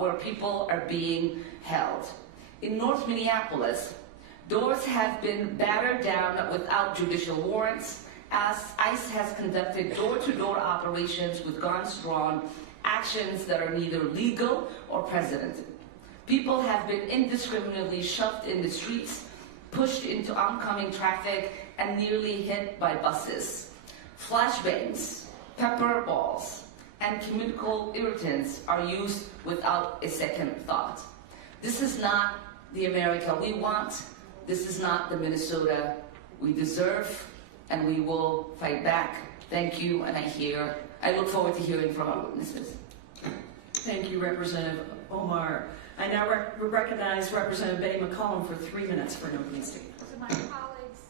where people are being held. In North Minneapolis, doors have been battered down without judicial warrants, as ICE has conducted door-to-door operations with guns drawn, actions that are neither legal or precedented. People have been indiscriminately shoved in the streets, pushed into oncoming traffic, and nearly hit by buses. Flashbangs, pepper balls, and chemical irritants are used without a second thought. This is not the America we want. This is not the Minnesota we deserve, and we will fight back. Thank you, and I look forward to hearing from our witnesses. Thank you, Representative Omar. I now recognize Representative Betty McCollum for 3 minutes for an opening statement. To my colleagues,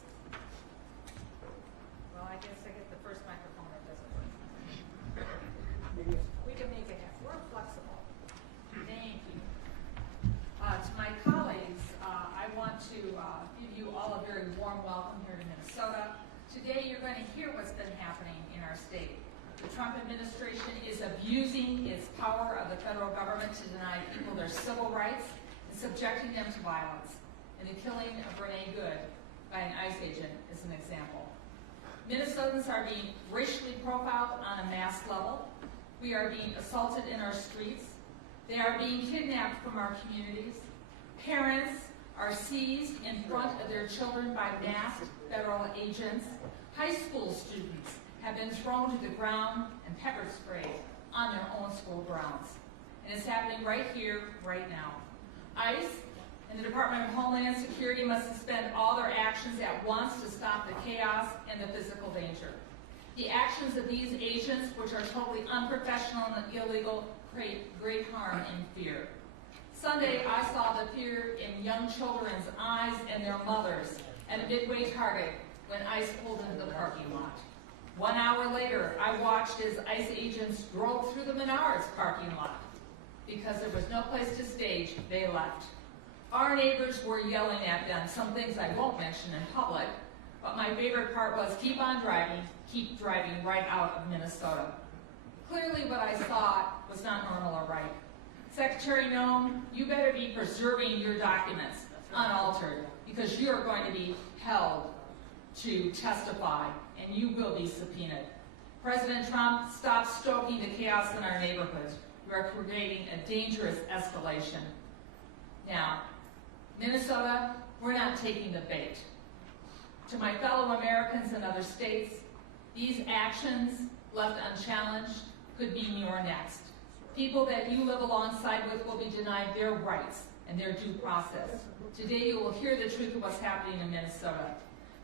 well, I guess I get the first microphone that doesn't work. We can make it happen. We're flexible. Thank you. To my colleagues, I want to give you all a very warm welcome here to Minnesota. Today, you're going to hear what's been happening in our state. The Trump administration is abusing its power of the federal government to deny people their civil rights and subjecting them to violence. And the killing of Renee Good by an ICE agent is an example. Minnesotans are being racially profiled on a mass level. We are being assaulted in our streets. They are being kidnapped from our communities. Parents are seized in front of their children by masked federal agents. High school students have been thrown to the ground and pepper sprayed on their own school grounds. And it's happening right here, right now. ICE and the Department of Homeland Security must suspend all their actions at once to stop the chaos and the physical danger. The actions of these agents, which are totally unprofessional and illegal, create great harm and fear. Sunday, I saw the fear in young children's eyes and their mothers at a Midway Target when ICE pulled into the parking lot. 1 hour later, I watched as ICE agents drove through the Menards parking lot. Because there was no place to stage, they left. Our neighbors were yelling at them, some things I won't mention in public, but my favorite part was keep on driving, keep driving right out of Minnesota. Clearly what I saw was not normal or right. Secretary Noem, you better be preserving your documents unaltered, because you're going to be held to testify, and you will be subpoenaed. President Trump, stop stoking the chaos in our neighborhoods. We are creating a dangerous escalation. Now, Minnesota, we're not taking the bait. To my fellow Americans in other states, these actions, left unchallenged, could mean you're next. People that you live alongside with will be denied their rights and their due process. Today you will hear the truth of what's happening in Minnesota.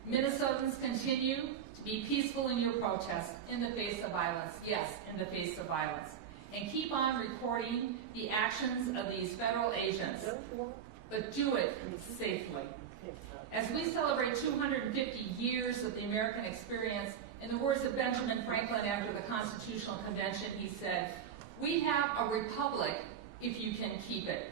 Minnesotans continue to be peaceful in your protest in the face of violence. Yes, in the face of violence. And keep on reporting the actions of these federal agents, but do it safely. As we celebrate 250 years of the American experience, in the words of Benjamin Franklin after the Constitutional Convention, he said, "We have a republic if you can keep it."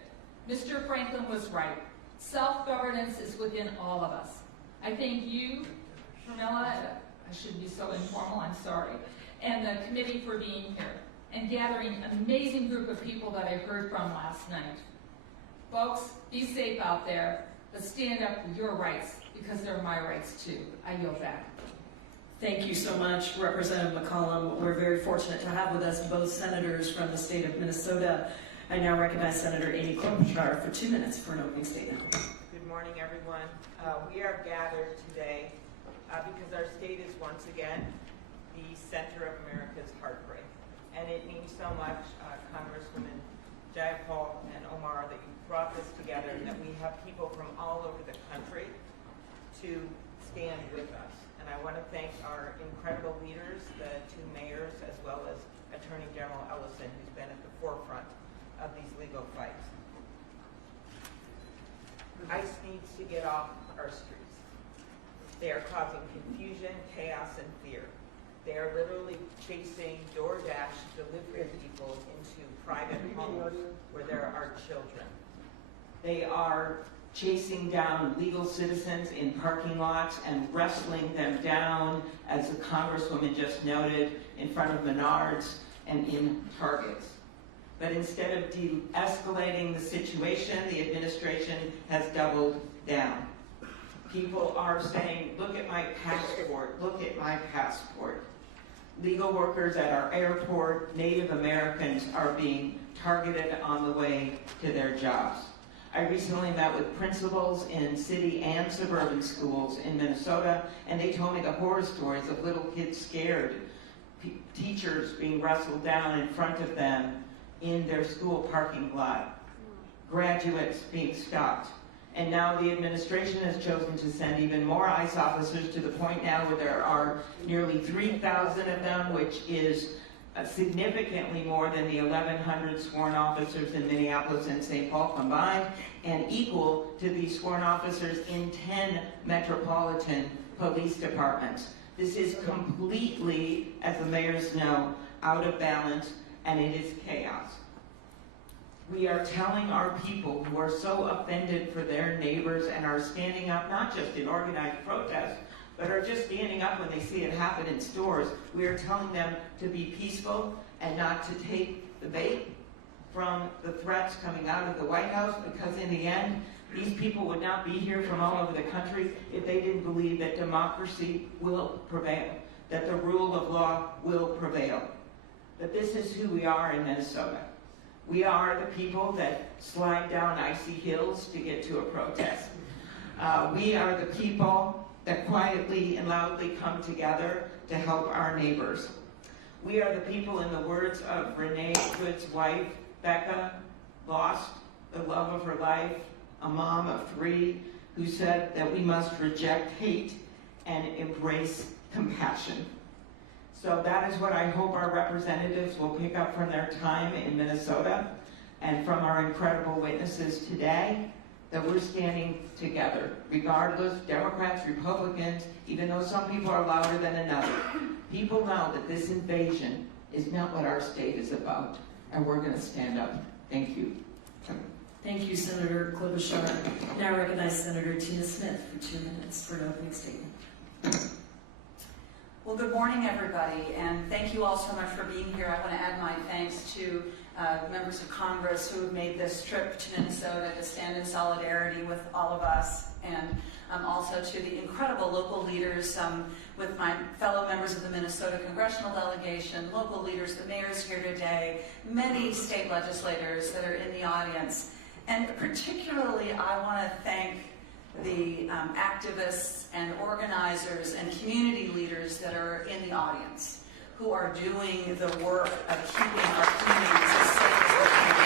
Mr. Franklin was right. Self-governance is within all of us. I thank you, Carmela, I shouldn't be so informal, I'm sorry, and the committee for being here and gathering an amazing group of people that I heard from last night. Folks, be safe out there, but stand up for your rights, because they're my rights too. I yield back. Thank you so much, Representative McCollum. We're very fortunate to have with us both senators from the state of Minnesota. I now recognize Senator Amy Klobuchar for 2 minutes for an opening statement. Good morning, everyone. We are gathered today because our state is once again the center of America's heartbreak. And it means so much, Congresswoman Jayapal and Omar, that you brought this together and that we have people from all over the country to stand with us. And I want to thank our incredible leaders, the two mayors, as well as Attorney General Ellison, who's been at the forefront of these legal fights. ICE needs to get off our streets. They are causing confusion, chaos, and fear. They are literally chasing DoorDash delivery people into private homes where there are children. They are chasing down legal citizens in parking lots and wrestling them down, as the Congresswoman just noted, in front of Menards and in Targets. But instead of de-escalating the situation, the administration has doubled down. People are saying, look at my passport, look at my passport. Legal workers at our airport, Native Americans are being targeted on the way to their jobs. I recently met with principals in city and suburban schools in Minnesota, and they told me the horror stories of little kids scared, teachers being wrestled down in front of them in their school parking lot, graduates being stopped. And now the administration has chosen to send even more ICE officers, to the point now where there are nearly 3,000 of them, which is significantly more than the 1,100 sworn officers in Minneapolis and St. Paul combined, and equal to the sworn officers in 10 metropolitan police departments. This is completely, as the mayors know, out of balance, and it is chaos. We are telling our people who are so offended for their neighbors and are standing up, not just in organized protests, but are just standing up when they see it happen in stores. We are telling them to be peaceful and not to take the bait from the threats coming out of the White House, because in the end, these people would not be here from all over the country if they didn't believe that democracy will prevail, that the rule of law will prevail. But this is who we are in Minnesota. We are the people that slide down icy hills to get to a protest. We are the people that quietly and loudly come together to help our neighbors. We are the people, in the words of Renee Good's wife, Becca, lost the love of her life, a mom of 3, who said that we must reject hate and embrace compassion. So that is what I hope our representatives will pick up from their time in Minnesota and from our incredible witnesses today, that we're standing together, regardless, Democrats, Republicans, even though some people are louder than another. People know that this invasion is not what our state is about, and we're going to stand up. Thank you. Thank you, Senator Klobuchar. Now I recognize Senator Tina Smith for 2 minutes for an opening statement. Well, good morning, everybody, and thank you all so much for being here. I want to add my thanks to members of Congress who have made this trip to Minnesota to stand in solidarity with all of us, and also to the incredible local leaders, with my fellow members of the Minnesota congressional delegation, local leaders, the mayors here today, many state legislators that are in the audience. And particularly, I want to thank the activists and organizers and community leaders that are in the audience, who are doing the work of keeping our communities as safe as we can.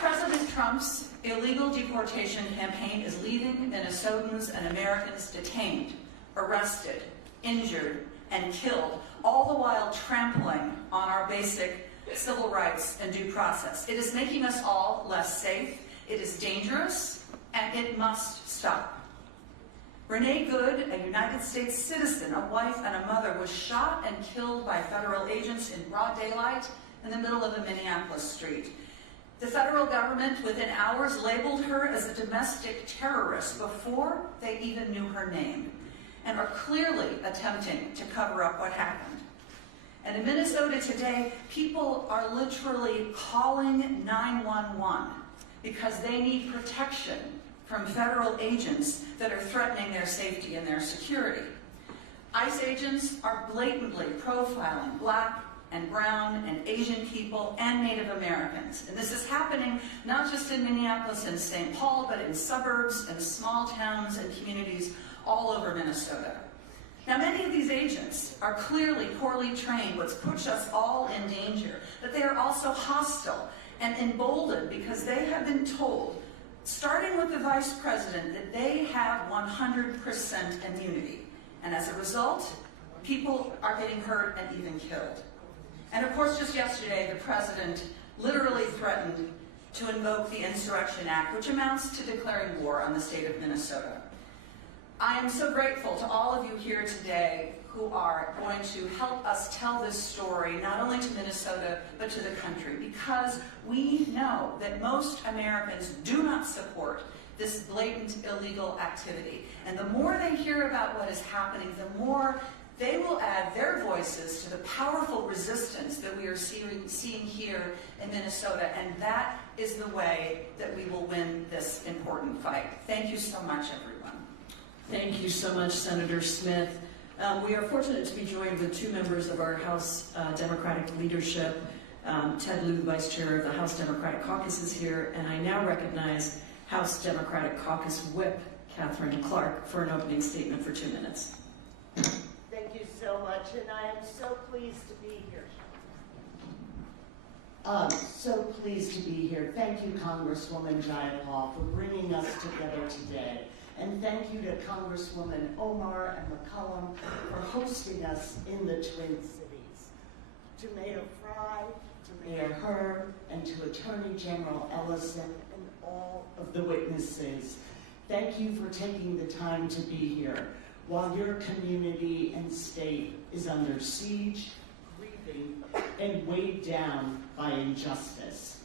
President Trump's illegal deportation campaign is leaving Minnesotans and Americans detained, arrested, injured, and killed, all the while trampling on our basic civil rights and due process. It is making us all less safe, it is dangerous, and it must stop. Renee Good, a United States citizen, a wife and a mother, was shot and killed by federal agents in broad daylight in the middle of a Minneapolis street. The federal government, within hours, labeled her as a domestic terrorist before they even knew her name, and are clearly attempting to cover up what happened. And in Minnesota today, people are literally calling 911 because they need protection from federal agents that are threatening their safety and their security. ICE agents are blatantly profiling Black and brown and Asian people and Native Americans. And this is happening not just in Minneapolis and St. Paul, but in suburbs and small towns and communities all over Minnesota. Now, many of these agents are clearly poorly trained, which puts us all in danger, but they are also hostile and emboldened because they have been told, starting with the vice president, that they have 100% immunity. And as a result, people are getting hurt and even killed. And of course, just yesterday, the president literally threatened to invoke the Insurrection Act, which amounts to declaring war on the state of Minnesota. I am so grateful to all of you here today who are going to help us tell this story, not only to Minnesota, but to the country, because we know that most Americans do not support this blatant illegal activity. And the more they hear about what is happening, the more they will add their voices to the powerful resistance that we are seeing here in Minnesota, and that is the way that we will win this important fight. Thank you so much, everyone. Thank you so much, Senator Smith. We are fortunate to be joined with two members of our House Democratic leadership. Ted Lieu, Vice Chair of the House Democratic Caucus, is here, and I now recognize House Democratic Caucus Whip Catherine Clark for an opening statement for 2 minutes. Thank you so much, and I am so pleased to be here. So pleased to be here. Thank you, Congresswoman Jayapal, for bringing us together today. And thank you to Congresswoman Omar and McCollum for hosting us in the Twin Cities. To Mayor Fry, to Mayor Herb, and to Attorney General Ellison and all of the witnesses, thank you for taking the time to be here while your community and state is under siege, grieving, and weighed down by injustice.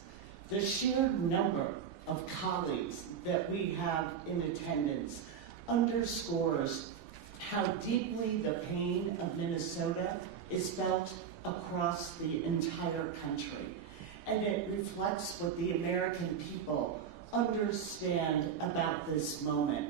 The sheer number of colleagues that we have in attendance underscores how deeply the pain of Minnesota is felt across the entire country. And it reflects what the American people understand about this moment,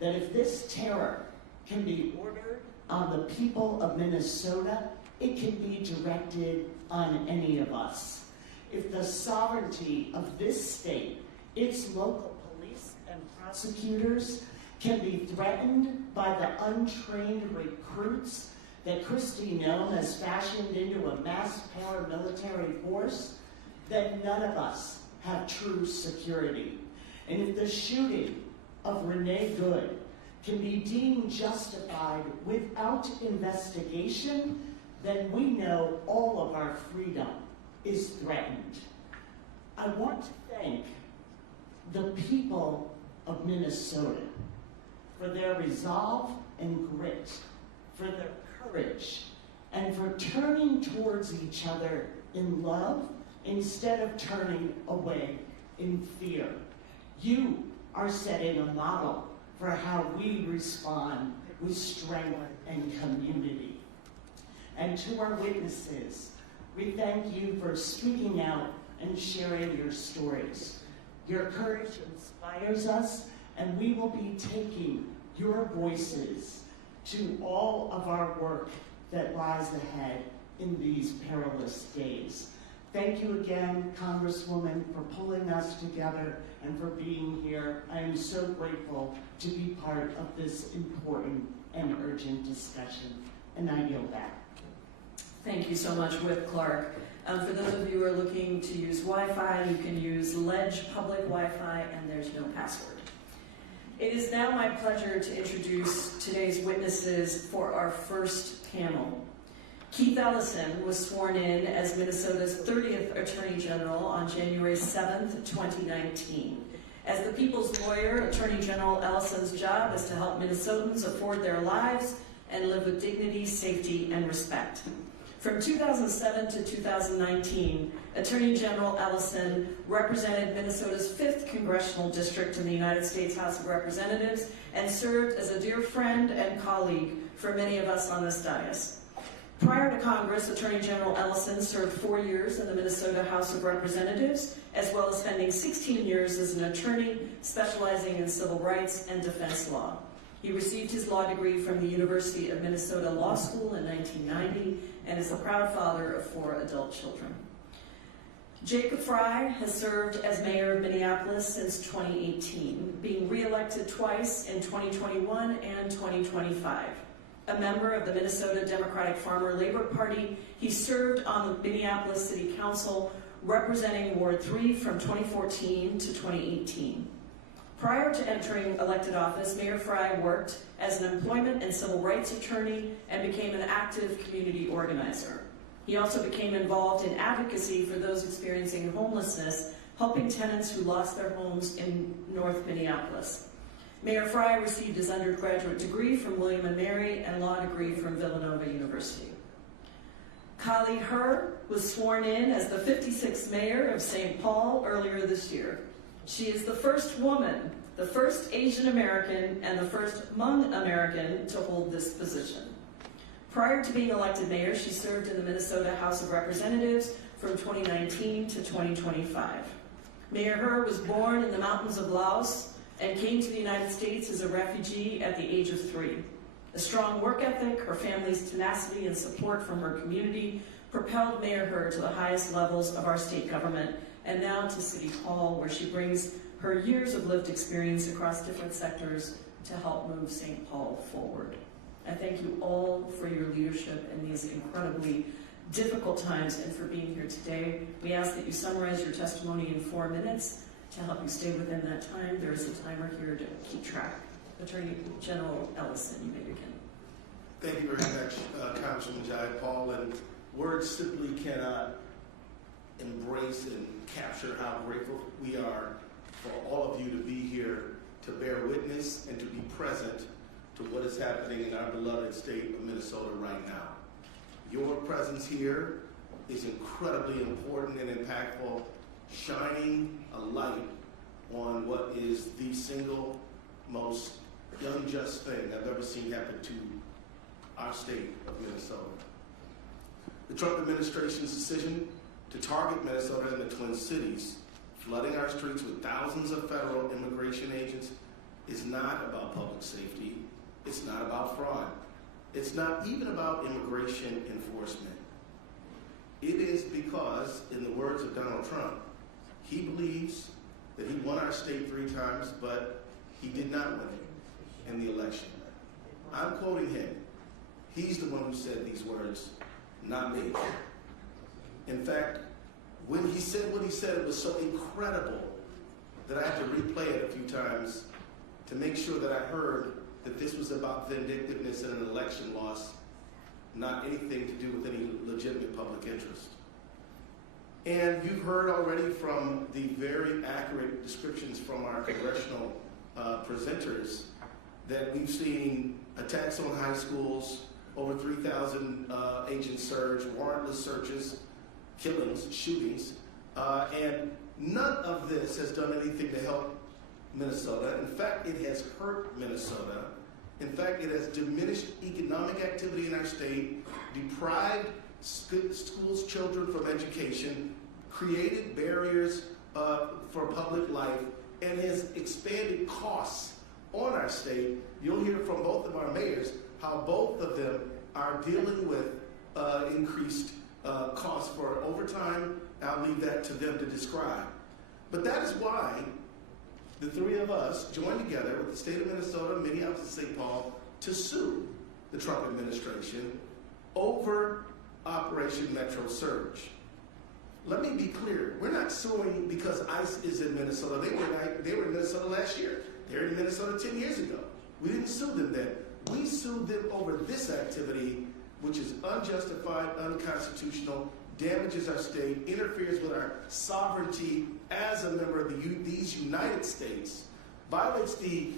that if this terror can be ordered on the people of Minnesota, it can be directed on any of us. If the sovereignty of this state, its local police and prosecutors can be threatened by the untrained recruits that Kristi Noem has fashioned into a mass paramilitary force, then none of us have true security. And if the shooting of Renee Good can be deemed justified without investigation, then we know all of our freedom is threatened. I want to thank the people of Minnesota for their resolve and grit, for their courage, and for turning towards each other in love instead of turning away in fear. You are setting a model for how we respond with strength and community. And to our witnesses, we thank you for speaking out and sharing your stories. Your courage inspires us, and we will be taking your voices to all of our work that lies ahead in these perilous days. Thank you again, Congresswoman, for pulling us together and for being here. I am so grateful to be part of this important and urgent discussion, and I yield back. Thank you so much, Whip Clark. For those of you who are looking to use Wi-Fi, you can use Ledge Public Wi-Fi, and there's no password. It is now my pleasure to introduce today's witnesses for our first panel. Keith Ellison was sworn in as Minnesota's 30th Attorney General on January 7th, 2019. As the people's lawyer, Attorney General Ellison's job is to help Minnesotans afford their lives and live with dignity, safety, and respect. From 2007 to 2019, Attorney General Ellison represented Minnesota's 5th Congressional District in the United States House of Representatives and served as a dear friend and colleague for many of us on this dais. Prior to Congress, Attorney General Ellison served 4 years in the Minnesota House of Representatives, as well as spending 16 years as an attorney specializing in civil rights and defense law. He received his law degree from the University of Minnesota Law School in 1990 and is the proud father of 4 adult children. Jacob Fry has served as mayor of Minneapolis since 2018, being re-elected twice in 2021 and 2025. A member of the Minnesota Democratic Farmer Labor Party, he served on the Minneapolis City Council representing Ward 3 from 2014 to 2018. Prior to entering elected office, Mayor Fry worked as an employment and civil rights attorney and became an active community organizer. He also became involved in advocacy for those experiencing homelessness, helping tenants who lost their homes in North Minneapolis. Mayor Fry received his undergraduate degree from William & Mary and law degree from Villanova University. Kali Herr was sworn in as the 56th mayor of St. Paul earlier this year. She is the first woman, the first Asian American, and the first Hmong American to hold this position. Prior to being elected mayor, she served in the Minnesota House of Representatives from 2019 to 2025. Mayor He was born in the mountains of Laos and came to the United States as a refugee at the age of 3. A strong work ethic, her family's tenacity, and support from her community propelled Mayor He to the highest levels of our state government and now to City Hall, where she brings her years of lived experience across different sectors to help move St. Paul forward. I thank you all for your leadership in these incredibly difficult times and for being here today. We ask that you summarize your testimony in 4 minutes. To help you stay within that time, there is a timer here to keep track. Attorney General Ellison, you may begin. Thank you very much, Congresswoman Jayapal. And words simply cannot embrace and capture how grateful we are for all of you to be here, to bear witness and to be present to what is happening in our beloved state of Minnesota right now. Your presence here is incredibly important and impactful, shining a light on what is the single most unjust thing I've ever seen happen to our state of Minnesota. The Trump administration's decision to target Minnesota and the Twin Cities, flooding our streets with thousands of federal immigration agents, is not about public safety. It's not about fraud. It's not even about immigration enforcement. It is because, in the words of Donald Trump, he believes that he won our state 3 times, but he did not win it in the election. I'm quoting him. He's the one who said these words, not me. In fact, when he said what he said, it was so incredible that I had to replay it a few times to make sure that I heard that this was about vindictiveness and an election loss, not anything to do with any legitimate public interest. And you've heard already from the very accurate descriptions from our congressional presenters that we've seen attacks on high schools, over 3,000 agent surge, warrantless searches, killings, shootings, and none of this has done anything to help Minnesota. In fact, it has hurt Minnesota. In fact, it has diminished economic activity in our state, deprived schools' children from education, created barriers for public life, and has expanded costs on our state. You'll hear from both of our mayors how both of them are dealing with increased costs for overtime. I'll leave that to them to describe. But that is why the 3 of us joined together with the state of Minnesota, Minneapolis, and St. Paul to sue the Trump administration over Operation Metro Surge. Let me be clear. We're not suing because ICE is in Minnesota. They were in Minnesota last year. They were in Minnesota 10 years ago. We didn't sue them then. We sued them over this activity, which is unjustified, unconstitutional, damages our state, interferes with our sovereignty as a member of these United States, violates the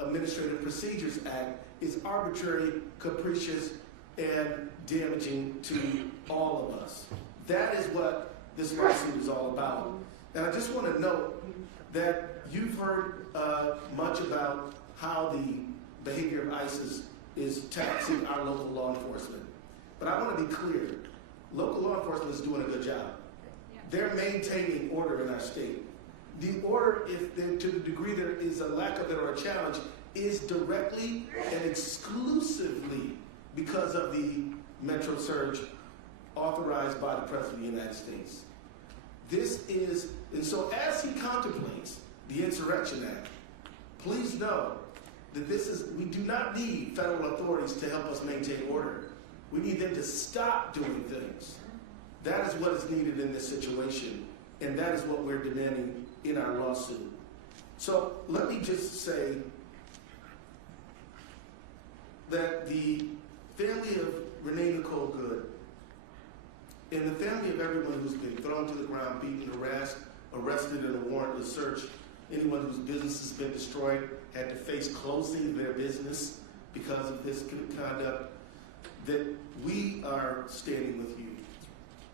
Administrative Procedures Act, is arbitrary, capricious, and damaging to all of us. That is what this lawsuit is all about. And I just want to note that you've heard much about how the behavior of ISIS is taxing our local law enforcement. But I want to be clear. Local law enforcement is doing a good job. They're maintaining order in our state. The order, to the degree there is a lack of it or a challenge, is directly and exclusively because of the Metro Surge authorized by the President of the United States. And so as he contemplates the Insurrection Act, please know that we do not need federal authorities to help us maintain order. We need them to stop doing things. That is what is needed in this situation, and that is what we're demanding in our lawsuit. So let me just say that the family of Renee Nicole Good and the family of everyone who's been thrown to the ground, beaten, harassed, arrested in a warrantless search, anyone whose business has been destroyed, had to face closing of their business because of this conduct, that we are standing with you.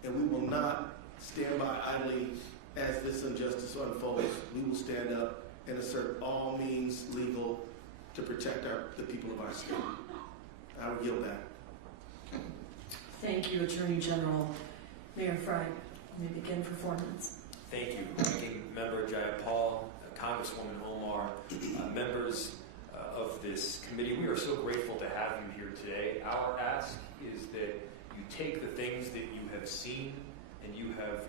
And we will not stand by idly as this injustice unfolds, we will stand up and assert all means legal to protect the people of our state. I will yield back. Thank you, Attorney General. Mayor Fry, you may begin for 4 minutes. Thank you, Ranking Member Jayapal, Congresswoman Omar, members of this committee. We are so grateful to have you here today. Our ask is that you take the things that you have seen and you have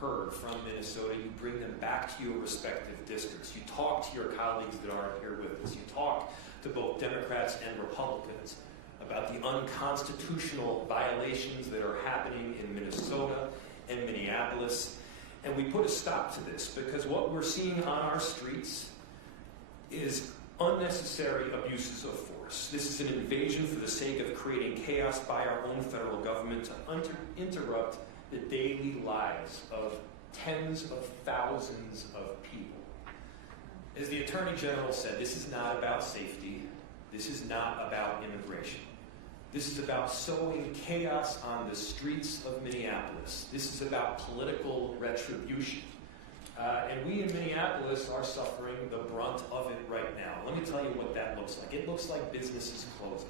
heard from Minnesota, you bring them back to your respective districts. You talk to your colleagues that aren't here with us. You talk to both Democrats and Republicans about the unconstitutional violations that are happening in Minnesota and Minneapolis. And we put a stop to this because what we're seeing on our streets is unnecessary abuses of force. This is an invasion for the sake of creating chaos by our own federal government to interrupt the daily lives of tens of thousands of people. As the Attorney General said, this is not about safety. This is not about immigration. This is about sowing chaos on the streets of Minneapolis. This is about political retribution. And we in Minneapolis are suffering the brunt of it right now. Let me tell you what that looks like. It looks like businesses closing.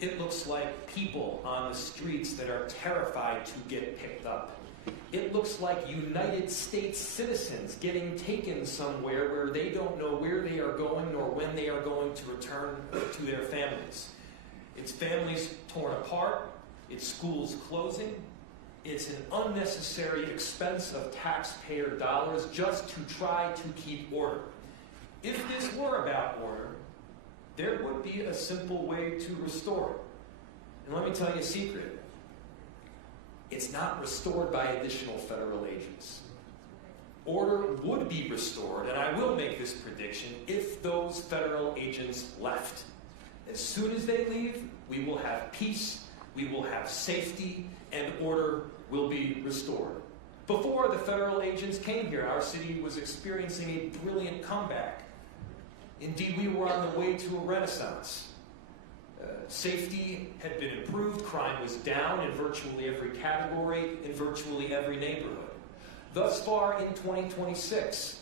It looks like people on the streets that are terrified to get picked up. It looks like United States citizens getting taken somewhere where they don't know where they are going nor when they are going to return to their families. It's families torn apart. It's schools closing. It's an unnecessary expense of taxpayer dollars just to try to keep order. If this were about order, there would be a simple way to restore it. And let me tell you a secret. It's not restored by additional federal agents. Order would be restored, and I will make this prediction, if those federal agents left. As soon as they leave, we will have peace, we will have safety, and order will be restored. Before the federal agents came here, our city was experiencing a brilliant comeback. Indeed, we were on the way to a renaissance. Safety had been improved, crime was down in virtually every category, in virtually every neighborhood. Thus far in 2026,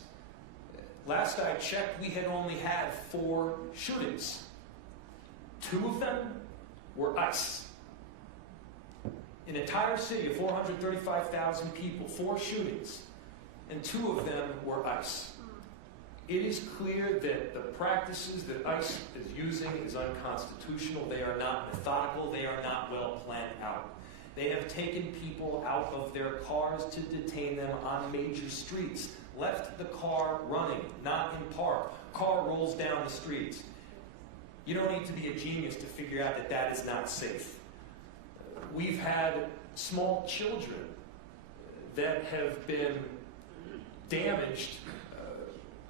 last I checked, we had only had 4 shootings. 2 of them were ICE. An entire city of 435,000 people, 4 shootings, and 2 of them were ICE. It is clear that the practices that ICE is using is unconstitutional. They are not methodical. They are not well planned out. They have taken people out of their cars to detain them on major streets, left the car running, not in park. Car rolls down the streets. You don't need to be a genius to figure out that that is not safe. We've had small children that have been damaged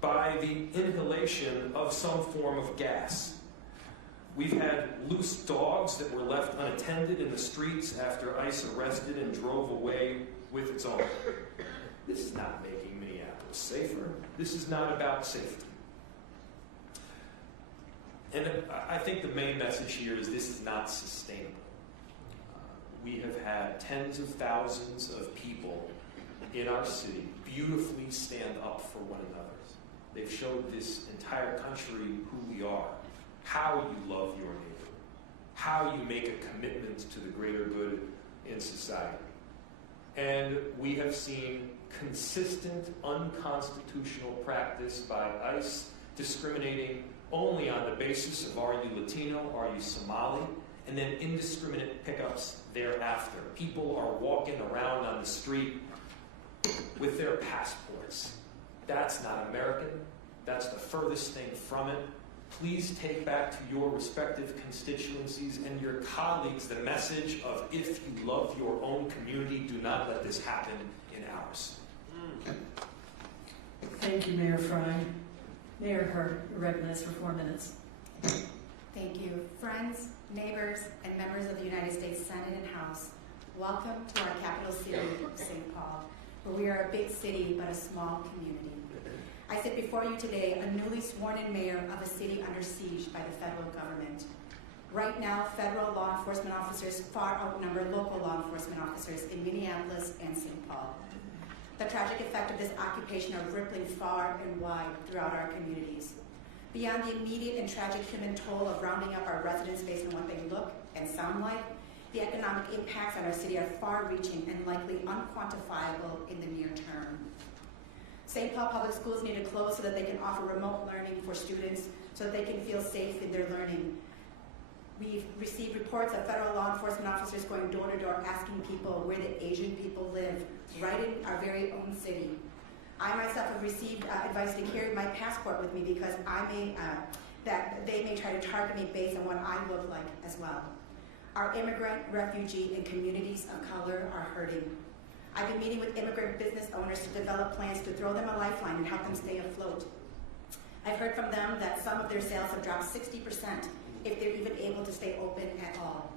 by the inhalation of some form of gas. We've had loose dogs that were left unattended in the streets after ICE arrested and drove away with its owner. This is not making Minneapolis safer. This is not about safety. And I think the main message here is this is not sustainable. We have had tens of thousands of people in our city beautifully stand up for one another. They've showed this entire country who we are, how you love your neighbor, how you make a commitment to the greater good in society. And we have seen consistent unconstitutional practice by ICE discriminating only on the basis of are you Latino, are you Somali, and then indiscriminate pickups thereafter. People are walking around on the street with their passports. That's not American. That's the furthest thing from it. Please take back to your respective constituencies and your colleagues the message of if you love your own community, do not let this happen in ours. Thank you, Mayor Fry. Mayor Hurd, you're recognized for 4 minutes. Thank you. Friends, neighbors, and members of the United States Senate and House, welcome to our capital city of St. Paul, where we are a big city but a small community. I sit before you today, a newly sworn-in mayor of a city under siege by the federal government. Right now, federal law enforcement officers far outnumber local law enforcement officers in Minneapolis and St. Paul. The tragic effect of this occupation are rippling far and wide throughout our communities. Beyond the immediate and tragic human toll of rounding up our residents based on what they look and sound like, the economic impacts on our city are far-reaching and likely unquantifiable in the near term. St. Paul Public Schools need to close so that they can offer remote learning for students so that they can feel safe in their learning. We've received reports of federal law enforcement officers going door to door asking people where the Asian people live, right in our very own city. I myself have received advice to carry my passport with me because that they may try to target me based on what I look like as well. Our immigrant, refugee, and communities of color are hurting. I've been meeting with immigrant business owners to develop plans to throw them a lifeline and help them stay afloat. I've heard from them that some of their sales have dropped 60% if they're even able to stay open at all.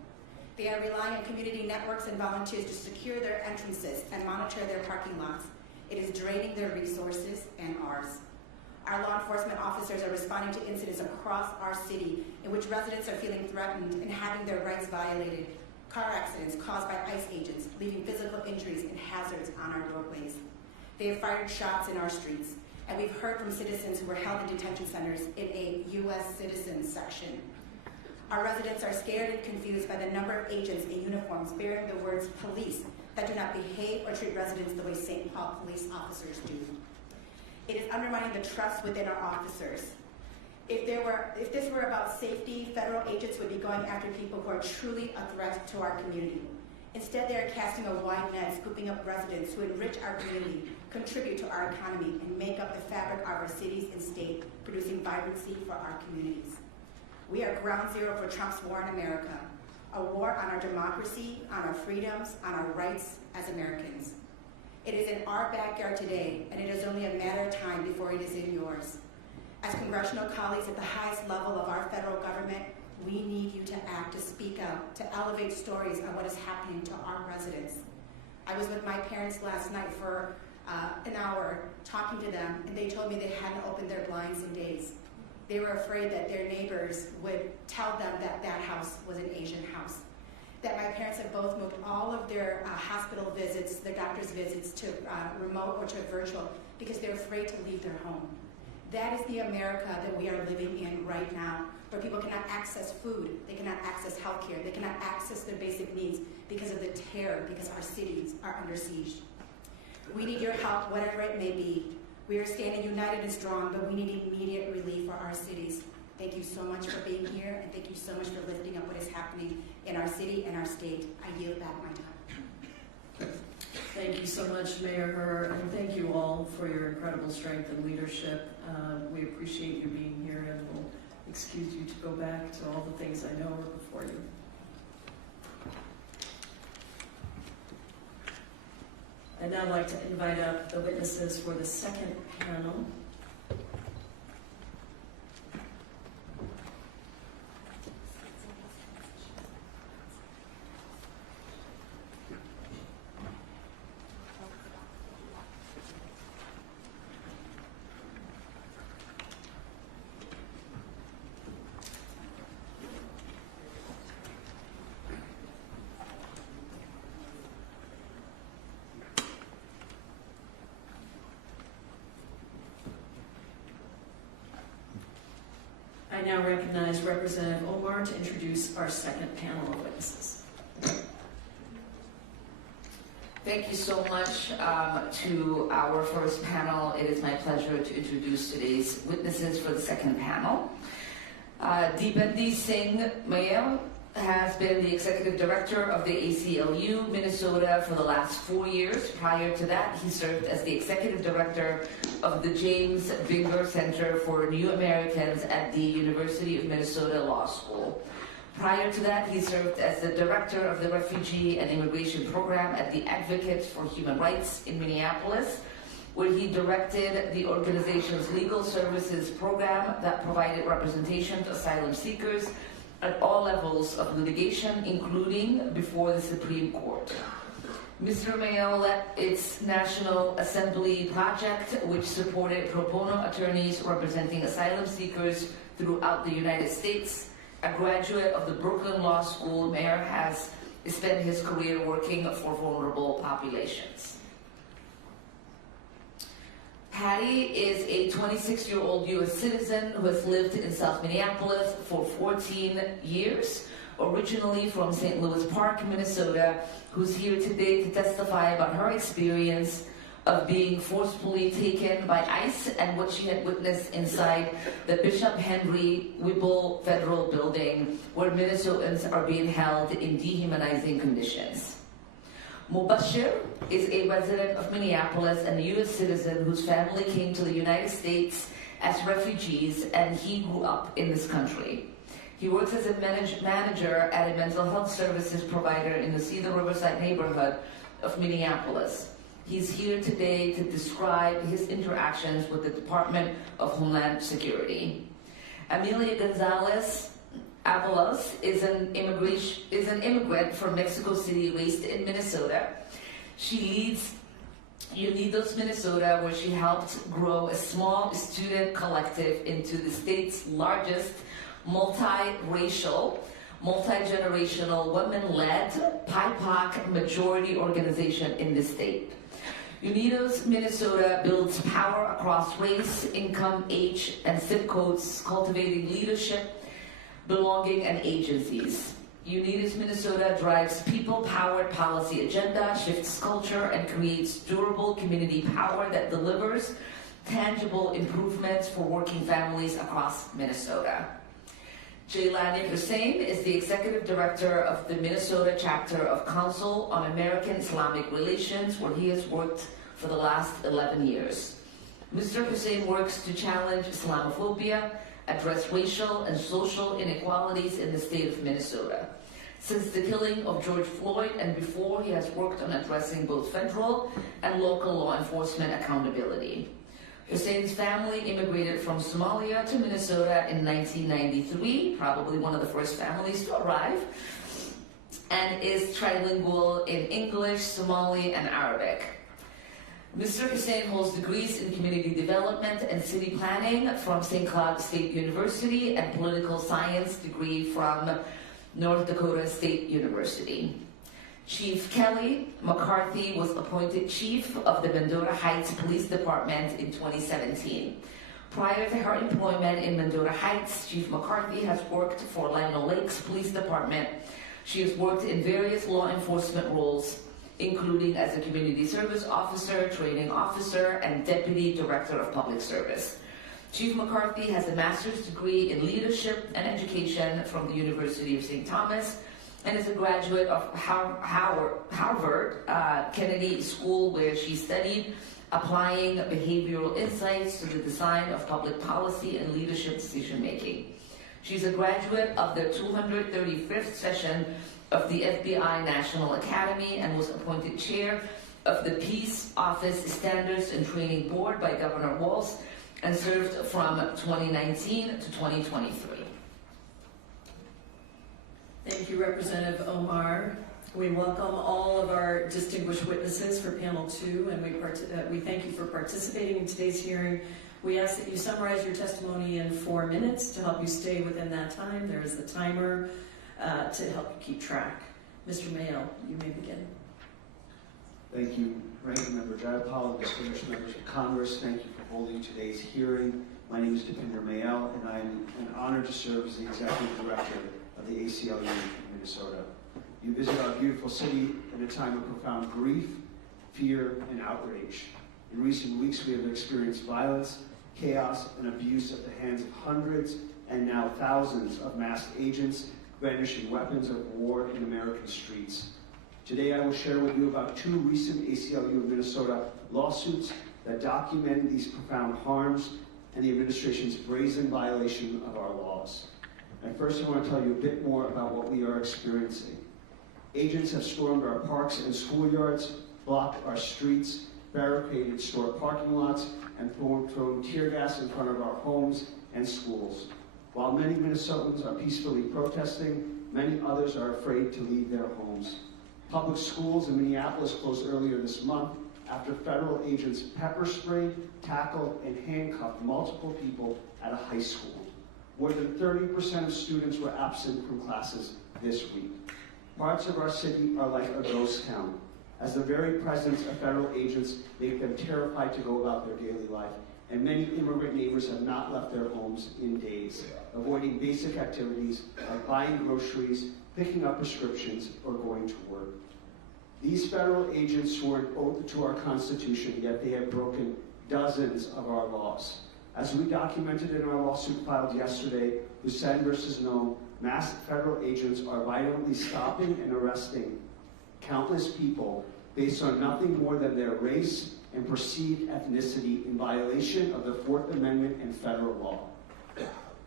They are relying on community networks and volunteers to secure their entrances and monitor their parking lots. It is draining their resources and ours. Our law enforcement officers are responding to incidents across our city in which residents are feeling threatened and having their rights violated. Car accidents caused by ICE agents, leaving physical injuries and hazards on our roadways. They have fired shots in our streets, and we've heard from citizens who were held in detention centers in a U.S. citizens section. Our residents are scared and confused by the number of agents in uniforms bearing the words police that do not behave or treat residents the way St. Paul police officers do. It is undermining the trust within our officers. If this were about safety, federal agents would be going after people who are truly a threat to our community. Instead, they are casting a wide net, scooping up residents who enrich our community, contribute to our economy, and make up the fabric of our cities and state, producing vibrancy for our communities. We are ground zero for Trump's war on America, a war on our democracy, on our freedoms, on our rights as Americans. It is in our backyard today, and it is only a matter of time before it is in yours. As congressional colleagues at the highest level of our federal government, we need you to act, to speak out, to elevate stories on what is happening to our residents. I was with my parents last night for an hour talking to them, and they told me they hadn't opened their blinds in days. They were afraid that their neighbors would tell them that that house was an Asian house. That my parents have both moved all of their hospital visits, their doctor's visits, to remote or to virtual because they're afraid to leave their home. That is the America that we are living in right now, where people cannot access food, they cannot access healthcare, they cannot access their basic needs because of the terror, because our cities are under siege. We need your help, whatever it may be. We are standing united and strong, but we need immediate relief for our cities. Thank you so much for being here, and thank you so much for lifting up what is happening in our city and our state. I yield back my time. Thank you so much, Mayor Herr, and thank you all for your incredible strength and leadership. We appreciate you being here, and we'll excuse you to go back to all the things I know are before you. I'd now like to invite up the witnesses for the second panel. I now recognize Representative Omar to introduce our second panel of witnesses. Thank you so much to our first panel. It is my pleasure to introduce today's witnesses for the second panel. Deependi Singh Mayal has been the executive director of the ACLU Minnesota for the last 4 years. Prior to that, he served as the executive director of the James Binger Center for New Americans at the University of Minnesota Law School. Prior to that, he served as the director of the Refugee and Immigration Program at the Advocates for Human Rights in Minneapolis, where he directed the organization's legal services program that provided representation to asylum seekers at all levels of litigation, including before the Supreme Court. Mr. Mayo led its National Assembly project, which supported pro bono attorneys representing asylum seekers throughout the United States. A graduate of the Brooklyn Law School, Mayor has spent his career working for vulnerable populations. Hattie is a 26-year-old U.S. citizen who has lived in South Minneapolis for 14 years, originally from St. Louis Park, Minnesota, who's here today to testify about her experience of being forcefully taken by ICE and what she had witnessed inside the Bishop Henry Whipple Federal Building, where Minnesotans are being held in dehumanizing conditions. Mubashir is a resident of Minneapolis and a U.S. citizen whose family came to the United States as refugees, and he grew up in this country. He works as a manager at a mental health services provider in the Cedar Riverside neighborhood of Minneapolis. He's here today to describe his interactions with the Department of Homeland Security. Amelia Gonzalez Avalos is an immigrant from Mexico City, raised in Minnesota. She leads Unidos Minnesota, where she helped grow a small student collective into the state's largest multi-racial, multi-generational, women-led, BIPOC majority organization in the state. Unidos Minnesota builds power across race, income, age, and zip codes, cultivating leadership, belonging, and agencies. Unidos Minnesota drives people-powered policy agenda, shifts culture, and creates durable community power that delivers tangible improvements for working families across Minnesota. Jailani Hussain is the executive director of the Minnesota chapter of Council on American Islamic Relations, where he has worked for the last 11 years. Mr. Hussain works to challenge Islamophobia, address racial and social inequalities in the state of Minnesota. Since the killing of George Floyd and before, he has worked on addressing both federal and local law enforcement accountability. Hussain's family immigrated from Somalia to Minnesota in 1993, probably one of the first families to arrive, and is trilingual in English, Somali, and Arabic. Mr. Hussain holds degrees in community development and city planning from St. Cloud State University and political science degree from North Dakota State University. Chief Kelly McCarthy was appointed chief of the Mendota Heights Police Department in 2017. Prior to her employment in Mendota Heights, Chief McCarthy has worked for Lino Lakes Police Department. She has worked in various law enforcement roles, including as a community service officer, training officer, and deputy director of public service. Chief McCarthy has a master's degree in leadership and education from the University of St. Thomas and is a graduate of Harvard Kennedy School, where she studied applying behavioral insights to the design of public policy and leadership decision-making. She's a graduate of the 235th session of the FBI National Academy and was appointed chair of the Peace Office Standards and Training Board by Governor Walz and served from 2019 to 2023. Thank you, Representative Omar. We welcome all of our distinguished witnesses for panel 2, and we thank you for participating in today's hearing. We ask that you summarize your testimony in 4 minutes to help you stay within that time. There is the timer to help you keep track. Mr. Mayo, you may begin. Thank you, Ranking Member Jayapal, distinguished members of Congress. Thank you for holding today's hearing. My name is Deepinder Mayal, and I am an honored to serve as the Executive Director of the ACLU in Minnesota. You visit our beautiful city at a time of profound grief, fear, and outrage. In recent weeks, we have experienced violence, chaos, and abuse at the hands of hundreds and now thousands of masked agents brandishing weapons of war in American streets. Today, I will share with you about 2 recent ACLU of Minnesota lawsuits that document these profound harms and the administration's brazen violation of our laws. And first, I want to tell you a bit more about what we are experiencing. Agents have stormed our parks and schoolyards, blocked our streets, barricaded store parking lots, and thrown tear gas in front of our homes and schools. While many Minnesotans are peacefully protesting, many others are afraid to leave their homes. Public schools in Minneapolis closed earlier this month after federal agents pepper sprayed, tackled, and handcuffed multiple people at a high school. More than 30% of students were absent from classes this week. Parts of our city are like a ghost town. as the very presence of federal agents make them terrified to go about their daily life, and many immigrant neighbors have not left their homes in days, avoiding basic activities like buying groceries, picking up prescriptions, or going to work. These federal agents swore an oath to our Constitution, yet they have broken dozens of our laws. As we documented in our lawsuit filed yesterday, Hussein versus Noam, mass federal agents are violently stopping and arresting countless people based on nothing more than their race and perceived ethnicity in violation of the Fourth Amendment and federal law.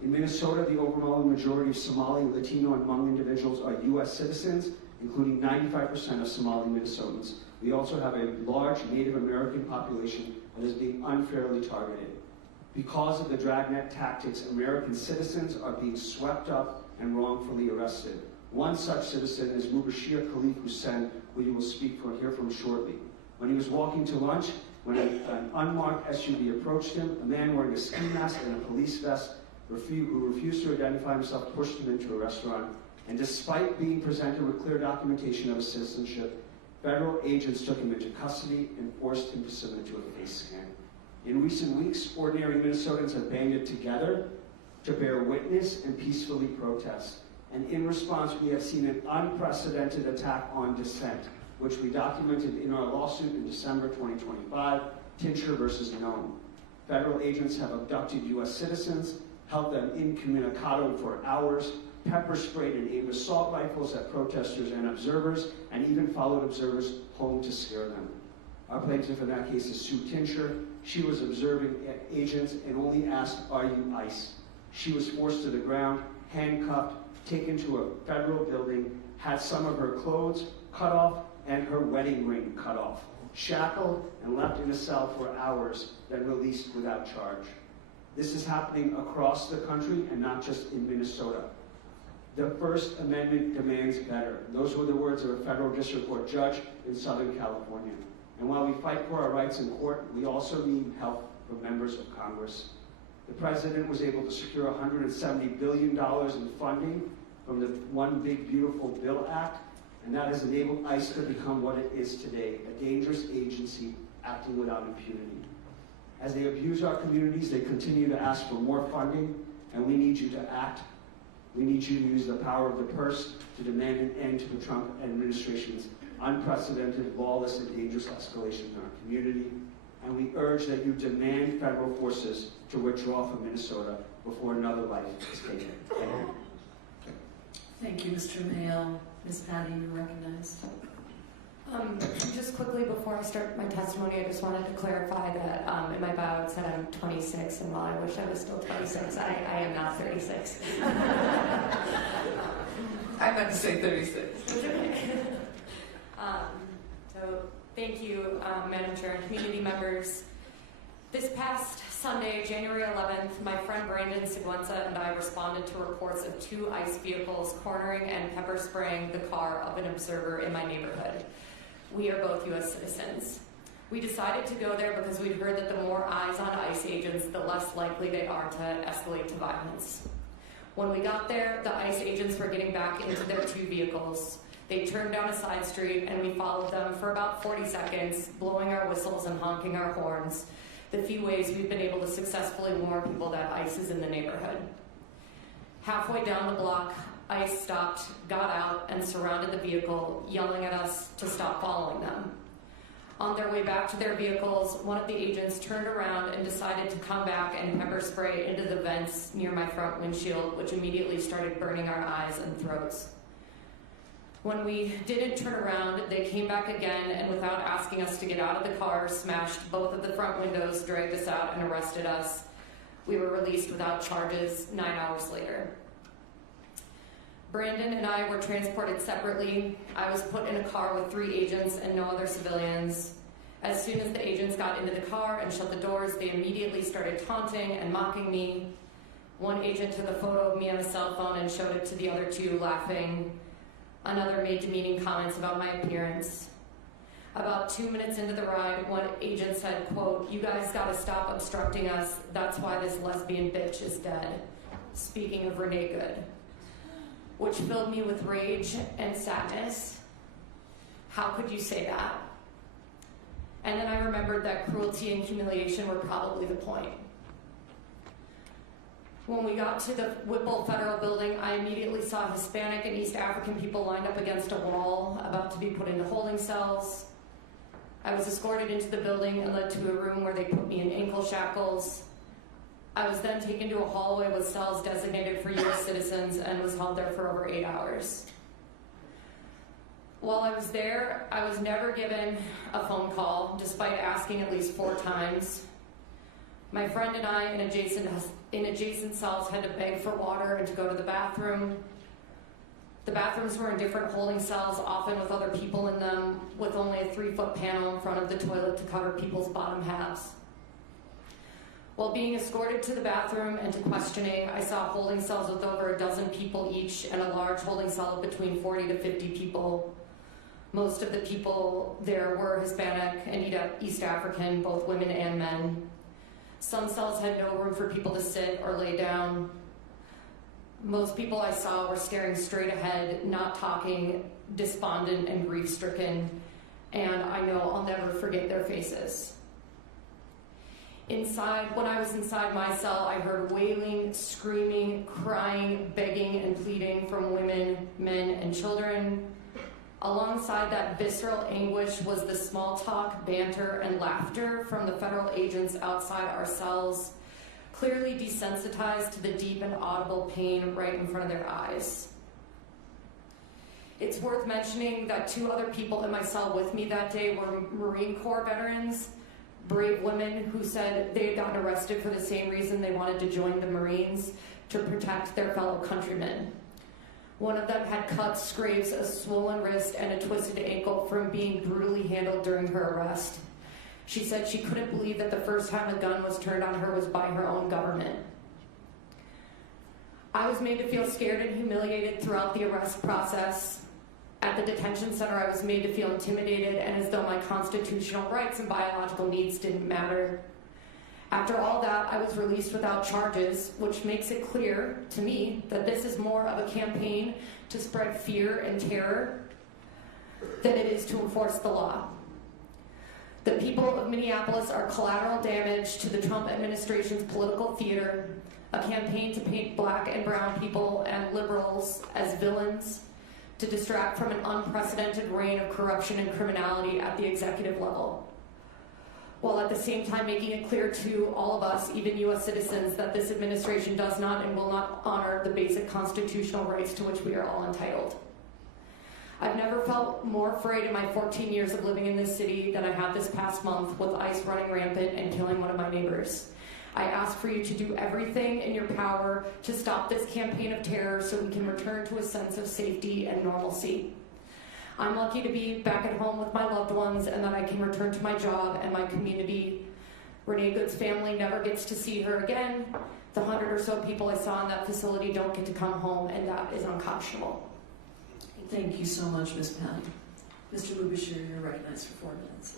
In Minnesota, the overwhelming majority of Somali, Latino, and Hmong individuals are U.S. citizens, including 95% of Somali Minnesotans. We also have a large Native American population that is being unfairly targeted. Because of the dragnet tactics, American citizens are being swept up and wrongfully arrested. One such citizen is Mubashir Khalif Hussein, who you will hear from shortly. When he was walking to lunch, when an unmarked SUV approached him, a man wearing a ski mask and a police vest who refused to identify himself pushed him into a restaurant. And despite being presented with clear documentation of his citizenship, federal agents took him into custody and forced him to submit to a face scan. In recent weeks, ordinary Minnesotans have banded together to bear witness and peacefully protest. And in response, we have seen an unprecedented attack on dissent, which we documented in our lawsuit in December 2025, Tincher versus Noam. Federal agents have abducted U.S. citizens, held them incommunicado for hours, pepper sprayed and aimed assault rifles at protesters and observers, and even followed observers home to scare them. Our plaintiff in that case is Sue Tincher. She was observing agents and only asked, "Are you ICE?" She was forced to the ground, handcuffed, taken to a federal building, had some of her clothes cut off and her wedding ring cut off, shackled and left in a cell for hours, then released without charge. This is happening across the country and not just in Minnesota. The First Amendment demands better. Those were the words of a federal district court judge in Southern California. And while we fight for our rights in court, we also need help from members of Congress. The president was able to secure $170 billion in funding from the One Big Beautiful Bill Act, and that has enabled ICE to become what it is today, a dangerous agency acting without impunity. As they abuse our communities, they continue to ask for more funding, and we need you to act. We need you to use the power of the purse to demand an end to the Trump administration's unprecedented, lawless, and dangerous escalation in our community. And we urge that you demand federal forces to withdraw from Minnesota before another life is taken. Thank you. Thank you, Mr. Mayo. Ms. Patty, you're recognized. Just quickly before I start my testimony, I just wanted to clarify that in my bio it said I'm 26, and while I wish I was still 26, I am not 36. I meant to say 36. So thank you, Madam Chair and community members. This past Sunday, January 11th, my friend Brandon Seguenza and I responded to reports of 2 ICE vehicles cornering and pepper spraying the car of an observer in my neighborhood. We are both U.S. citizens. We decided to go there because we'd heard that the more eyes on ICE agents, the less likely they are to escalate to violence. When we got there, the ICE agents were getting back into their 2 vehicles. They turned down a side street and we followed them for about 40 seconds, blowing our whistles and honking our horns, the few ways we've been able to successfully warn people that ICE is in the neighborhood. Halfway down the block, ICE stopped, got out, and surrounded the vehicle, yelling at us to stop following them. On their way back to their vehicles, one of the agents turned around and decided to come back and pepper spray into the vents near my front windshield, which immediately started burning our eyes and throats. When we didn't turn around, they came back again, and without asking us to get out of the car, smashed both of the front windows, dragged us out, and arrested us. We were released without charges 9 hours later. Brandon and I were transported separately. I was put in a car with 3 agents and no other civilians. As soon as the agents got into the car and shut the doors, they immediately started taunting and mocking me. One agent took a photo of me on a cell phone and showed it to the other 2, laughing. Another made demeaning comments about my appearance. About 2 minutes into the ride, one agent said, quote, "You guys gotta stop obstructing us. That's why this lesbian bitch is dead." Speaking of Renee Good, which filled me with rage and sadness. How could you say that? And then I remembered that cruelty and humiliation were probably the point. When we got to the Whipple Federal Building, I immediately saw Hispanic and East African people lined up against a wall, about to be put into holding cells. I was escorted into the building and led to a room where they put me in ankle shackles. I was then taken to a hallway with cells designated for U.S. citizens and was held there for over 8 hours. While I was there, I was never given a phone call, despite asking at least 4 times. My friend and I, in adjacent cells, had to beg for water and to go to the bathroom. The bathrooms were in different holding cells, often with other people in them, with only a 3-foot panel in front of the toilet to cover people's bottom halves. While being escorted to the bathroom and to questioning, I saw holding cells with over a dozen people each and a large holding cell of between 40 to 50 people. Most of the people there were Hispanic and East African, both women and men. Some cells had no room for people to sit or lay down. Most people I saw were staring straight ahead, not talking, despondent and grief-stricken, and I know I'll never forget their faces. When I was inside my cell, I heard wailing, screaming, crying, begging, and pleading from women, men, and children. Alongside that visceral anguish was the small talk, banter, and laughter from the federal agents outside our cells, clearly desensitized to the deep and audible pain right in front of their eyes. It's worth mentioning that 2 other people in my cell with me that day were Marine Corps veterans, brave women who said they had gotten arrested for the same reason they wanted to join the Marines, to protect their fellow countrymen. One of them had cuts, scrapes, a swollen wrist, and a twisted ankle from being brutally handled during her arrest. She said she couldn't believe that the first time a gun was turned on her was by her own government. I was made to feel scared and humiliated throughout the arrest process. At the detention center, I was made to feel intimidated and as though my constitutional rights and biological needs didn't matter. After all that, I was released without charges, which makes it clear to me that this is more of a campaign to spread fear and terror than it is to enforce the law. The people of Minneapolis are collateral damage to the Trump administration's political theater, a campaign to paint Black and brown people and liberals as villains, to distract from an unprecedented reign of corruption and criminality at the executive level, while at the same time making it clear to all of us, even U.S. citizens, that this administration does not and will not honor the basic constitutional rights to which we are all entitled. I've never felt more afraid in my 14 years of living in this city than I have this past month, with ICE running rampant and killing one of my neighbors. I ask for you to do everything in your power to stop this campaign of terror so we can return to a sense of safety and normalcy. I'm lucky to be back at home with my loved ones and that I can return to my job and my community. Renee Good's family never gets to see her again. The 100 or so people I saw in that facility don't get to come home, and that is unconscionable. Thank you so much, Ms. Penn. Mr. Lubashir, you're recognized for 4 minutes.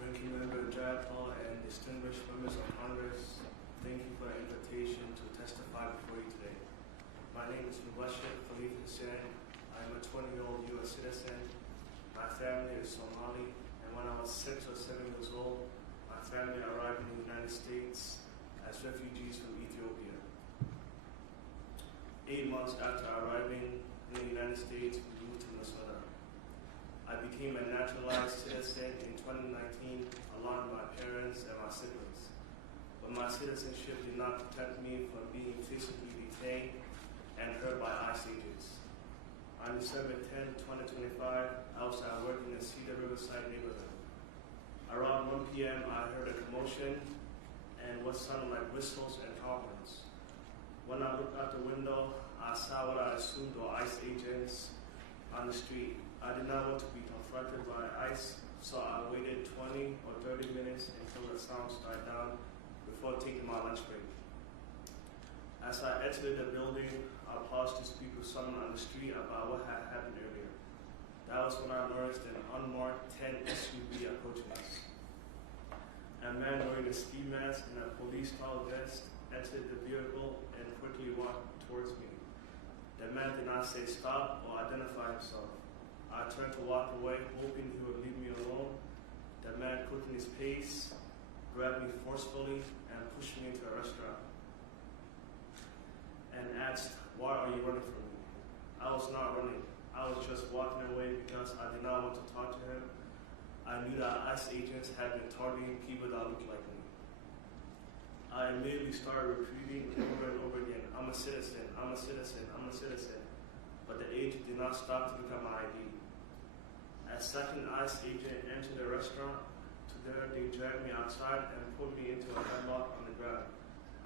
Ranking Member Jayapal and distinguished members of Congress, thank you for the invitation to testify before you today. My name is Mubashir Khalif Hussain. I am a 20-year-old U.S. citizen. My family is Somali, and when I was 6 or 7 years old, my family arrived in the United States as refugees from Ethiopia. 8 months after arriving in the United States, we moved to Minnesota. I became a naturalized citizen in 2019 along with my parents and my siblings. But my citizenship did not protect me from being physically detained and hurt by ICE agents. On December 10, 2025, I was at work in the Cedar Riverside neighborhood. Around 1 p.m., I heard a commotion and what sounded like whistles and car horns. When I looked out the window, I saw what I assumed were ICE agents on the street. I did not want to be confronted by ICE, so I waited 20 or 30 minutes until the sounds died down before taking my lunch break. As I exited the building, I paused to speak with someone on the street about what had happened earlier. That was when I noticed an unmarked 10 SUV approaching us. A man wearing a ski mask and a police-style vest exited the vehicle and quickly walked towards me. The man did not say stop or identify himself. I turned to walk away, hoping he would leave me alone. The man quickened his pace, grabbed me forcefully, and pushed me into a restaurant and asked, "Why are you running from me?" I was not running. I was just walking away because I did not want to talk to him. I knew that ICE agents had been targeting people that looked like me. I immediately started repeating over and over again, "I'm a citizen, I'm a citizen, I'm a citizen." But the agent did not stop to look at my ID. As second ICE agent entered the restaurant, they dragged me outside and put me into a headlock on the ground.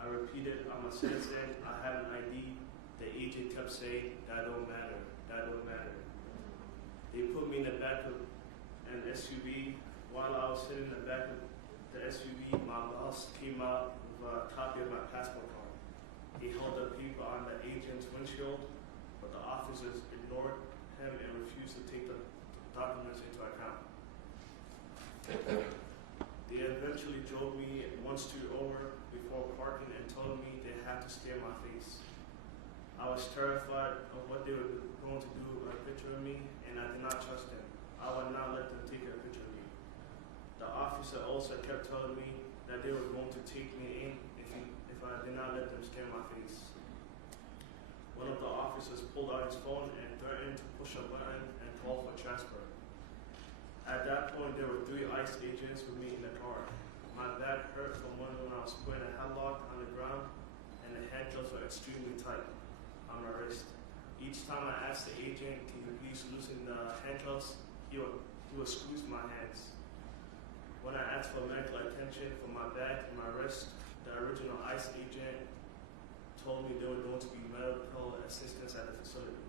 I repeated, "I'm a citizen, I have an ID." The agent kept saying, "That don't matter, that don't matter." They put me in the back of an SUV. While I was sitting in the back of the SUV, my boss came out with a copy of my passport card. He held the paper on the agent's windshield, but the officers ignored him and refused to take the documents into account. They eventually drove me one street over before parking and told me they had to stare my face. I was terrified of what they were going to do with a picture of me, and I did not trust them. I would not let them take a picture of me. The officer also kept telling me that they were going to take me in if I did not let them stare my face. One of the officers pulled out his phone and threatened to push a button and call for transfer. At that point, there were 3 ICE agents with me in the car. My back hurt from when I was put in a headlock on the ground, and the handcuffs were extremely tight on my wrist. Each time I asked the agent, "Can you please loosen the handcuffs?" he would squeeze my hands. When I asked for medical attention for my back and my wrist, the original ICE agent told me there were going to be medical assistance at the facility.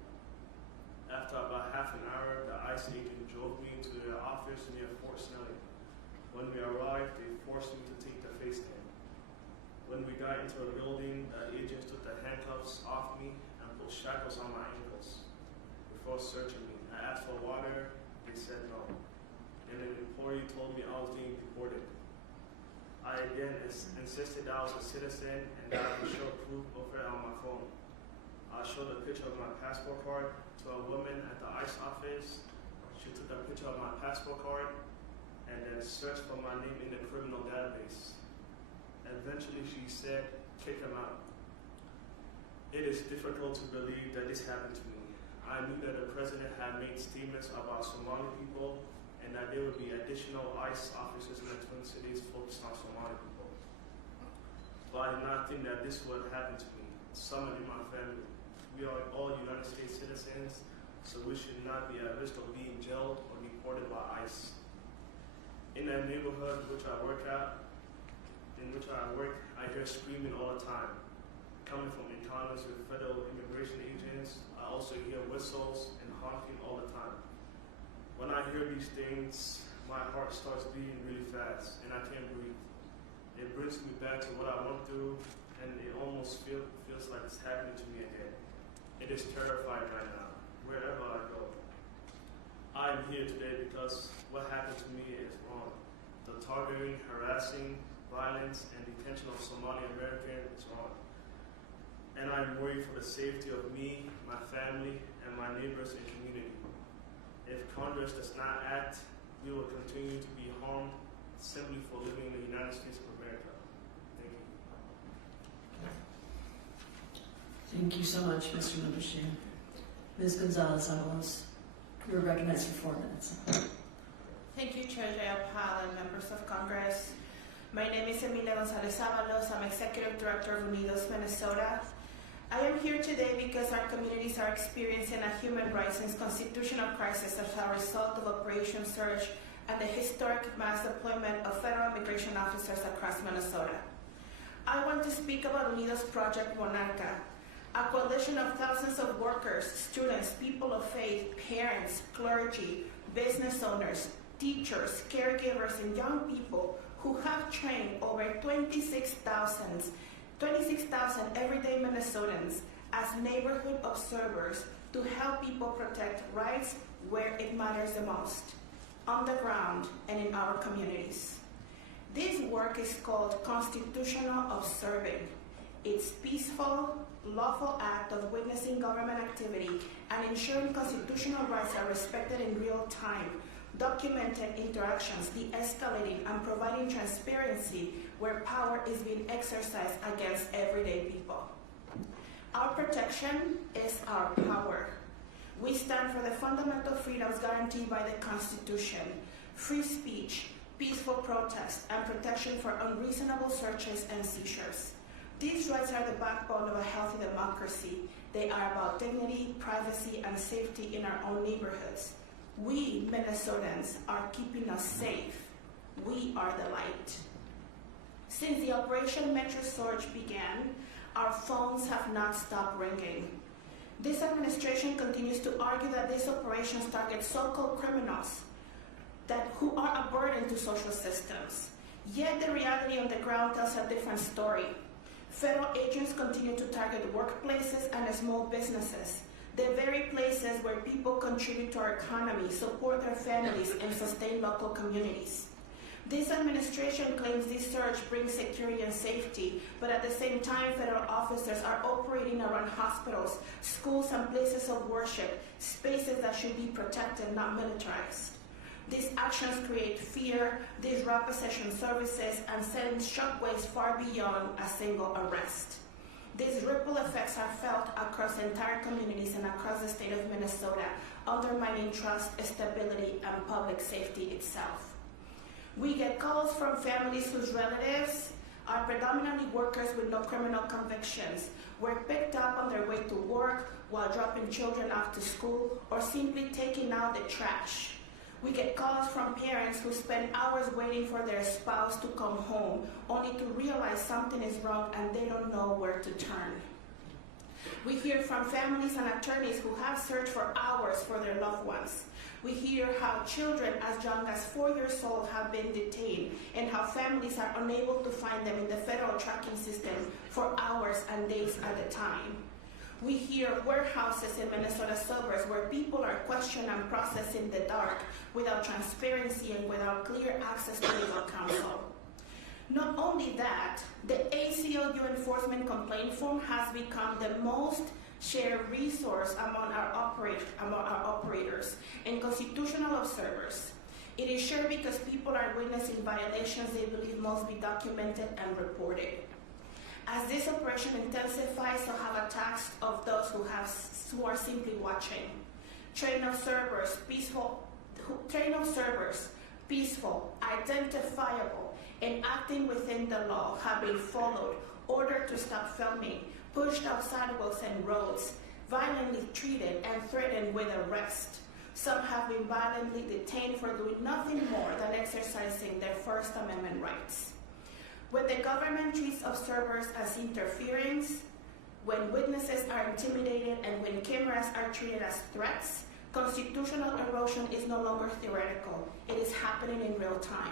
After about half an hour, the ICE agent drove me to their office near Fort Snelling. When we arrived, they forced me to take the face scan. When we got into the building, the agents took the handcuffs off me and put shackles on my ankles before searching me. I asked for water, they said no. And an employee told me I was being deported. I again insisted that I was a citizen and that I would show proof of it on my phone. I showed a picture of my passport card to a woman at the ICE office. She took a picture of my passport card and then searched for my name in the criminal database. Eventually she said, "Kick him out." It is difficult to believe that this happened to me. I knew that the president had made statements about Somali people and that there would be additional ICE officers in the Twin Cities focused on Somali people. But I did not think that this would happen to me, someone in my family. We are all United States citizens, so we should not be at risk of being jailed or deported by ICE. In the neighborhood which I work, I hear screaming all the time. Coming from encounters with federal immigration agents, I also hear whistles and honking all the time. When I hear these things, my heart starts beating really fast and I can't breathe. It brings me back to what I went through, and it almost feels like it's happening to me again. It is terrifying right now, wherever I go. I am here today because what happened to me is wrong. The targeting, harassing, violence, and detention of Somali Americans is wrong. And I'm worried for the safety of me, my family, and my neighbors and community. If Congress does not act, we will continue to be harmed simply for living in the United States of America. Thank you. Thank you so much, Mr. Mubashir. Ms. Gonzalez-Avalos, you are recognized for 4 minutes. Thank you, Chair Jayapal and members of Congress. My name is Emilia Gonzalez-Avalos. I'm Executive Director of Unidos, Minnesota. I am here today because our communities are experiencing a human rights and constitutional crisis as a result of Operation Surge and the historic mass deployment of federal immigration officers across Minnesota. I want to speak about Unidos Project Monarca, a coalition of thousands of workers, students, people of faith, parents, clergy, business owners, teachers, caregivers, and young people who have trained over 26,000 everyday Minnesotans as neighborhood observers to help people protect rights where it matters the most, on the ground and in our communities. This work is called constitutional observing. It's peaceful, lawful act of witnessing government activity and ensuring constitutional rights are respected in real time, documented interactions, de-escalating, and providing transparency where power is being exercised against everyday people. Our protection is our power. We stand for the fundamental freedoms guaranteed by the Constitution: free speech, peaceful protest, and protection for unreasonable searches and seizures. These rights are the backbone of a healthy democracy. They are about dignity, privacy, and safety in our own neighborhoods. We, Minnesotans, are keeping us safe. We are the light. Since the Operation Metro Surge began, our phones have not stopped ringing. This administration continues to argue that these operations target so-called criminals who are a burden to social systems. Yet the reality on the ground tells a different story. Federal agents continue to target workplaces and small businesses, the very places where people contribute to our economy, support their families, and sustain local communities. This administration claims this surge brings security and safety, but at the same time, federal officers are operating around hospitals, schools, and places of worship, spaces that should be protected, not militarized. These actions create fear, disrupt essential services, and send shockwaves far beyond a single arrest. These ripple effects are felt across entire communities and across the state of Minnesota, undermining trust, stability, and public safety itself. We get calls from families whose relatives are predominantly workers with no criminal convictions, were picked up on their way to work while dropping children off to school, or simply taking out the trash. We get calls from parents who spend hours waiting for their spouse to come home, only to realize something is wrong and they don't know where to turn. We hear from families and attorneys who have searched for hours for their loved ones. We hear how children as young as 4 years old have been detained and how families are unable to find them in the federal tracking system for hours and days at a time. We hear warehouses in Minnesota suburbs where people are questioned and processed in the dark without transparency and without clear access to legal counsel. Not only that, the ACLU enforcement complaint form has become the most shared resource among our operators and constitutional observers. It is shared because people are witnessing violations they believe must be documented and reported. As this operation intensifies, so have attacks of those who are simply watching. Trained observers, peaceful, identifiable, and acting within the law have been followed, ordered to stop filming, pushed off sidewalks and roads, violently treated and threatened with arrest. Some have been violently detained for doing nothing more than exercising their First Amendment rights. When the government treats observers as interference, when witnesses are intimidated, and when cameras are treated as threats, constitutional erosion is no longer theoretical. It is happening in real time.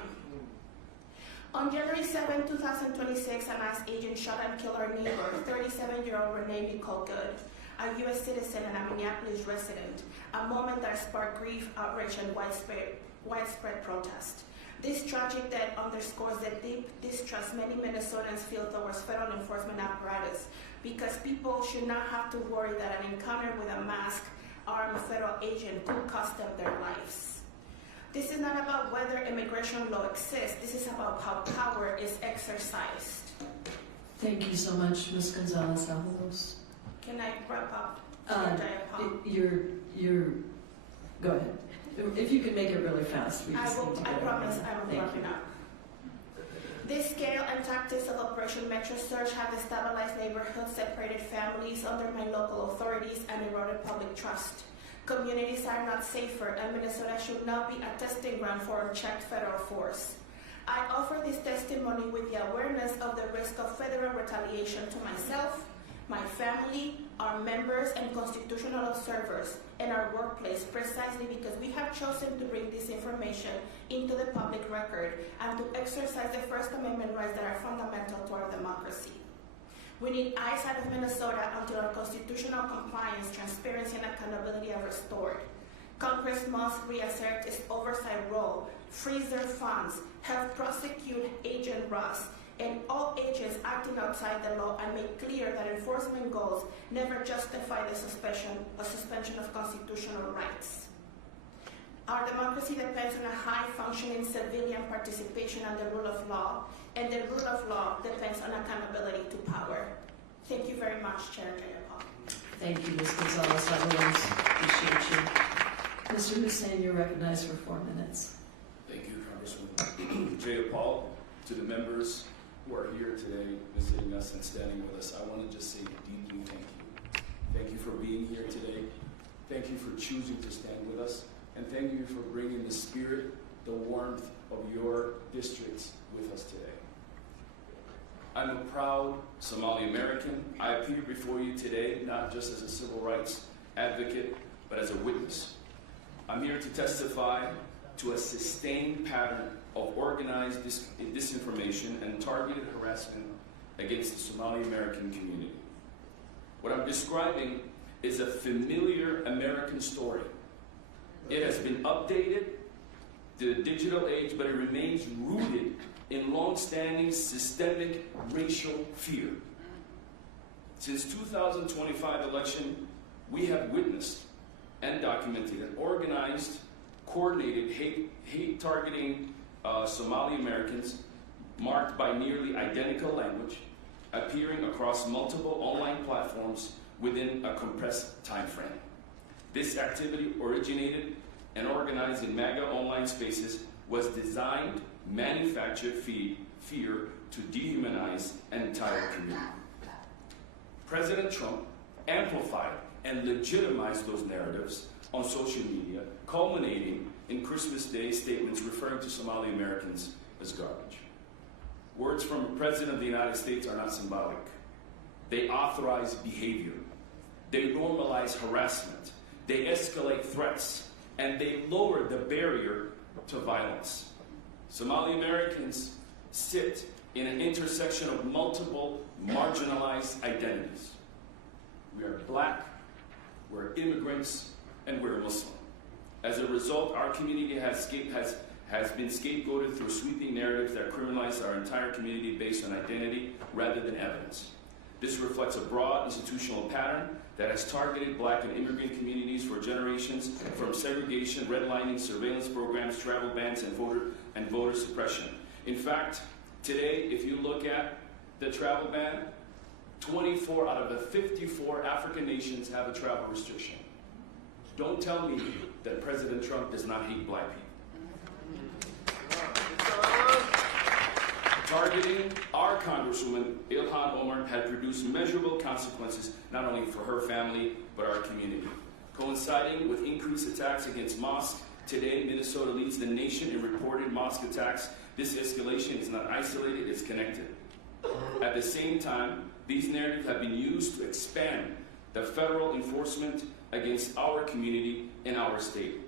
On January 7, 2026, an ICE agent shot and killed our neighbor, 37-year-old Renee Nicole Good, a U.S. citizen and a Minneapolis resident, a moment that sparked grief, outrage, and widespread protest. This tragic death underscores the deep distrust many Minnesotans feel towards federal enforcement apparatus, because people should not have to worry that an encounter with a masked, armed federal agent could cost them their lives. This is not about whether immigration law exists. This is about how power is exercised. Thank you so much, Ms. Gonzalez-Avalos. Can I wrap up? Go ahead. If you can make it really fast, we just need to I get promise it. I will wrap it up. This scale and tactics of Operation Metro Surge have destabilized neighborhoods, separated families, undermined local authorities, and eroded public trust. Communities are not safer, and Minnesota should not be a testing ground for unchecked federal force. I offer this testimony with the awareness of the risk of federal retaliation to myself, my family, our members, and constitutional observers, and our workplace, precisely because we have chosen to bring this information into the public record and to exercise the First Amendment rights that are fundamental to our democracy. We need ICE out of Minnesota until our constitutional compliance, transparency, and accountability are restored. Congress must reassert its oversight role, freeze their funds, help prosecute Agent Ross, and all agents acting outside the law and make clear that enforcement goals never justify the suspension of constitutional rights. Our democracy depends on a high-functioning civilian participation and the rule of law, and the rule of law depends on accountability to power. Thank you very much, Chair Jayapal. Thank you, Ms. Gonzalez-Avalos. Appreciate you. Mr. Hussein, you're recognized for 4 minutes. Thank you, Congresswoman Jayapal. To the members who are here today visiting us and standing with us, I want to just say deeply thank you. Thank you for being here today. Thank you for choosing to stand with us. And thank you for bringing the spirit, the warmth of your districts with us today. I'm a proud Somali American. I appear before you today not just as a civil rights advocate, but as a witness. I'm here to testify to a sustained pattern of organized disinformation and targeted harassment against the Somali American community. What I'm describing is a familiar American story. It has been updated to the digital age, but it remains rooted in long-standing systemic racial fear. Since 2025 election, we have witnessed and documented an organized, coordinated hate targeting Somali Americans marked by nearly identical language, appearing across multiple online platforms within a compressed time frame. This activity originated and organized in MAGA online spaces, was designed, manufactured, fear to dehumanize an entire community. President Trump amplified and legitimized those narratives on social media, culminating in Christmas Day statements referring to Somali Americans as garbage. Words from the President of the United States are not symbolic. They authorize behavior. They normalize harassment. They escalate threats. And they lower the barrier to violence. Somali Americans sit in an intersection of multiple marginalized identities. We are Black, we're immigrants, and we're Muslim. As a result, our community has been scapegoated through sweeping narratives that criminalize our entire community based on identity rather than evidence. This reflects a broad institutional pattern that has targeted Black and immigrant communities for generations, from segregation, redlining, surveillance programs, travel bans, and voter suppression. In fact, today, if you look at the travel ban, 24 out of the 54 African nations have a travel restriction. Don't tell me that President Trump does not hate Black people. Targeting our Congresswoman, Ilhan Omar, had produced measurable consequences not only for her family, but our community. Coinciding with increased attacks against mosques, today Minnesota leads the nation in reported mosque attacks. This escalation is not isolated, it's connected. At the same time, these narratives have been used to expand the federal enforcement against our community in our state.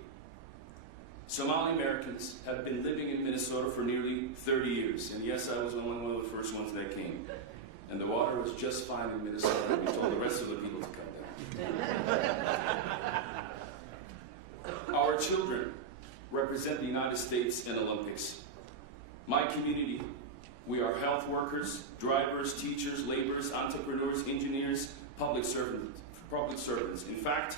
Somali Americans have been living in Minnesota for nearly 30 years. And yes, I was one of the first ones that came. And the water was just fine in Minnesota. We told the rest of the people to come down. Our children represent the United States in Olympics. My community, we are health workers, drivers, teachers, laborers, entrepreneurs, engineers, public servants. In fact,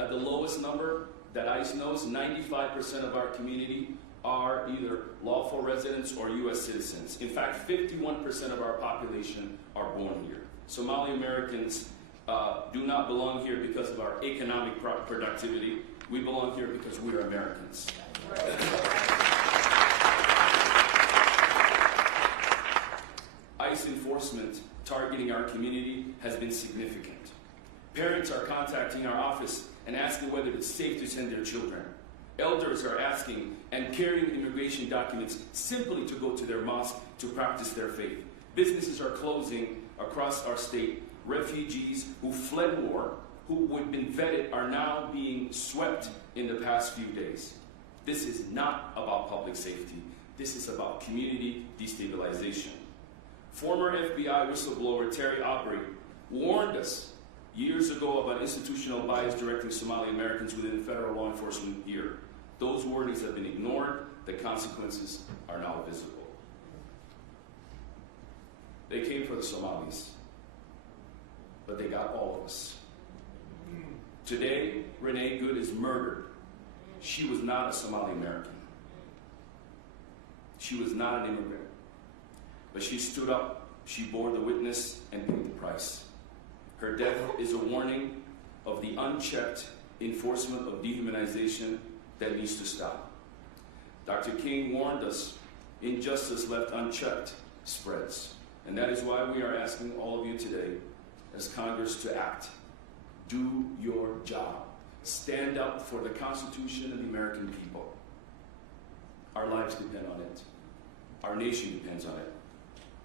at the lowest number that ICE knows, 95% of our community are either lawful residents or U.S. citizens. In fact, 51% of our population are born here. Somali Americans do not belong here because of our economic productivity. We belong here because we are Americans. ICE enforcement targeting our community has been significant. Parents are contacting our office and asking whether it's safe to send their children. Elders are asking and carrying immigration documents simply to go to their mosque to practice their faith. Businesses are closing across our state. Refugees who fled war, who had been vetted, are now being swept in the past few days. This is not about public safety. This is about community destabilization. Former FBI whistleblower Terry Aubrey warned us years ago about institutional bias directing Somali Americans within federal law enforcement here. Those warnings have been ignored. The consequences are now visible. They came for the Somalis, but they got all of us. Today, Renee Good is murdered. She was not a Somali American. She was not an immigrant. But she stood up, she bore the witness, and paid the price. Her death is a warning of the unchecked enforcement of dehumanization that needs to stop. Dr. King warned us, injustice left unchecked spreads. And that is why we are asking all of you today, as Congress, to act. Do your job. Stand up for the Constitution and the American people. Our lives depend on it. Our nation depends on it.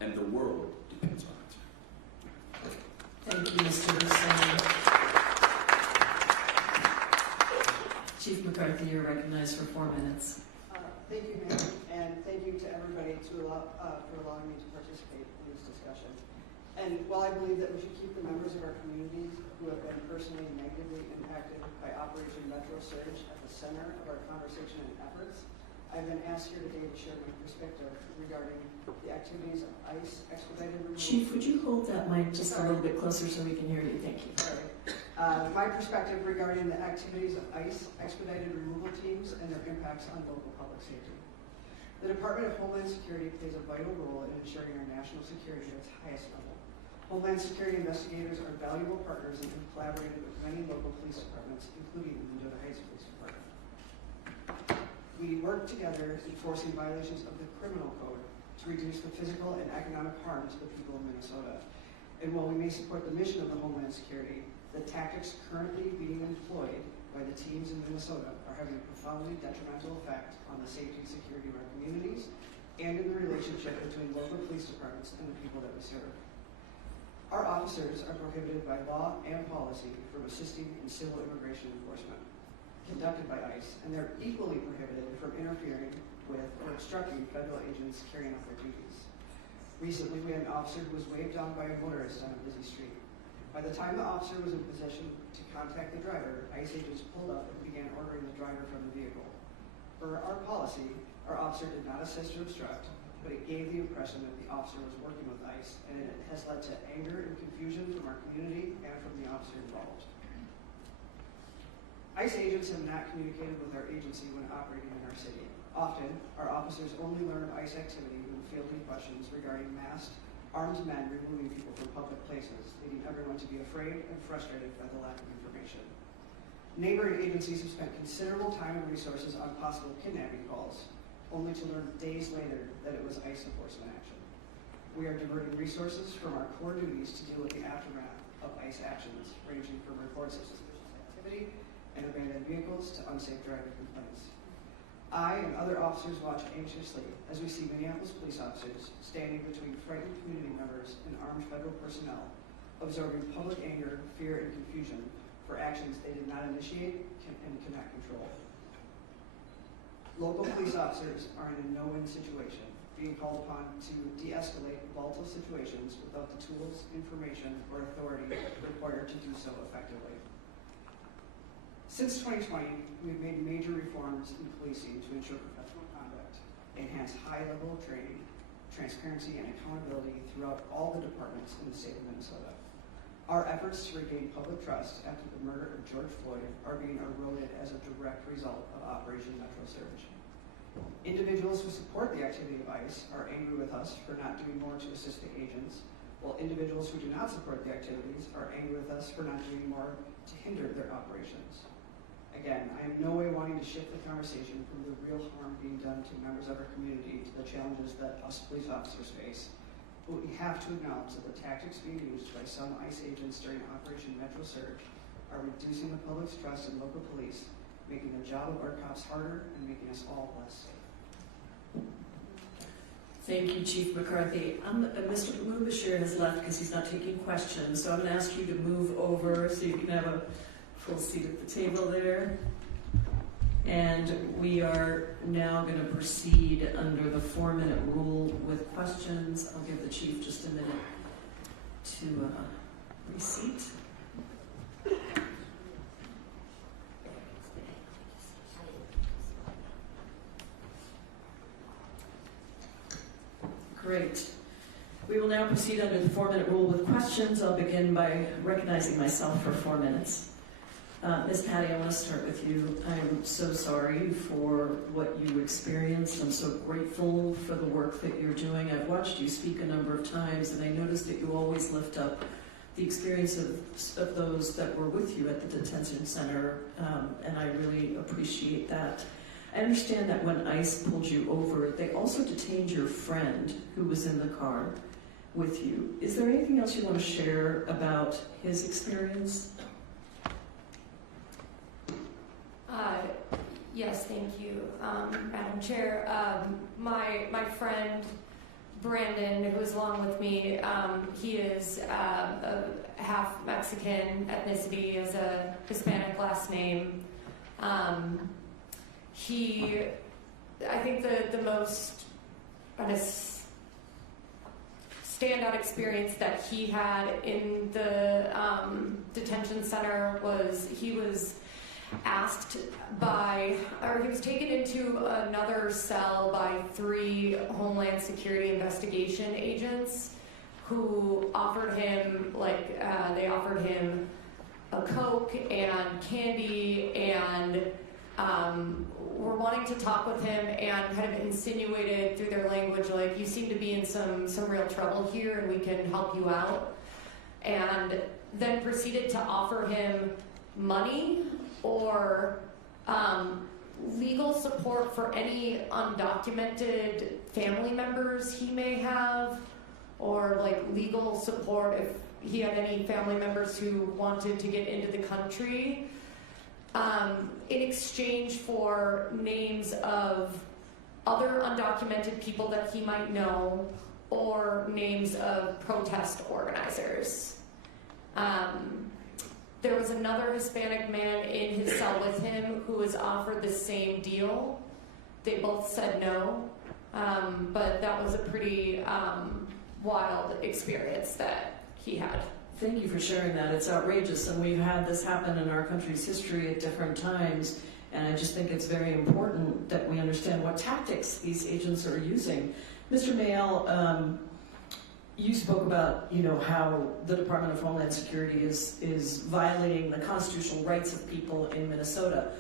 And the world depends on it. Thank you, Mr. Hussein. Chief McCarthy, you're recognized for 4 minutes. Thank you, Mayor, and thank you to everybody for allowing me to participate in this discussion. And while I believe that we should keep the members of our communities who have been personally negatively impacted by Operation Metro Surge at the center of our conversation and efforts, I've been asked here today to share my perspective regarding the activities of ICE expedited removal. Chief, would you hold that mic just a little bit closer so we can hear you? Thank you. Sorry. My perspective regarding the activities of ICE expedited removal teams and their impacts on local public safety. The Department of Homeland Security plays a vital role in ensuring our national security at its highest level. Homeland Security investigators are valuable partners and have collaborated with many local police departments, including the Mendota Heights Police Department. We work together enforcing violations of the criminal code to reduce the physical and economic harm to the people of Minnesota. And while we may support the mission of the Homeland Security, the tactics currently being employed by the teams in Minnesota are having a profoundly detrimental effect on the safety and security of our communities and in the relationship between local police departments and the people that we serve. Our officers are prohibited by law and policy from assisting in civil immigration enforcement conducted by ICE, and they're equally prohibited from interfering with or obstructing federal agents carrying out their duties. Recently, we had an officer who was waved on by a motorist on a busy street. By the time the officer was in position to contact the driver, ICE agents pulled up and began ordering the driver from the vehicle. Per our policy, our officer did not assist or obstruct, but it gave the impression that the officer was working with ICE, and it has led to anger and confusion from our community and from the officer involved. ICE agents have not communicated with our agency when operating in our city. Often, our officers only learn of ICE activity when fielding questions regarding masked, armed men removing people from public places, leading everyone to be afraid and frustrated by the lack of information. Neighboring agencies have spent considerable time and resources on possible kidnapping calls, only to learn days later that it was ICE enforcement action. We are diverting resources from our core duties to deal with the aftermath of ICE actions, ranging from reports of suspicious activity and abandoned vehicles to unsafe driving complaints. I and other officers watch anxiously as we see Minneapolis police officers standing between frightened community members and armed federal personnel, absorbing public anger, fear, and confusion for actions they did not initiate and cannot control. Local police officers are in a no-win situation, being called upon to de-escalate volatile situations without the tools, information, or authority required to do so effectively. Since 2020, we've made major reforms in policing to ensure professional conduct, enhance high level of training, transparency, and accountability throughout all the departments in the state of Minnesota. Our efforts to regain public trust after the murder of George Floyd are being eroded as a direct result of Operation Metro Surge. Individuals who support the activity of ICE are angry with us for not doing more to assist the agents, while individuals who do not support the activities are angry with us for not doing more to hinder their operations. Again, I am in no way wanting to shift the conversation from the real harm being done to members of our community to the challenges that us police officers face. But we have to acknowledge that the tactics being used by some ICE agents during Operation Metro Surge are reducing the public's trust in local police, making the job of our cops harder and making us all less safe. Thank you, Chief McCarthy. Mr. Mubashir has left because he's not taking questions, so I'm going to ask you to move over so you can have a full seat at the table there. And we are now going to proceed under the 4-minute rule with questions. I'll give the Chief just a minute to reseat. Great. We will now proceed under the 4-minute rule with questions. I'll begin by recognizing myself for 4 minutes. Ms. Patty, I want to start with you. I'm so sorry for what you experienced. I'm so grateful for the work that you're doing. I've watched you speak a number of times, and I noticed that you always lift up the experience of those that were with you at the detention center, and I really appreciate that. I understand that when ICE pulled you over, they also detained your friend who was in the car with you. Is there anything else you want to share about his experience? Yes, thank you, Madam Chair. My friend Brandon, who is along with me, he is a half Mexican ethnicity, has a Hispanic last name. I think the most kind of standout experience that he had in the detention center was he was asked he was taken into another cell by 3 Homeland Security investigation agents who offered him, they offered him a Coke and candy and were wanting to talk with him and kind of insinuated through their language, like, you seem to be in some real trouble here and we can help you out. And then proceeded to offer him money or legal support for any undocumented family members he may have, or like legal support if he had any family members who wanted to get into the country, in exchange for names of other undocumented people that he might know or names of protest organizers. There was another Hispanic man in his cell with him who was offered the same deal. They both said no, but that was a pretty wild experience that he had. Thank you for sharing that. It's outrageous, and we've had this happen in our country's history at different times, and I just think it's very important that we understand what tactics these agents are using. Mr. Mayel, you spoke about, how the Department of Homeland Security is violating the constitutional rights of people in Minnesota.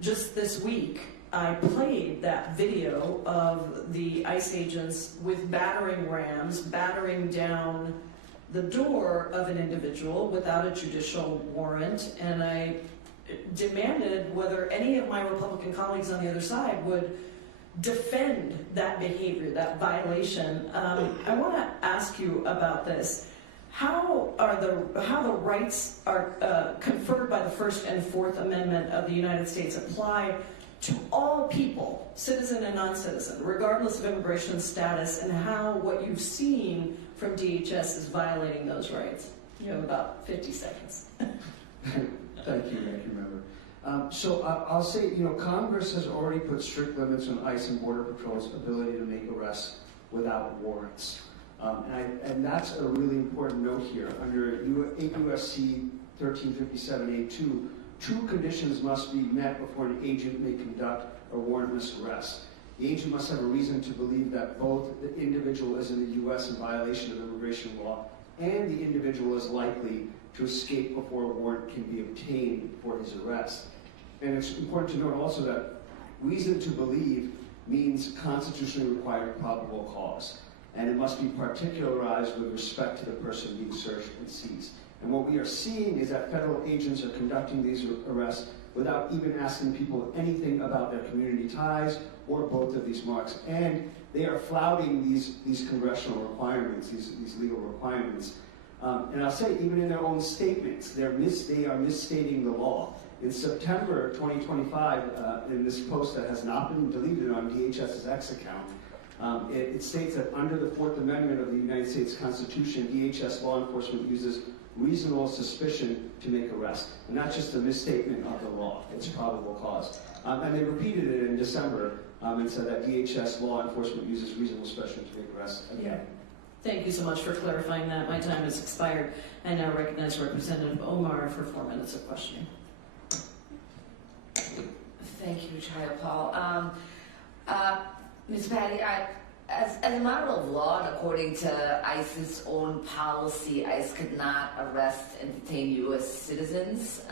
Just this week, I played that video of the ICE agents with battering rams battering down the door of an individual without a judicial warrant, and I demanded whether any of my Republican colleagues on the other side would defend that behavior, that violation. I want to ask you about this. How the rights are conferred by the First and Fourth Amendment of the United States apply to all people, citizen and non-citizen, regardless of immigration status, and how what you've seen from DHS is violating those rights? You have about 50 seconds. Thank you, Member. So I'll say, Congress has already put strict limits on ICE and Border Patrol's ability to make arrests without warrants. And that's a really important note here. Under 8 U.S.C. 1357A2, 2 conditions must be met before an agent may conduct a warrantless arrest. The agent must have a reason to believe that both the individual is in the U.S. in violation of immigration law and the individual is likely to escape before a warrant can be obtained for his arrest. And it's important to note also that reason to believe means constitutionally required probable cause. And it must be particularized with respect to the person being searched and seized. And what we are seeing is that federal agents are conducting these arrests without even asking people anything about their community ties or both of these marks. And they are flouting these congressional requirements, these legal requirements. And I'll say, even in their own statements, they are misstating the law. In September 2025, in this post that has not been deleted on DHS's X account, it states that under the Fourth Amendment of the United States Constitution, DHS law enforcement uses reasonable suspicion to make arrests. And not just a misstatement of the law, it's probable cause. And they repeated it in December and said that DHS law enforcement uses reasonable suspicion to make arrests again. Yeah. Thank you so much for clarifying that. My time has expired. I now recognize Representative Omar for 4 minutes of questioning. Thank you, Jayapal. Ms. Patty, As a matter of law, according to ICE's own policy, ICE could not arrest and detain U.S. citizens.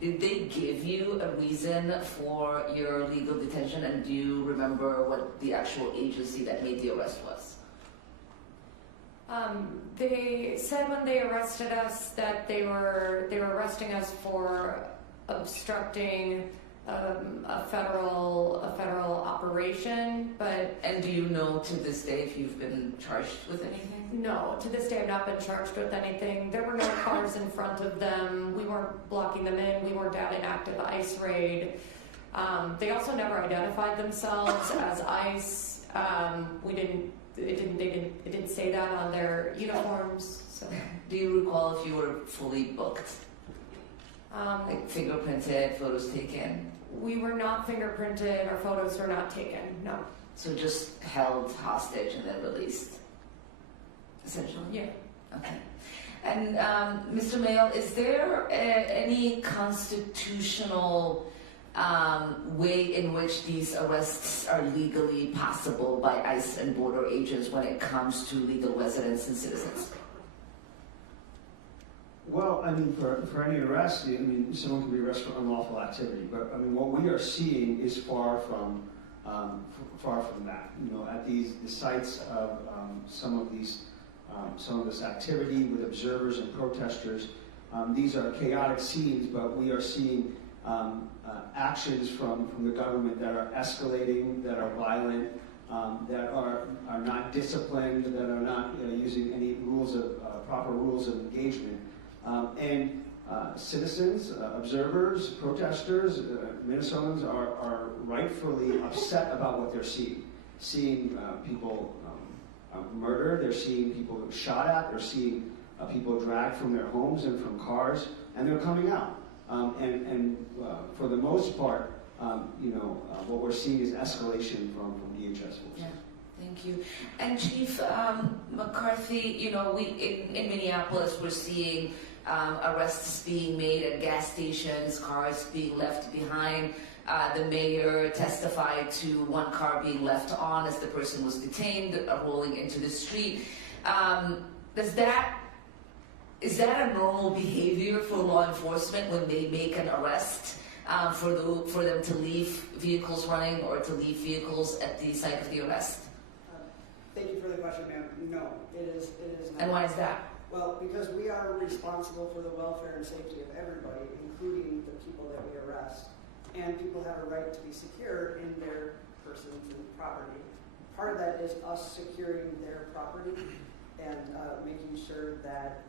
Did they give you a reason for your legal detention, and do you remember what the actual agency that made the arrest was? They said when they arrested us that they were arresting us for obstructing a federal operation, but... And do you know to this day if you've been charged with anything? No, to this day I've not been charged with anything. There were no cars in front of them. We weren't blocking them in. We weren't at an active ICE raid. They also never identified themselves as ICE. It didn't say that on their uniforms. So. Do you recall if you were fully booked? Like fingerprinted, photos taken? We were not fingerprinted. Our photos were not taken, no. So just held hostage and then released, essentially? Yeah. Okay. And Mr. Mayo, is there any constitutional way in which these arrests are legally possible by ICE and border agents when it comes to legal residents and citizens? Well, I mean, for any arrest, I mean, someone can be arrested for unlawful activity. But I mean, what we are seeing is far from that. You know, at the sites of some of this activity with observers and protesters, these are chaotic scenes. But we are seeing actions from the government that are escalating, that are violent, that are not disciplined, that are not using any proper rules of engagement. And citizens, observers, protesters, Minnesotans are rightfully upset about what they're seeing. Seeing people murdered, they're seeing people shot at, they're seeing people dragged from their homes and from cars, and they're coming out. And for the most part, what we're seeing is escalation from DHS forces. Yeah. Thank you. And Chief McCarthy, in Minneapolis, we're seeing arrests being made at gas stations, cars being left behind. The mayor testified to one car being left on as the person was detained, rolling into the street. Is that a normal behavior for law enforcement when they make an arrest, for them to leave vehicles running or to leave vehicles at the site of the arrest? Thank you for the question, ma'am. No, it is not. And why is that? Well, because we are responsible for the welfare and safety of everybody, including the people that we arrest. And people have a right to be secure in their persons and property. Part of that is us securing their property and making sure that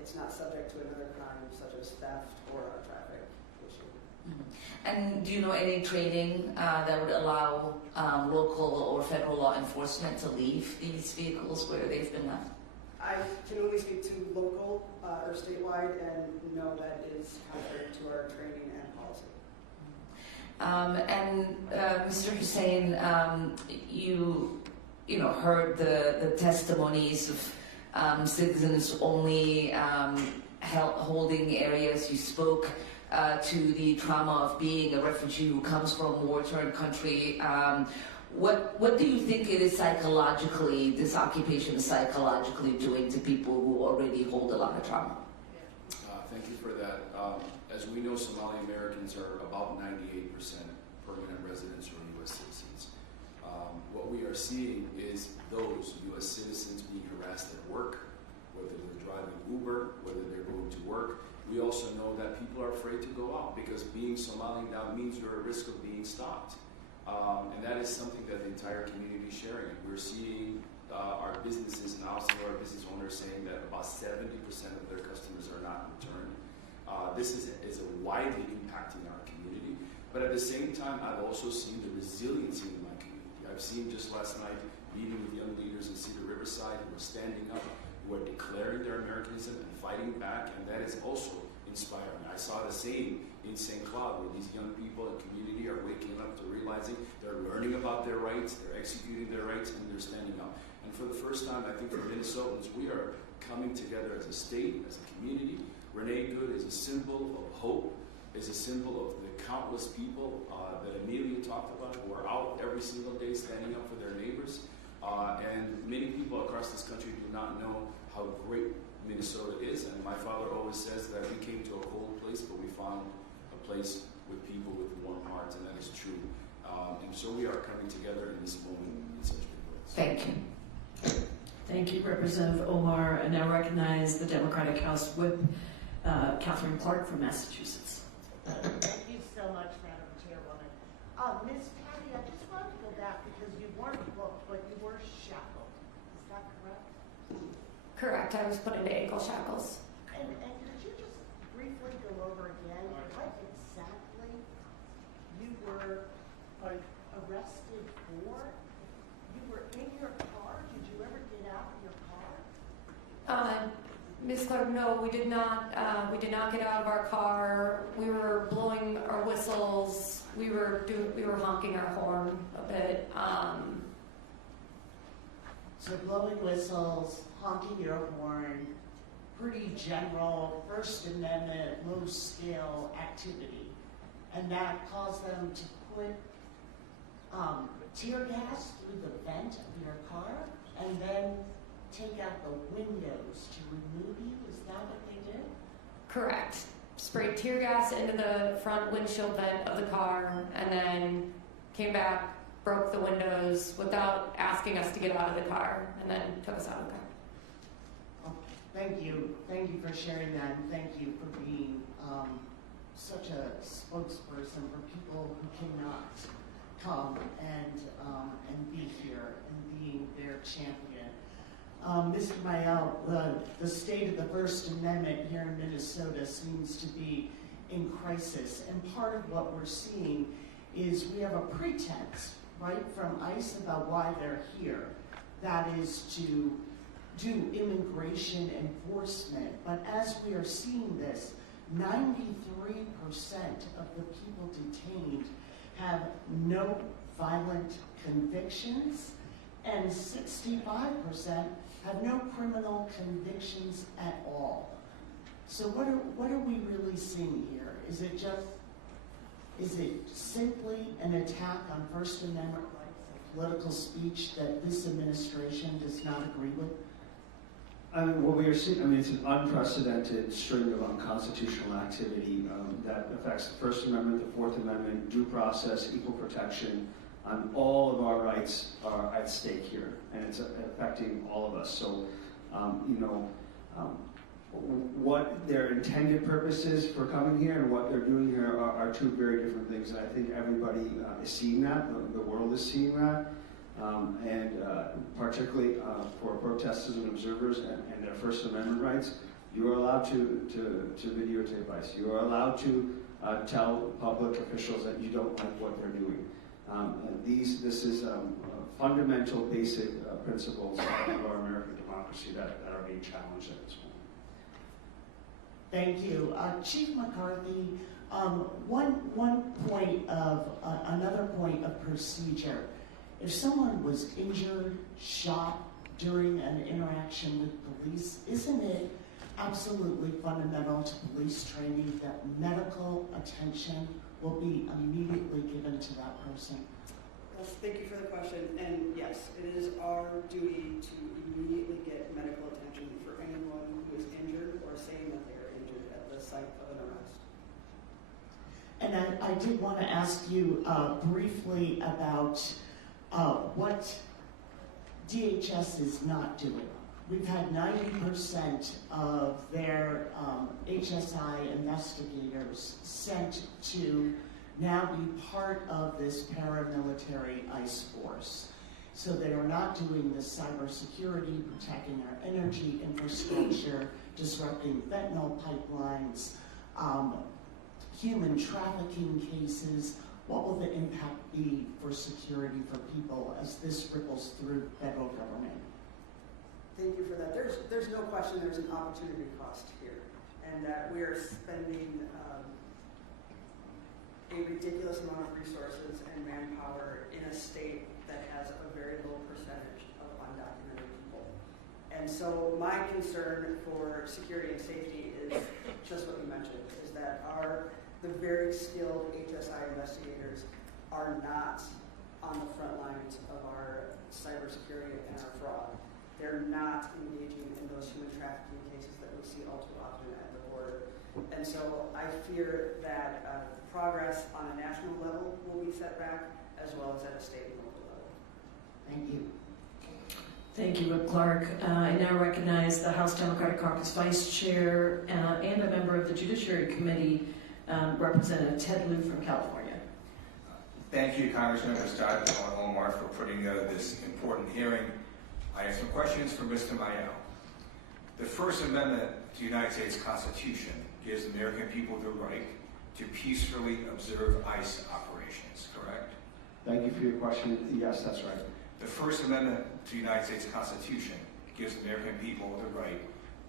it's not subject to another crime such as theft or a traffic issue. Mm-hmm. And do you know any training that would allow local or federal law enforcement to leave these vehicles where they've been left? I can only speak to local or statewide, and no, that is contrary to our training and policy. Mr. Hussein, you heard the testimonies of citizens only holding areas. You spoke to the trauma of being a refugee who comes from a war-torn country. What do you think it is psychologically, this occupation is psychologically doing to people who already hold a lot of trauma? Thank you for that. As we know, Somali Americans are about 98% permanent residents or U.S. citizens. What we are seeing is those U.S. citizens being harassed at work, whether they're driving Uber, whether they're going to work. We also know that people are afraid to go out because being Somali now means you're at risk of being stopped. And that is something that the entire community is sharing. We're seeing our businesses and also our business owners saying that about 70% of their customers are not returned. This is widely impacting our community. But at the same time, I've also seen the resiliency in my community. I've seen just last night meeting with young leaders in Cedar Riverside who are standing up, who are declaring their Americanism and fighting back, and that is also inspiring. I saw the same in St. Cloud, where these young people and community are waking up to realizing they're learning about their rights, they're executing their rights, and they're standing up. And for the first time, I think for Minnesotans, we are coming together as a state, as a community. Renee Good is a symbol of hope, is a symbol of the countless people that Amelia talked about, who are out every single day standing up for their neighbors. And many people across this country do not know how great Minnesota is. And my father always says that we came to a cold place, but we found a place with people with warm hearts, and that is true. And so we are coming together in this moment in such big ways. Thank you. Thank you, Representative Omar. And now recognize the Democratic House Whip, Catherine Clark from Massachusetts. Thank you so much, Madam Chairwoman. Ms. Patty, I just wanted to go back because you weren't booked, but you were shackled. Is that correct? Correct. I was put into ankle shackles. And could you just briefly go over again what exactly you were arrested for? You were in your car. Did you ever get out of your car? Ms. Clark, no, we did not. We did not get out of our car. We were blowing our whistles. We were honking our horn a bit. So blowing whistles, honking your horn, pretty general First Amendment, low-scale activity. And that caused them to put tear gas through the vent of your car and then take out the windows to remove you? Is that what they did? Correct. Sprayed tear gas into the front windshield vent of the car and then came back, broke the windows without asking us to get out of the car, and then took us out of the car. Oh, thank you. Thank you for sharing that, and thank you for being such a spokesperson for people who cannot come and be here and being their champion. Mr. Mayel, the state of the First Amendment here in Minnesota seems to be in crisis, and part of what we're seeing is we have a pretense, right, from ICE about why they're here. That is to do immigration enforcement. But as we are seeing this, 93% of the people detained have no violent convictions, and 65% have no criminal convictions at all. So what are we really seeing here? Is it simply an attack on First Amendment rights and political speech that this administration does not agree with? I mean, what we are seeing, it's an unprecedented string of unconstitutional activity that affects the First Amendment, the Fourth Amendment, due process, equal protection. All of our rights are at stake here, and it's affecting all of us. So, what their intended purpose is for coming here and what they're doing here are two very different things. And I think everybody is seeing that, the world is seeing that. And particularly for protesters and observers and their First Amendment rights, you are allowed to videotape ICE. You are allowed to tell public officials that you don't like what they're doing. This is fundamental, basic principles of our American democracy that are being challenged at this point. Thank you. Chief McCarthy, another point of procedure. If someone was injured, shot during an interaction with police, isn't it absolutely fundamental to police training that medical attention will be immediately given to that person? Yes, thank you for the question. And yes, it is our duty to immediately get medical attention for anyone who is injured or saying that they are injured at the site of an arrest. And I did want to ask you briefly about what DHS is not doing. We've had 90% of their HSI investigators sent to now be part of this paramilitary ICE force. So they are not doing the cybersecurity, protecting our energy infrastructure, disrupting fentanyl pipelines, human trafficking cases. What will the impact be for security for people as this ripples through federal government? Thank you for that. There's no question there's an opportunity cost here, and that we are spending a ridiculous amount of resources and manpower in a state that has a very low percentage of undocumented people. And so my concern for security and safety is just what you mentioned, is that the very skilled HSI investigators are not on the front lines of our cybersecurity and our fraud. They're not engaging in those human trafficking cases that we see all too often at the border. And so I fear that progress on a national level will be set back, as well as at a state and local level. Thank you. Thank you, Whip Clark. I now recognize the House Democratic Caucus Vice Chair and a member of the Judiciary Committee, Representative Ted Lieu from California. Thank you, Congressmembers Jayapal and Omar, for putting together this important hearing. I have some questions for Mr. Mayel. The First Amendment to the United States Constitution gives the American people the right to peacefully observe ICE operations, correct? Thank you for your question. Yes, that's right. The First Amendment to the United States Constitution gives the American people the right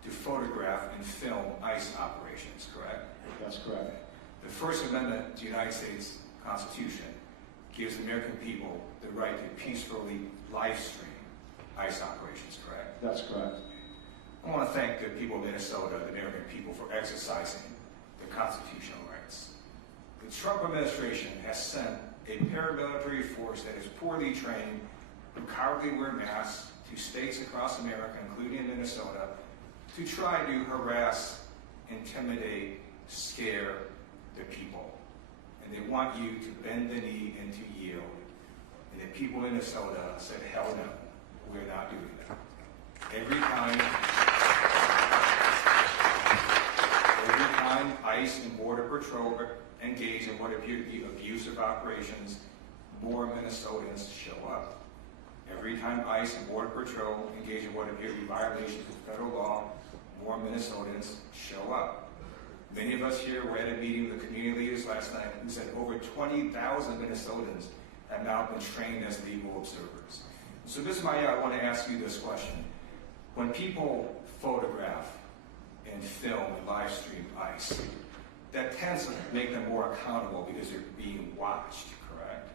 to photograph and film ICE operations, correct? That's correct. The First Amendment to the United States Constitution gives the American people the right to peacefully live stream ICE operations, correct? That's correct. I want to thank the people of Minnesota, the American people, for exercising their constitutional rights. The Trump administration has sent a paramilitary force that is poorly trained, who cowardly wear masks to states across America, including Minnesota, to try to harass, intimidate, scare the people. And they want you to bend the knee and to yield. And the people in Minnesota said, hell no, we're not doing that. Every time ICE and Border Patrol engage in what appear to be abusive operations, more Minnesotans show up. Every time ICE and Border Patrol engage in what appear to be violations of federal law, more Minnesotans show up. Many of us here were at a meeting with the community leaders last night who said over 20,000 Minnesotans have now been trained as legal observers. So Ms. Maya, I want to ask you this question. When people photograph and film and live stream ICE, that tends to make them more accountable because they're being watched, correct?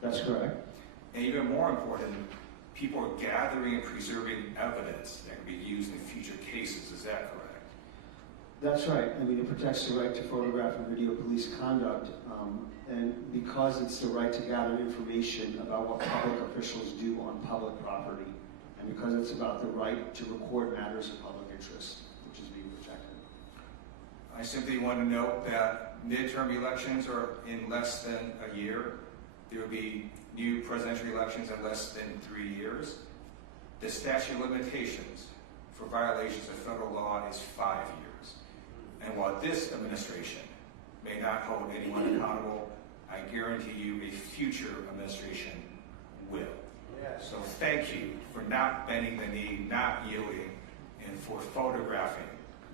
That's correct. And even more important, people are gathering and preserving evidence that can be used in future cases. Is that correct? That's right. I mean, it protects the right to photograph and video police conduct, and because it's the right to gather information about what public officials do on public property, and because it's about the right to record matters of public interest, which is being protected. I simply want to note that midterm elections are in less than a year. There will be new presidential elections in less than 3 years. The statute of limitations for violations of federal law is 5 years. And while this administration may not hold anyone accountable, I guarantee you a future administration will. Yes. So thank you for not bending the knee, not yielding, and for photographing,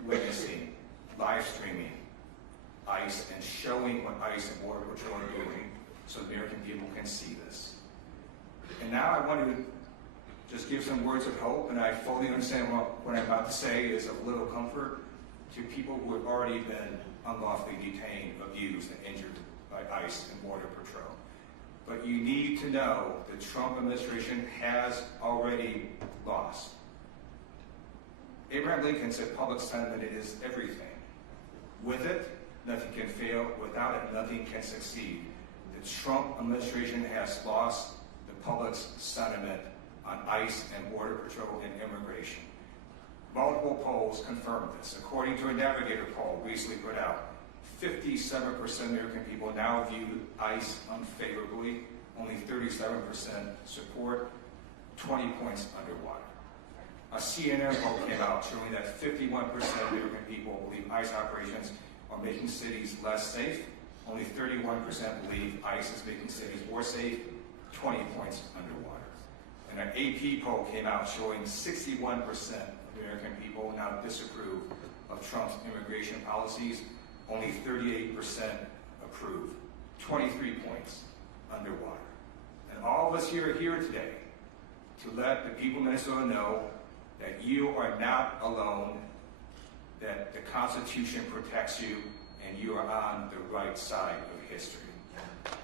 witnessing, live streaming ICE and showing what ICE and Border Patrol are doing so the American people can see this. And now I want to just give some words of hope, and I fully understand what I'm about to say is of little comfort to people who have already been unlawfully detained, abused, and injured by ICE and Border Patrol. But you need to know the Trump administration has already lost. Abraham Lincoln said public sentiment is everything. With it, nothing can fail. Without it, nothing can succeed. The Trump administration has lost the public's sentiment on ICE and Border Patrol and immigration. Multiple polls confirm this. According to a Navigator poll recently put out, 57% of American people now view ICE unfavorably. Only 37% support, 20 points underwater. A CNN poll came out showing that 51% of American people believe ICE operations are making cities less safe. Only 31% believe ICE is making cities more safe, 20 points underwater. And an AP poll came out showing 61% of American people now disapprove of Trump's immigration policies. Only 38% approve, 23 points underwater. And all of us here are here today to let the people of Minnesota know that you are not alone, that the Constitution protects you, and you are on the right side of history.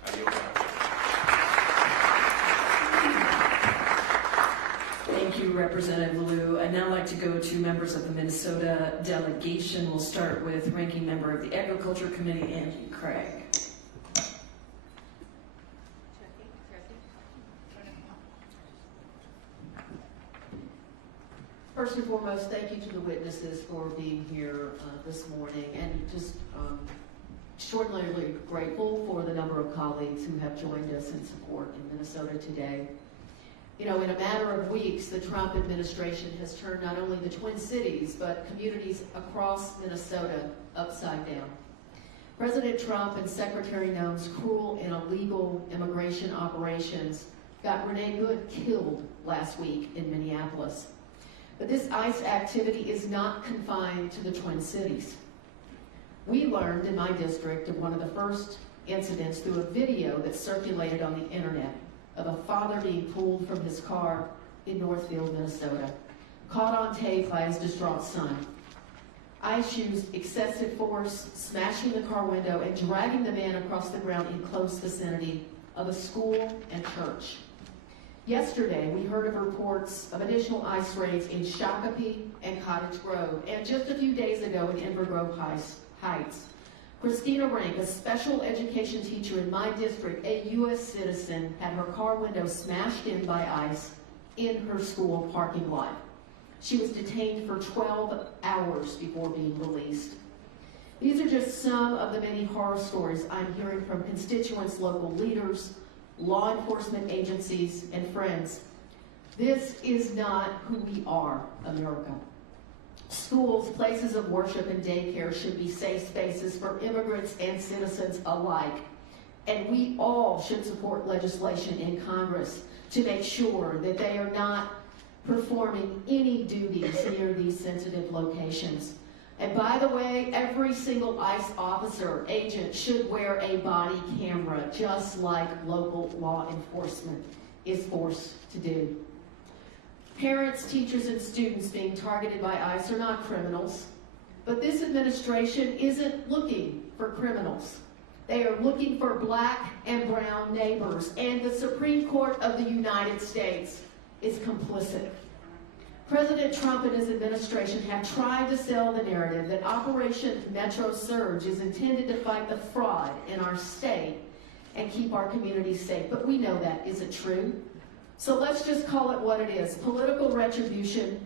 I yield back. Thank you, Representative Lieu. I'd now like to go to members of the Minnesota delegation. We'll start with Ranking Member of the Agriculture Committee, Angie Craig. first and foremost, thank you to the witnesses for being here this morning, and just extraordinarily grateful for the number of colleagues who have joined us in support in Minnesota today. You know, in a matter of weeks, the Trump administration has turned not only the Twin Cities, but communities across Minnesota upside down. President Trump and Secretary Noem's cruel and illegal immigration operations got Renee Good killed last week in Minneapolis. But this ICE activity is not confined to the Twin Cities. We learned in my district of one of the first incidents through a video that circulated on the internet of a father being pulled from his car in Northfield, Minnesota, caught on tape by his distraught son. ICE used excessive force, smashing the car window and dragging the man across the ground in close vicinity of a school and church. Yesterday, we heard of reports of additional ICE raids in Shakopee and Cottage Grove, and just a few days ago in Inver Grove Heights. Christina Rank, a special education teacher in my district, a U.S. citizen, had her car window smashed in by ICE in her school parking lot. She was detained for 12 hours before being released. These are just some of the many horror stories I'm hearing from constituents, local leaders, law enforcement agencies, and friends. This is not who we are, America. Schools, places of worship, and daycare should be safe spaces for immigrants and citizens alike. And we all should support legislation in Congress to make sure that they are not performing any duties near these sensitive locations. And by the way, every single ICE officer, agent should wear a body camera, just like local law enforcement is forced to do. Parents, teachers, and students being targeted by ICE are not criminals, but this administration isn't looking for criminals. They are looking for black and brown neighbors, and the Supreme Court of the United States is complicit. President Trump and his administration have tried to sell the narrative that Operation Metro Surge is intended to fight the fraud in our state and keep our communities safe, but we know that isn't true. So let's just call it what it is, political retribution,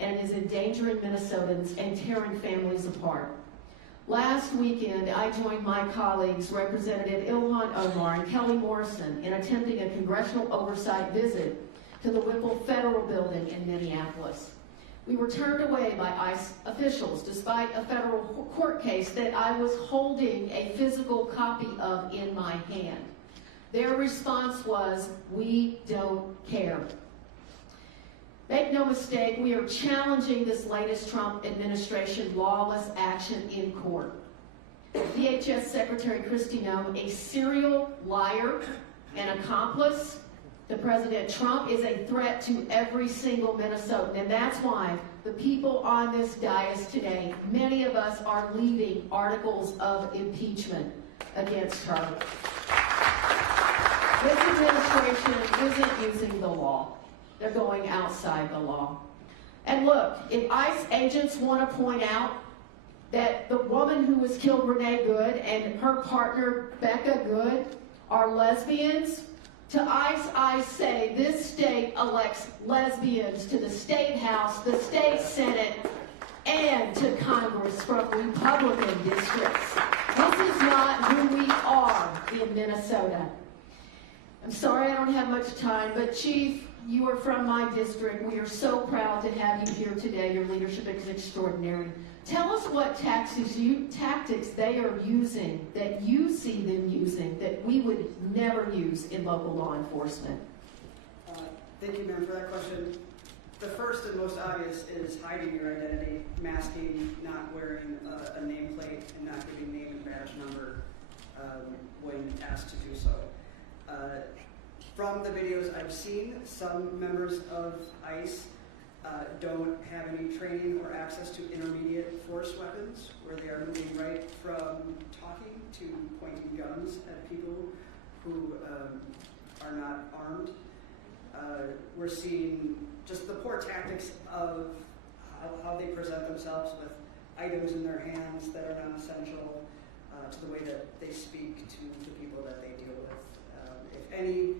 and it is endangering Minnesotans and tearing families apart. Last weekend, I joined my colleagues, Representative Ilhan Omar and Kelly Morrison, in attempting a congressional oversight visit to the Whipple Federal Building in Minneapolis. We were turned away by ICE officials despite a federal court case that I was holding a physical copy of in my hand. Their response was, "We don't care." Make no mistake, we are challenging this latest Trump administration lawless action in court. DHS Secretary Kristi Noem, a serial liar and accomplice to President Trump, is a threat to every single Minnesotan, and that's why the people on this dais today, many of us are leading articles of impeachment against her. This administration isn't using the law. They're going outside the law. And look, if ICE agents want to point out that the woman who was killed, Renee Good, and her partner, Becca Good, are lesbians, to ICE, I say this state elects lesbians to the state house, the state senate, and to Congress from Republican districts. This is not who we are in Minnesota. I'm sorry I don't have much time, but Chief, you are from my district. We are so proud to have you here today. Your leadership is extraordinary. Tell us what tactics they are using, that you see them using, that we would never use in local law enforcement. Thank you, ma'am, for that question. The first and most obvious is hiding your identity, masking, not wearing a nameplate, and not giving name and badge number when asked to do so. From the videos I've seen, some members of ICE don't have any training or access to intermediate force weapons, where they are moving right from talking to pointing guns at people who are not armed. We're seeing just the poor tactics of how they present themselves with items in their hands that are non-essential, to the way that they speak to the people that they deal with. If any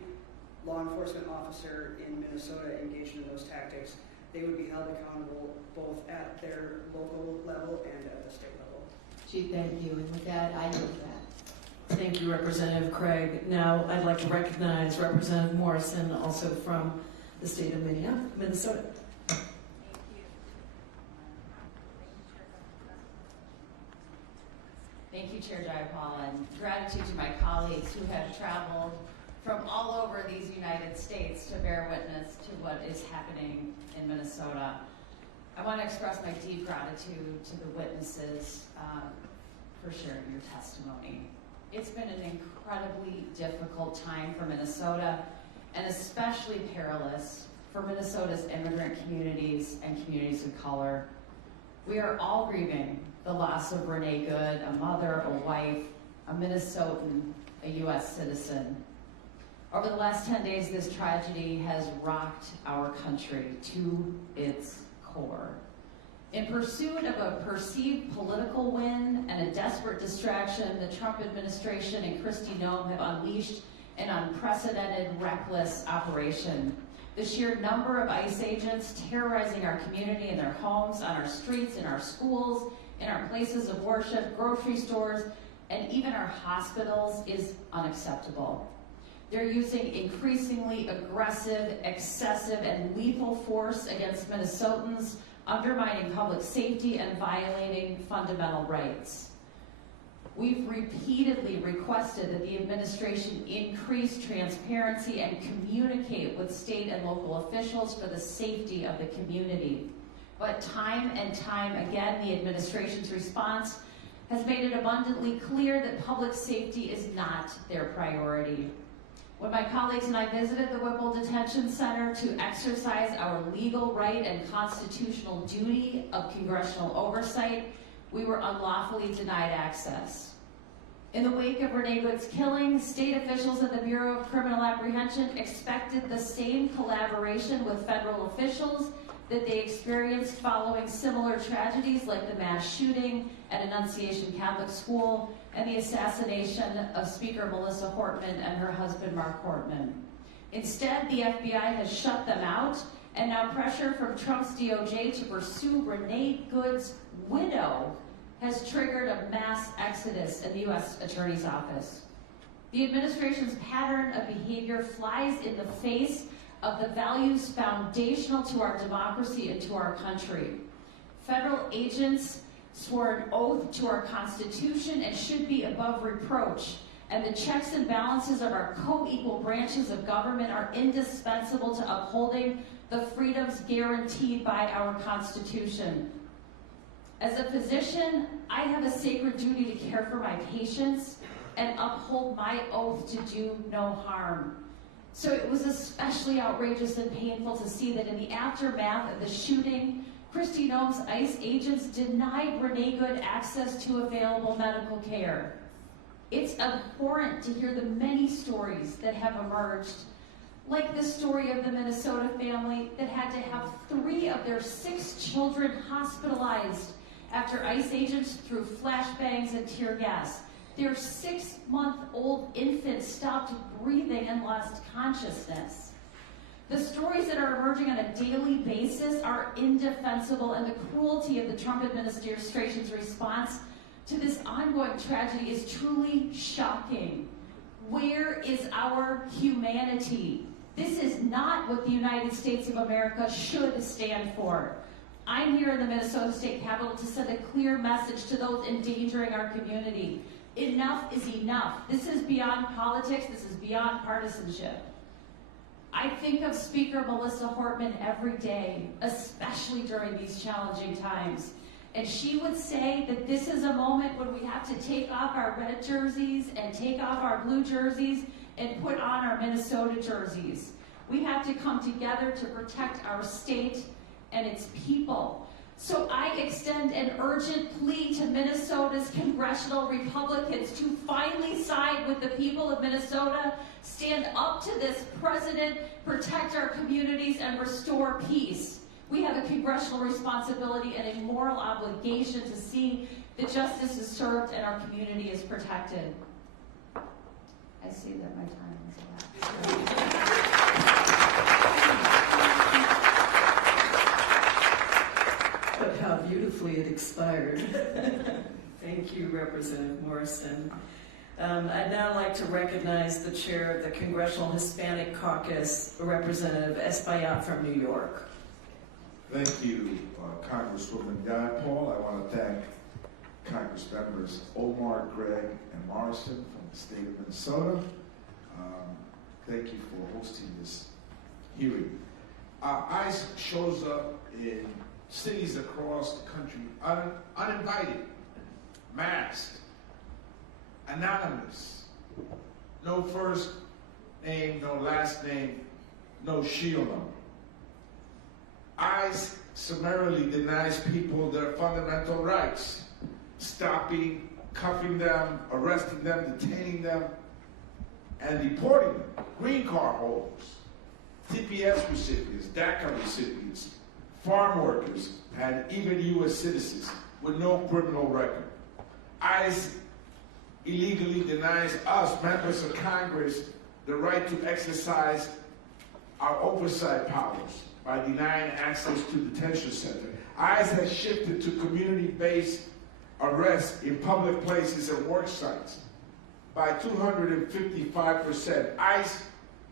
law enforcement officer in Minnesota engaged in those tactics, they would be held accountable both at their local level and at the state level. Chief, thank you. And with that, I yield that. Thank you, Representative Craig. Now I'd like to recognize Representative Morrison, also from the state of Minnesota. Thank you, Chair Jayapal, and gratitude to my colleagues who have traveled from all over these United States to bear witness to what is happening in Minnesota. I want to express my deep gratitude to the witnesses for sharing your testimony. It's been an incredibly difficult time for Minnesota, and especially perilous for Minnesota's immigrant communities and communities of color. We are all grieving the loss of Renee Good, a mother, a wife, a Minnesotan, a U.S. citizen. Over the last 10 days, this tragedy has rocked our country to its core. In pursuit of a perceived political win and a desperate distraction, the Trump administration and Kristi Noem have unleashed an unprecedented, reckless operation. The sheer number of ICE agents terrorizing our community in their homes, on our streets, in our schools, in our places of worship, grocery stores, and even our hospitals is unacceptable. They're using increasingly aggressive, excessive, and lethal force against Minnesotans, undermining public safety and violating fundamental rights. We've repeatedly requested that the administration increase transparency and communicate with state and local officials for the safety of the community. But time and time again, the administration's response has made it abundantly clear that public safety is not their priority. When my colleagues and I visited the Whipple Detention Center to exercise our legal right and constitutional duty of congressional oversight, we were unlawfully denied access. In the wake of Renee Good's killing, state officials at the Bureau of Criminal Apprehension expected the same collaboration with federal officials that they experienced following similar tragedies like the mass shooting at Annunciation Catholic School and the assassination of Speaker Melissa Hortman and her husband Mark Hortman. Instead, the FBI has shut them out, and now pressure from Trump's DOJ to pursue Renee Good's widow has triggered a mass exodus in the U.S. Attorney's Office. The administration's pattern of behavior flies in the face of the values foundational to our democracy and to our country. Federal agents swore an oath to our Constitution and should be above reproach, and the checks and balances of our co-equal branches of government are indispensable to upholding the freedoms guaranteed by our Constitution. As a physician, I have a sacred duty to care for my patients and uphold my oath to do no harm. So it was especially outrageous and painful to see that in the aftermath of the shooting, Kristi Noem's ICE agents denied Renee Good access to available medical care. It's abhorrent to hear the many stories that have emerged, like the story of the Minnesota family that had to have 3 of their 6 children hospitalized after ICE agents threw flashbangs and tear gas. Their 6-month-old infant stopped breathing and lost consciousness. The stories that are emerging on a daily basis are indefensible, and the cruelty of the Trump administration's response to this ongoing tragedy is truly shocking. Where is our humanity? This is not what the United States of America should stand for. I'm here in the Minnesota State Capitol to send a clear message to those endangering our community. Enough is enough. This is beyond politics. This is beyond partisanship. I think of Speaker Melissa Hortman every day, especially during these challenging times. And she would say that this is a moment when we have to take off our red jerseys and take off our blue jerseys and put on our Minnesota jerseys. We have to come together to protect our state and its people. So I extend an urgent plea to Minnesota's congressional Republicans to finally side with the people of Minnesota, stand up to this president, protect our communities, and restore peace. We have a congressional responsibility and a moral obligation to see that justice is served and our community is protected. I see that my time is elapsed. expired. Thank you, Representative Morrison. I'd now like to recognize the chair of the Congressional Hispanic Caucus, Representative Espaillat from New York. Thank you, Congresswoman Paul. I want to thank Congress members Omar, Gregg, and Morrison from the state of Minnesota. Thank you for hosting this hearing. ICE shows up in cities across the country uninvited, masked, anonymous, no first name, no last name, no shield number. ICE summarily denies people their fundamental rights, stopping, cuffing them, arresting them, detaining them, and deporting them. Green card holders, TPS recipients, DACA recipients, farm workers, and even U.S. citizens with no criminal record. ICE illegally denies us, members of Congress, the right to exercise our oversight powers by denying access to detention center. ICE has shifted to community-based arrests in public places and work sites by 255%. ICE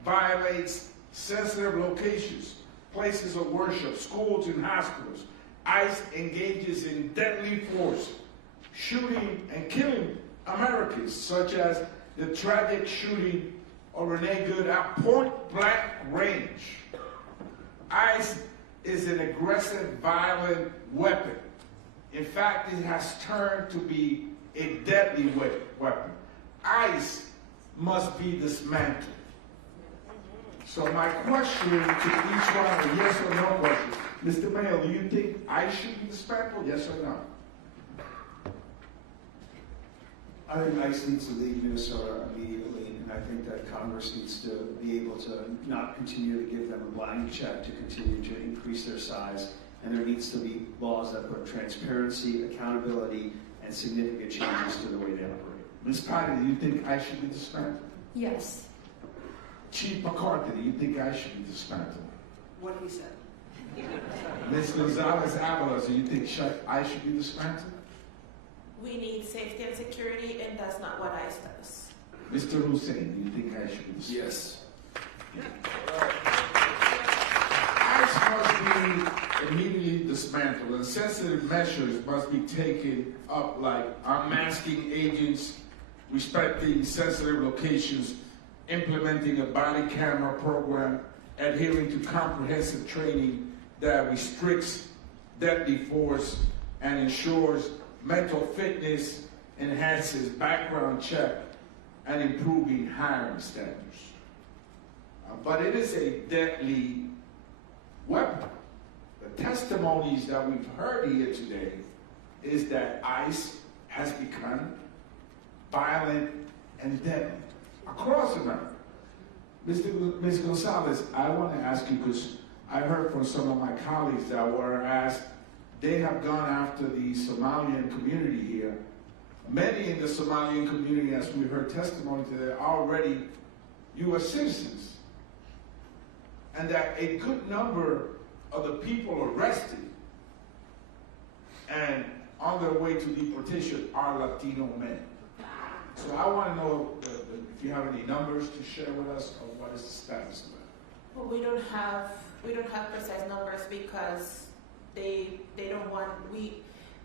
violates sensitive locations, places of worship, schools and hospitals. ICE engages in deadly force, shooting and killing Americans, such as the tragic shooting of Renee Good at point blank range. ICE is an aggressive, violent weapon. In fact, it has turned to be a deadly weapon. ICE must be dismantled. So my question to each one, a yes or no question. Mr. Mayor, do you think ICE should be dismantled, yes or no? I think ICE needs to leave Minnesota immediately, and I think that Congress needs to be able to not continue to give them a blank check to continue to increase their size, and there needs to be laws that put transparency, accountability, and significant changes to the way they operate. Ms. Patty, do you think ICE should be dismantled? Yes. Chief McCarthy, do you think ICE should be dismantled? What he said. Ms. Gonzalez-Avalos, do you think ICE should be dismantled? We need safety and security, and that's not what ICE does. Mr. Hussein, do you think ICE should be dismantled? Yes. ICE must be immediately dismantled, and sensitive measures must be taken up, like unmasking agents, respecting sensitive locations, implementing a body camera program, adhering to comprehensive training that restricts deadly force and ensures mental fitness, enhances background check, and improving hiring standards. But it is a deadly weapon. The testimonies that we've heard here today is that ICE has become violent and deadly across America. Ms. Gonzalez, I want to ask you, because I heard from some of my colleagues that were asked, they have gone after the Somalian community here. Many in the Somalian community, as we heard testimony today, are already U.S. citizens. And that a good number of the people arrested and on their way to deportation are Latino men. So I want to know if you have any numbers to share with us, or what is the status of that? Well, we don't have precise numbers because they don't want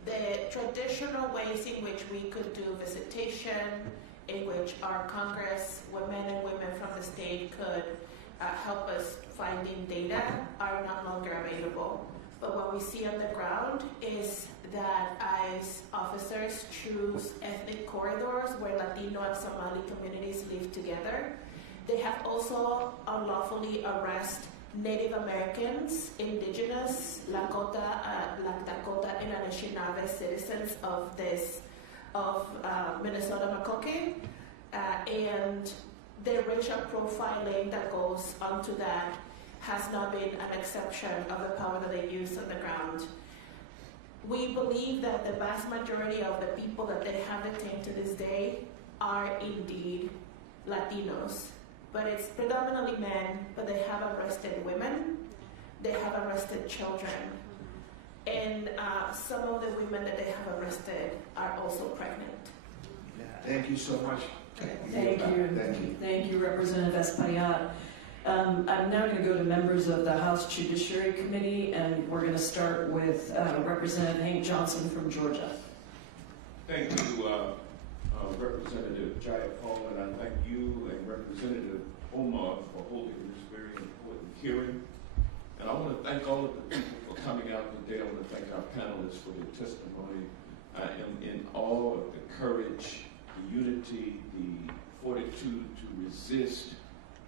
the traditional ways in which we could do visitation, in which our Congress, men and women from the state could help us finding data, are no longer available. But what we see on the ground is that ICE officers choose ethnic corridors where Latino and Somali communities live together. They have also unlawfully arrested Native Americans, indigenous, Lakota and Anishinaabe citizens of Minnesota Makoke, and the racial profiling that goes onto that has not been an exception of the power that they use on the ground. We believe that the vast majority of the people that they have detained to this day are indeed Latinos, but it's predominantly men, but they have arrested women, they have arrested children. and some of the women that they have arrested are also pregnant. Thank you so much. Thank you. Thank you, Representative Espaillat. I'm now going to go to members of the House Judiciary Committee, and we're going to start with Representative Hank Johnson from Georgia. Thank you, Representative Jayapal, and I thank you and Representative Omar for holding this very important hearing. And I want to thank all of the people for coming out today. I want to thank our panelists for their testimony. I am in awe of the courage, the unity, the fortitude to resist,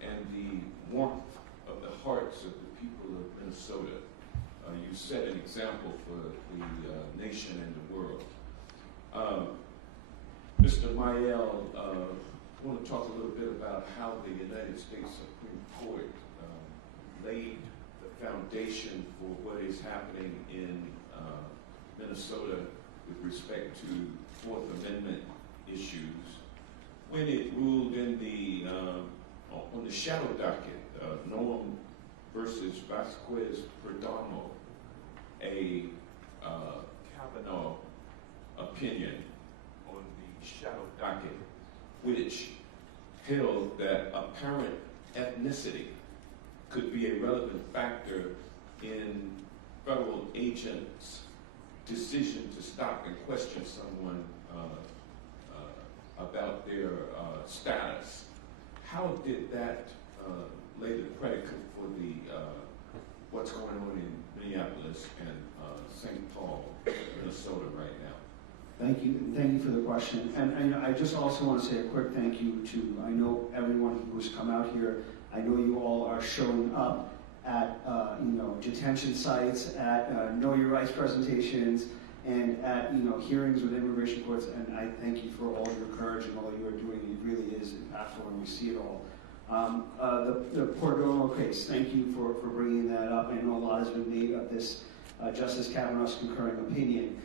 and the warmth of the hearts of the people of Minnesota. You set an example for the nation and the world. Mr. Mayel, I want to talk a little bit about how the United States Supreme Court laid the foundation for what is happening in Minnesota with respect to Fourth Amendment issues. When it ruled in the on the shadow docket, Norm versus Vasquez Perdomo, a Kavanaugh opinion on the shadow docket, which held that apparent ethnicity could be a relevant factor in federal agents' decision to stop and question someone about their status. How did that lay the predicate for the what's going on in Minneapolis and St. Paul, Minnesota right now? Thank you for the question. And I just also want to say a quick thank you to, I know everyone who's come out here. I know you all are showing up at detention sites, at Know Your Rights presentations, and at hearings with immigration courts. And I thank you for all your courage and all you are doing. It really is impactful, and we see it all. The Perdomo case, thank you for bringing that up. I know a lot has been made of this Justice Kavanaugh's concurring opinion.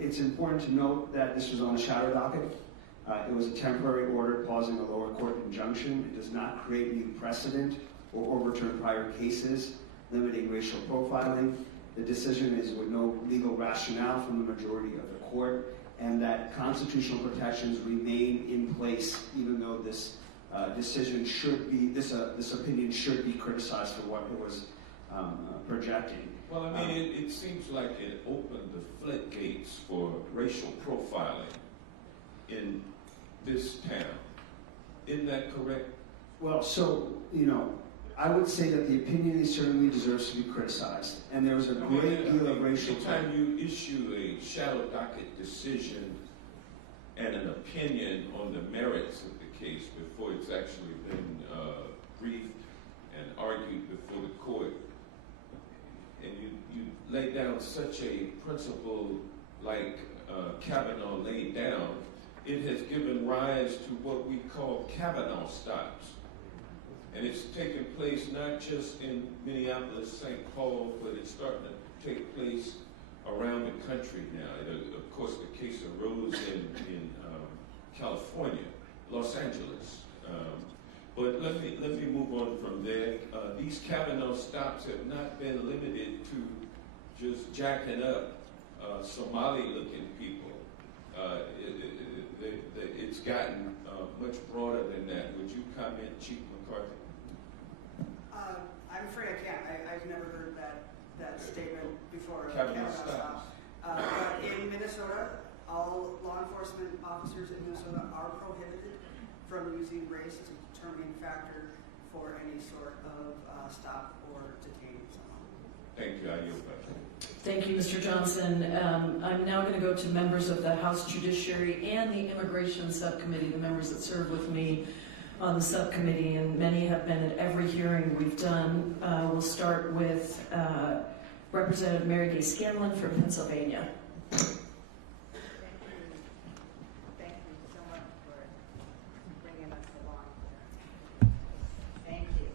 It's important to note that this was on a shadow docket. It was a temporary order pausing a lower court injunction. It does not create new precedent or overturn prior cases limiting racial profiling. The decision is with no legal rationale from the majority of the court, and that constitutional protections remain in place even though this decision should be, this opinion should be criticized for what it was projecting. Well, I mean, it seems like it opened the floodgates for racial profiling in this town. Isn't that correct? Well, so, I would say that the opinion certainly deserves to be criticized, and there was a great deal of racial... Anytime you issue a shadow docket decision and an opinion on the merits of the case before it's actually been briefed and argued before the court, and you lay down such a principle like Kavanaugh laid down, it has given rise to what we call Kavanaugh stops. And it's taken place not just in Minneapolis, St. Paul, but it's starting to take place around the country now. Of course, the case arose in California, Los Angeles. But let me move on from there. These Kavanaugh stops have not been limited to just jacking up Somali-looking people. It's gotten much broader than that. Would you comment, Chief McCarthy? I'm afraid I can't. I've never heard that statement before. Kavanaugh stops. But in Minnesota, all law enforcement officers in Minnesota are prohibited from using race as a determining factor for any sort of stop or detaining someone. Thank you. I yield back. Thank you, Mr. Johnson. I'm now going to go to members of the House Judiciary and the Immigration Subcommittee, the members that serve with me on the subcommittee, and many have been at every hearing we've done. We'll start with Representative Mary Gay Scanlon from Pennsylvania. Thank you so much for bringing us along. Thank you.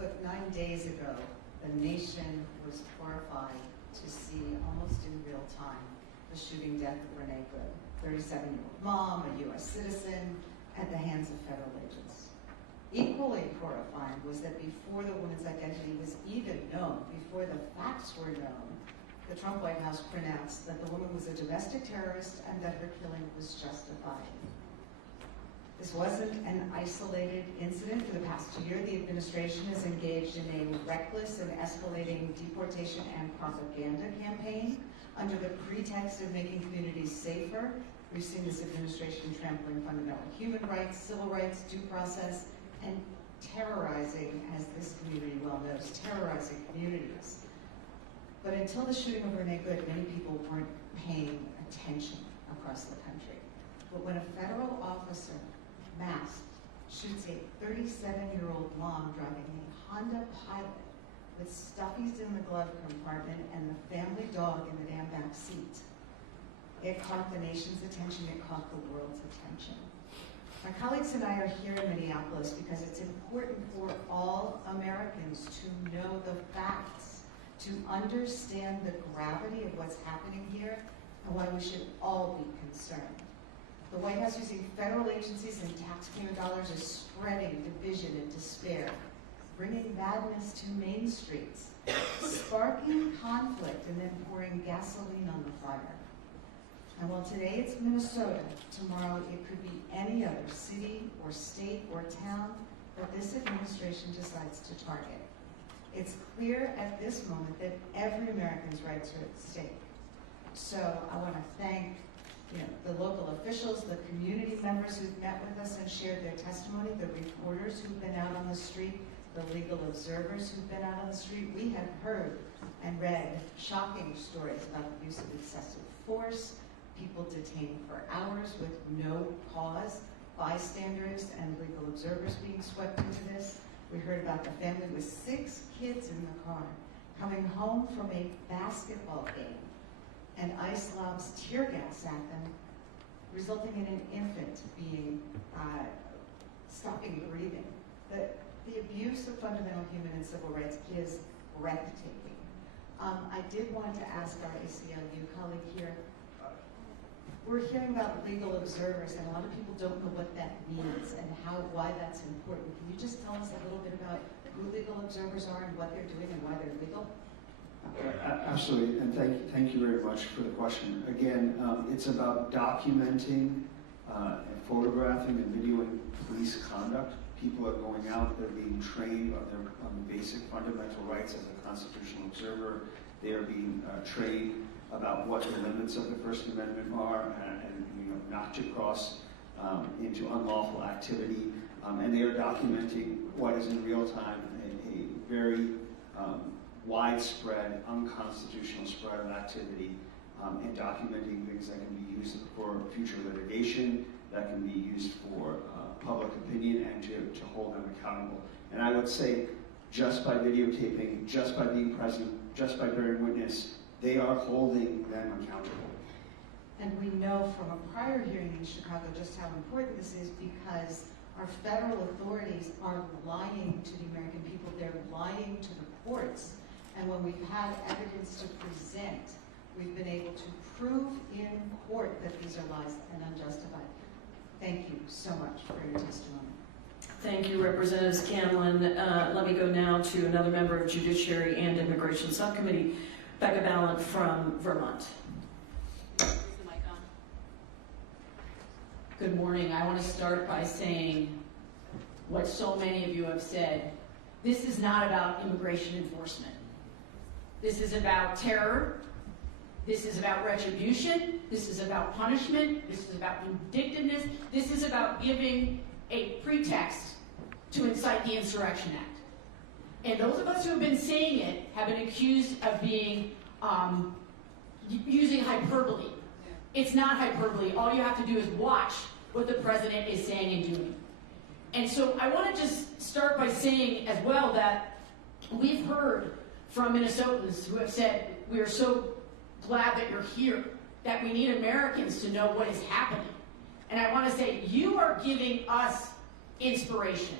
Look, 9 days ago, the nation was horrified to see almost in real time the shooting death of Renee Good, 37-year-old mom, a U.S. citizen, at the hands of federal agents. Equally horrifying was that before the woman's identity was even known, before the facts were known, the Trump White House pronounced that the woman was a domestic terrorist and that her killing was justified. This wasn't an isolated incident. For the past year, the administration has engaged in a reckless and escalating deportation and propaganda campaign under the pretext of making communities safer. We've seen this administration trampling fundamental human rights, civil rights, due process, and terrorizing, as this community well knows, terrorizing communities. But until the shooting of Renee Good, many people weren't paying attention across the country. But when a federal officer, masked, shoots a 37-year-old mom driving a Honda Pilot with stuffies in the glove compartment and the family dog in the damn back seat, it caught the nation's attention, it caught the world's attention. My colleagues and I are here in Minneapolis because it's important for all Americans to know the facts, to understand the gravity of what's happening here and why we should all be concerned. The White House, using federal agencies and taxpayer dollars, is spreading division and despair, bringing madness to main streets, sparking conflict, and then pouring gasoline on the fire. And while today it's Minnesota, tomorrow it could be any other city or state or town that this administration decides to target. It's clear at this moment that every American's rights are at stake. So I want to thank the local officials, the community members who've met with us and shared their testimony, the reporters who've been out on the street, the legal observers who've been out on the street. We have heard and read shocking stories about the use of excessive force, people detained for hours with no cause, bystanders and legal observers being swept into this. We heard about the family with 6 kids in the car coming home from a basketball game, and ICE lobs tear gas at them, resulting in an infant being stopping breathing. The abuse of fundamental human and civil rights is breathtaking. I did want to ask our ACLU colleague here, we're hearing about legal observers, and a lot of people don't know what that means and why that's important. Can you just tell us a little bit about who legal observers are and what they're doing and why they're legal? Absolutely, and thank you very much for the question. Again, it's about documenting and photographing and videoing police conduct. People are going out, they're being trained on the basic fundamental rights as a constitutional observer. They are being trained about what the limits of the First Amendment are and not to cross into unlawful activity. And they are documenting what is in real time a very widespread, unconstitutional spread of activity, and documenting things that can be used for future litigation, that can be used for public opinion, and to hold them accountable. And I would say, just by videotaping, just by being present, just by bearing witness, they are holding them accountable. And we know from a prior hearing in Chicago just how important this is, because our federal authorities are lying to the American people. They're lying to the courts. And when we've had evidence to present, we've been able to prove in court that these are lies and unjustified. Thank you so much for your testimony. Thank you, Representative Scanlon. Let me go now to another member of Judiciary and Immigration Subcommittee, Becca Ballant from Vermont. Good morning. I want to start by saying what so many of you have said. This is not about immigration enforcement. This is about terror. This is about retribution. This is about punishment. This is about vindictiveness. This is about giving a pretext to incite the Insurrection Act. And those of us who have been saying it have been accused of being using hyperbole. It's not hyperbole. All you have to do is watch what the president is saying and doing. And so I want to just start by saying as well that we've heard from Minnesotans who have said, we are so glad that you're here, that we need Americans to know what is happening. And I want to say, you are giving us inspiration.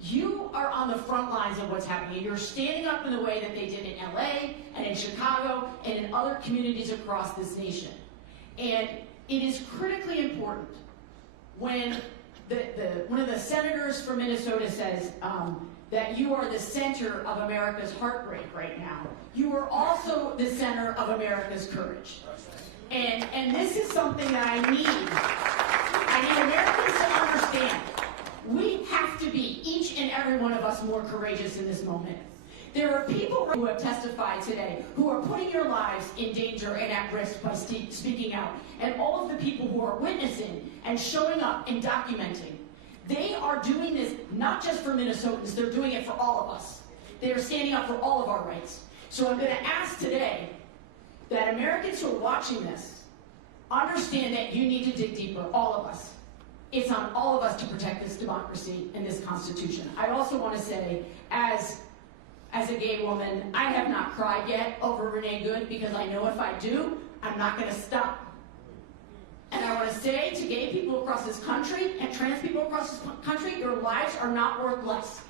You are on the front lines of what's happening. You're standing up in the way that they did in LA and in Chicago and in other communities across this nation. And it is critically important when one of the senators from Minnesota says, that you are the center of America's heartbreak right now. You are also the center of America's courage. And this is something that I need Americans to understand. We have to be, each and every one of us, more courageous in this moment. There are people who have testified today who are putting your lives in danger and at risk by speaking out. And all of the people who are witnessing and showing up and documenting, they are doing this not just for Minnesotans, they're doing it for all of us. They are standing up for all of our rights. So I'm going to ask today that Americans who are watching this understand that you need to dig deeper, all of us. It's on all of us to protect this democracy and this Constitution. I also want to say, as a gay woman, I have not cried yet over Renee Good, because I know if I do, I'm not going to stop. And I want to say to gay people across this country and trans people across this country, your lives are not worth less.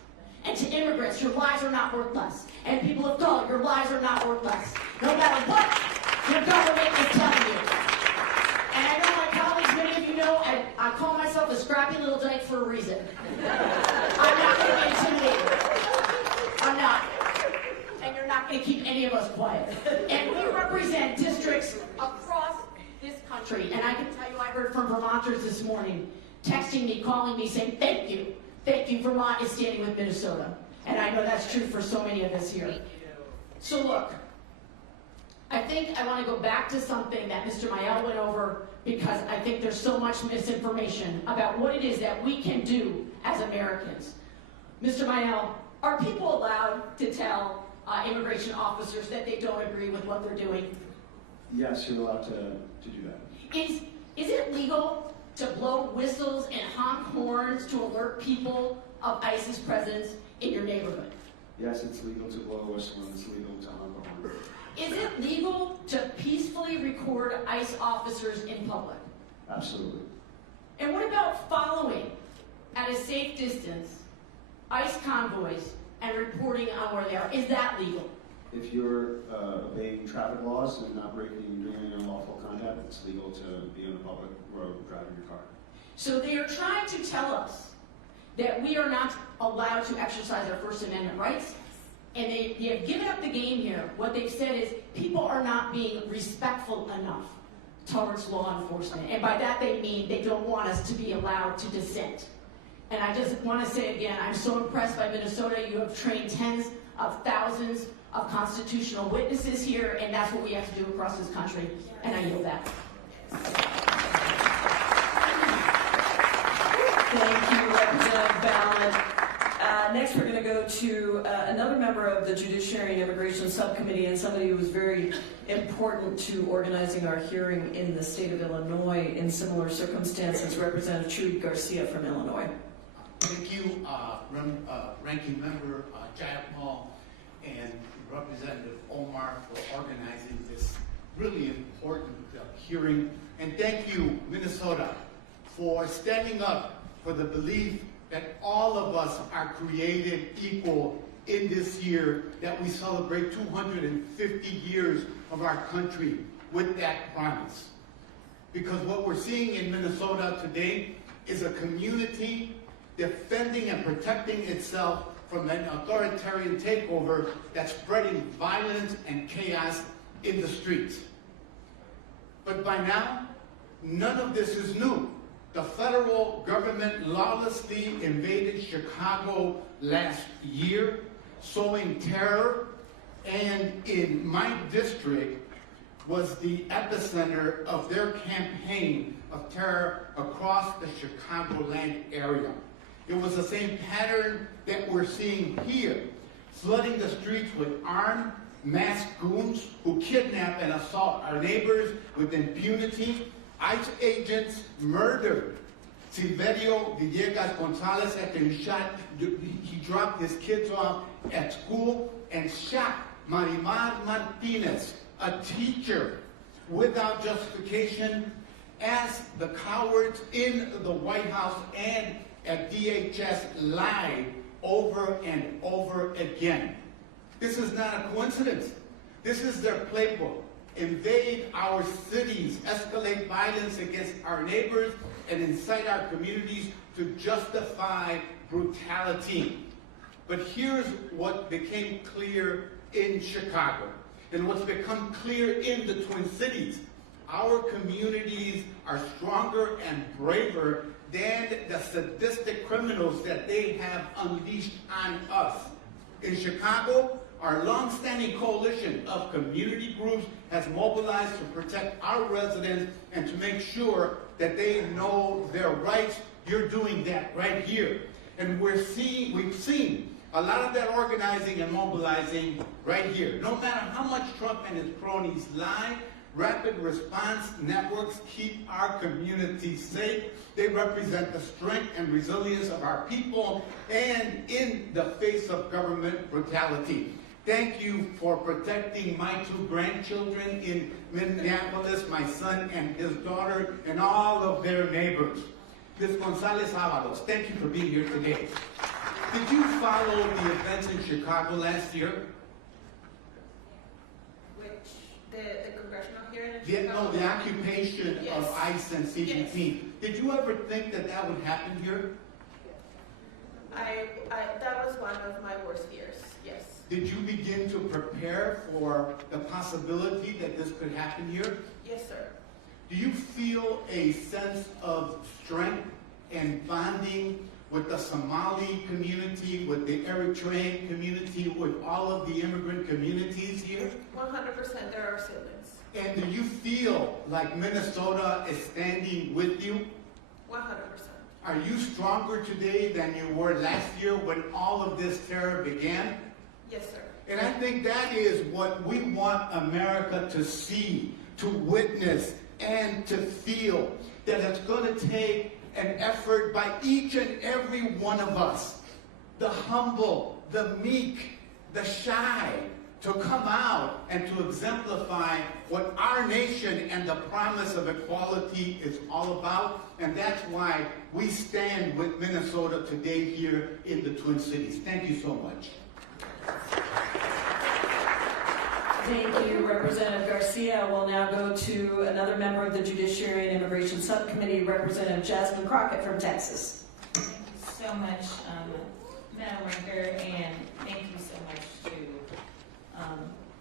And to immigrants, your lives are not worth less. And people of color, your lives are not worth less. No matter what your government is telling you. And I know my colleagues, many of you know, I call myself a scrappy little dyke for a reason. I'm not going to be intimidated. I'm not. And you're not going to keep any of us quiet. And we represent districts across this country. And I can tell you, I heard from Vermonters this morning, texting me, calling me, saying, thank you. Thank you, Vermont is standing with Minnesota. And I know that's true for so many of us here. So look, I think I want to go back to something that Mr. Mayel went over, because I think there's so much misinformation about what it is that we can do as Americans. Mr. Mayel, are people allowed to tell immigration officers that they don't agree with what they're doing? Yes, you're allowed to do that. Is it legal to blow whistles and honk horns to alert people of ICE's presence in your neighborhood? Yes, it's legal to blow a whistle and it's legal to honk a horn. Is it legal to peacefully record ICE officers in public? Absolutely. And what about following at a safe distance ICE convoys and reporting on where they are? Is that legal? If you're obeying traffic laws and not breaking and doing any unlawful conduct, it's legal to be on a public road driving your car. So they are trying to tell us that we are not allowed to exercise our First Amendment rights, and they have given up the game here. What they've said is people are not being respectful enough towards law enforcement, and by that they mean they don't want us to be allowed to dissent. And I just want to say again, I'm so impressed by Minnesota. You have trained tens of thousands of constitutional witnesses here, and that's what we have to do across this country, and I yield that. Thank you, Representative Ballard. Next, we're going to go to another member of the Judiciary and Immigration Subcommittee, and somebody who was very important to organizing our hearing in the state of Illinois in similar circumstances, Representative Chuy Garcia from Illinois. Thank you, Ranking Member Jayapal and Representative Omar, for organizing this really important hearing. And thank you, Minnesota, for standing up for the belief that all of us are created equal in this year that we celebrate 250 years of our country with that promise. Because what we're seeing in Minnesota today is a community defending and protecting itself from an authoritarian takeover that's spreading violence and chaos in the streets. But by now, none of this is new. The federal government lawlessly invaded Chicago last year, sowing terror, and in my district was the epicenter of their campaign of terror across the Chicagoland area. It was the same pattern that we're seeing here, flooding the streets with armed, masked goons who kidnap and assault our neighbors with impunity. ICE agents murdered Silverio Villegas Gonzalez after he dropped his kids off at school, and shot Marimar Martinez, a teacher, without justification, as the cowards in the White House and at DHS lied over and over again. This is not a coincidence. This is their playbook. Invade our cities, escalate violence against our neighbors, and incite our communities to justify brutality. But here's what became clear in Chicago, and what's become clear in the Twin Cities. Our communities are stronger and braver than the sadistic criminals that they have unleashed on us. In Chicago, our long-standing coalition of community groups has mobilized to protect our residents and to make sure that they know their rights. You're doing that right here. And we've seen a lot of that organizing and mobilizing right here. No matter how much Trump and his cronies lie, rapid response networks keep our communities safe. They represent the strength and resilience of our people and in the face of government brutality. Thank you for protecting my 2 grandchildren in Minneapolis, my son and his daughter, and all of their neighbors. Ms. Gonzalez-Avalos, thank you for being here today. Did you follow the events in Chicago last year? Which, the congressional hearing in Chicago? No, the occupation of ICE and CBP. Yes. Did you ever think that that would happen here? That was one of my worst fears, yes. Did you begin to prepare for the possibility that this could happen here? Yes, sir. Do you feel a sense of strength and bonding with the Somali community, with the Eritrean community, with all of the immigrant communities here? 100%, they're our siblings. And do you feel like Minnesota is standing with you? 100%. Are you stronger today than you were last year when all of this terror began? Yes, sir. And I think that is what we want America to see, to witness, and to feel, that it's going to take an effort by each and every one of us, the humble, the meek, the shy, to come out and to exemplify what our nation and the promise of equality is all about. And that's why we stand with Minnesota today here in the Twin Cities. Thank you so much. Thank you, Representative Garcia. We'll now go to another member of the Judiciary and Immigration Subcommittee, Representative Jasmine Crockett from Texas. Thank you so much, Madam Ranker, and thank you so much to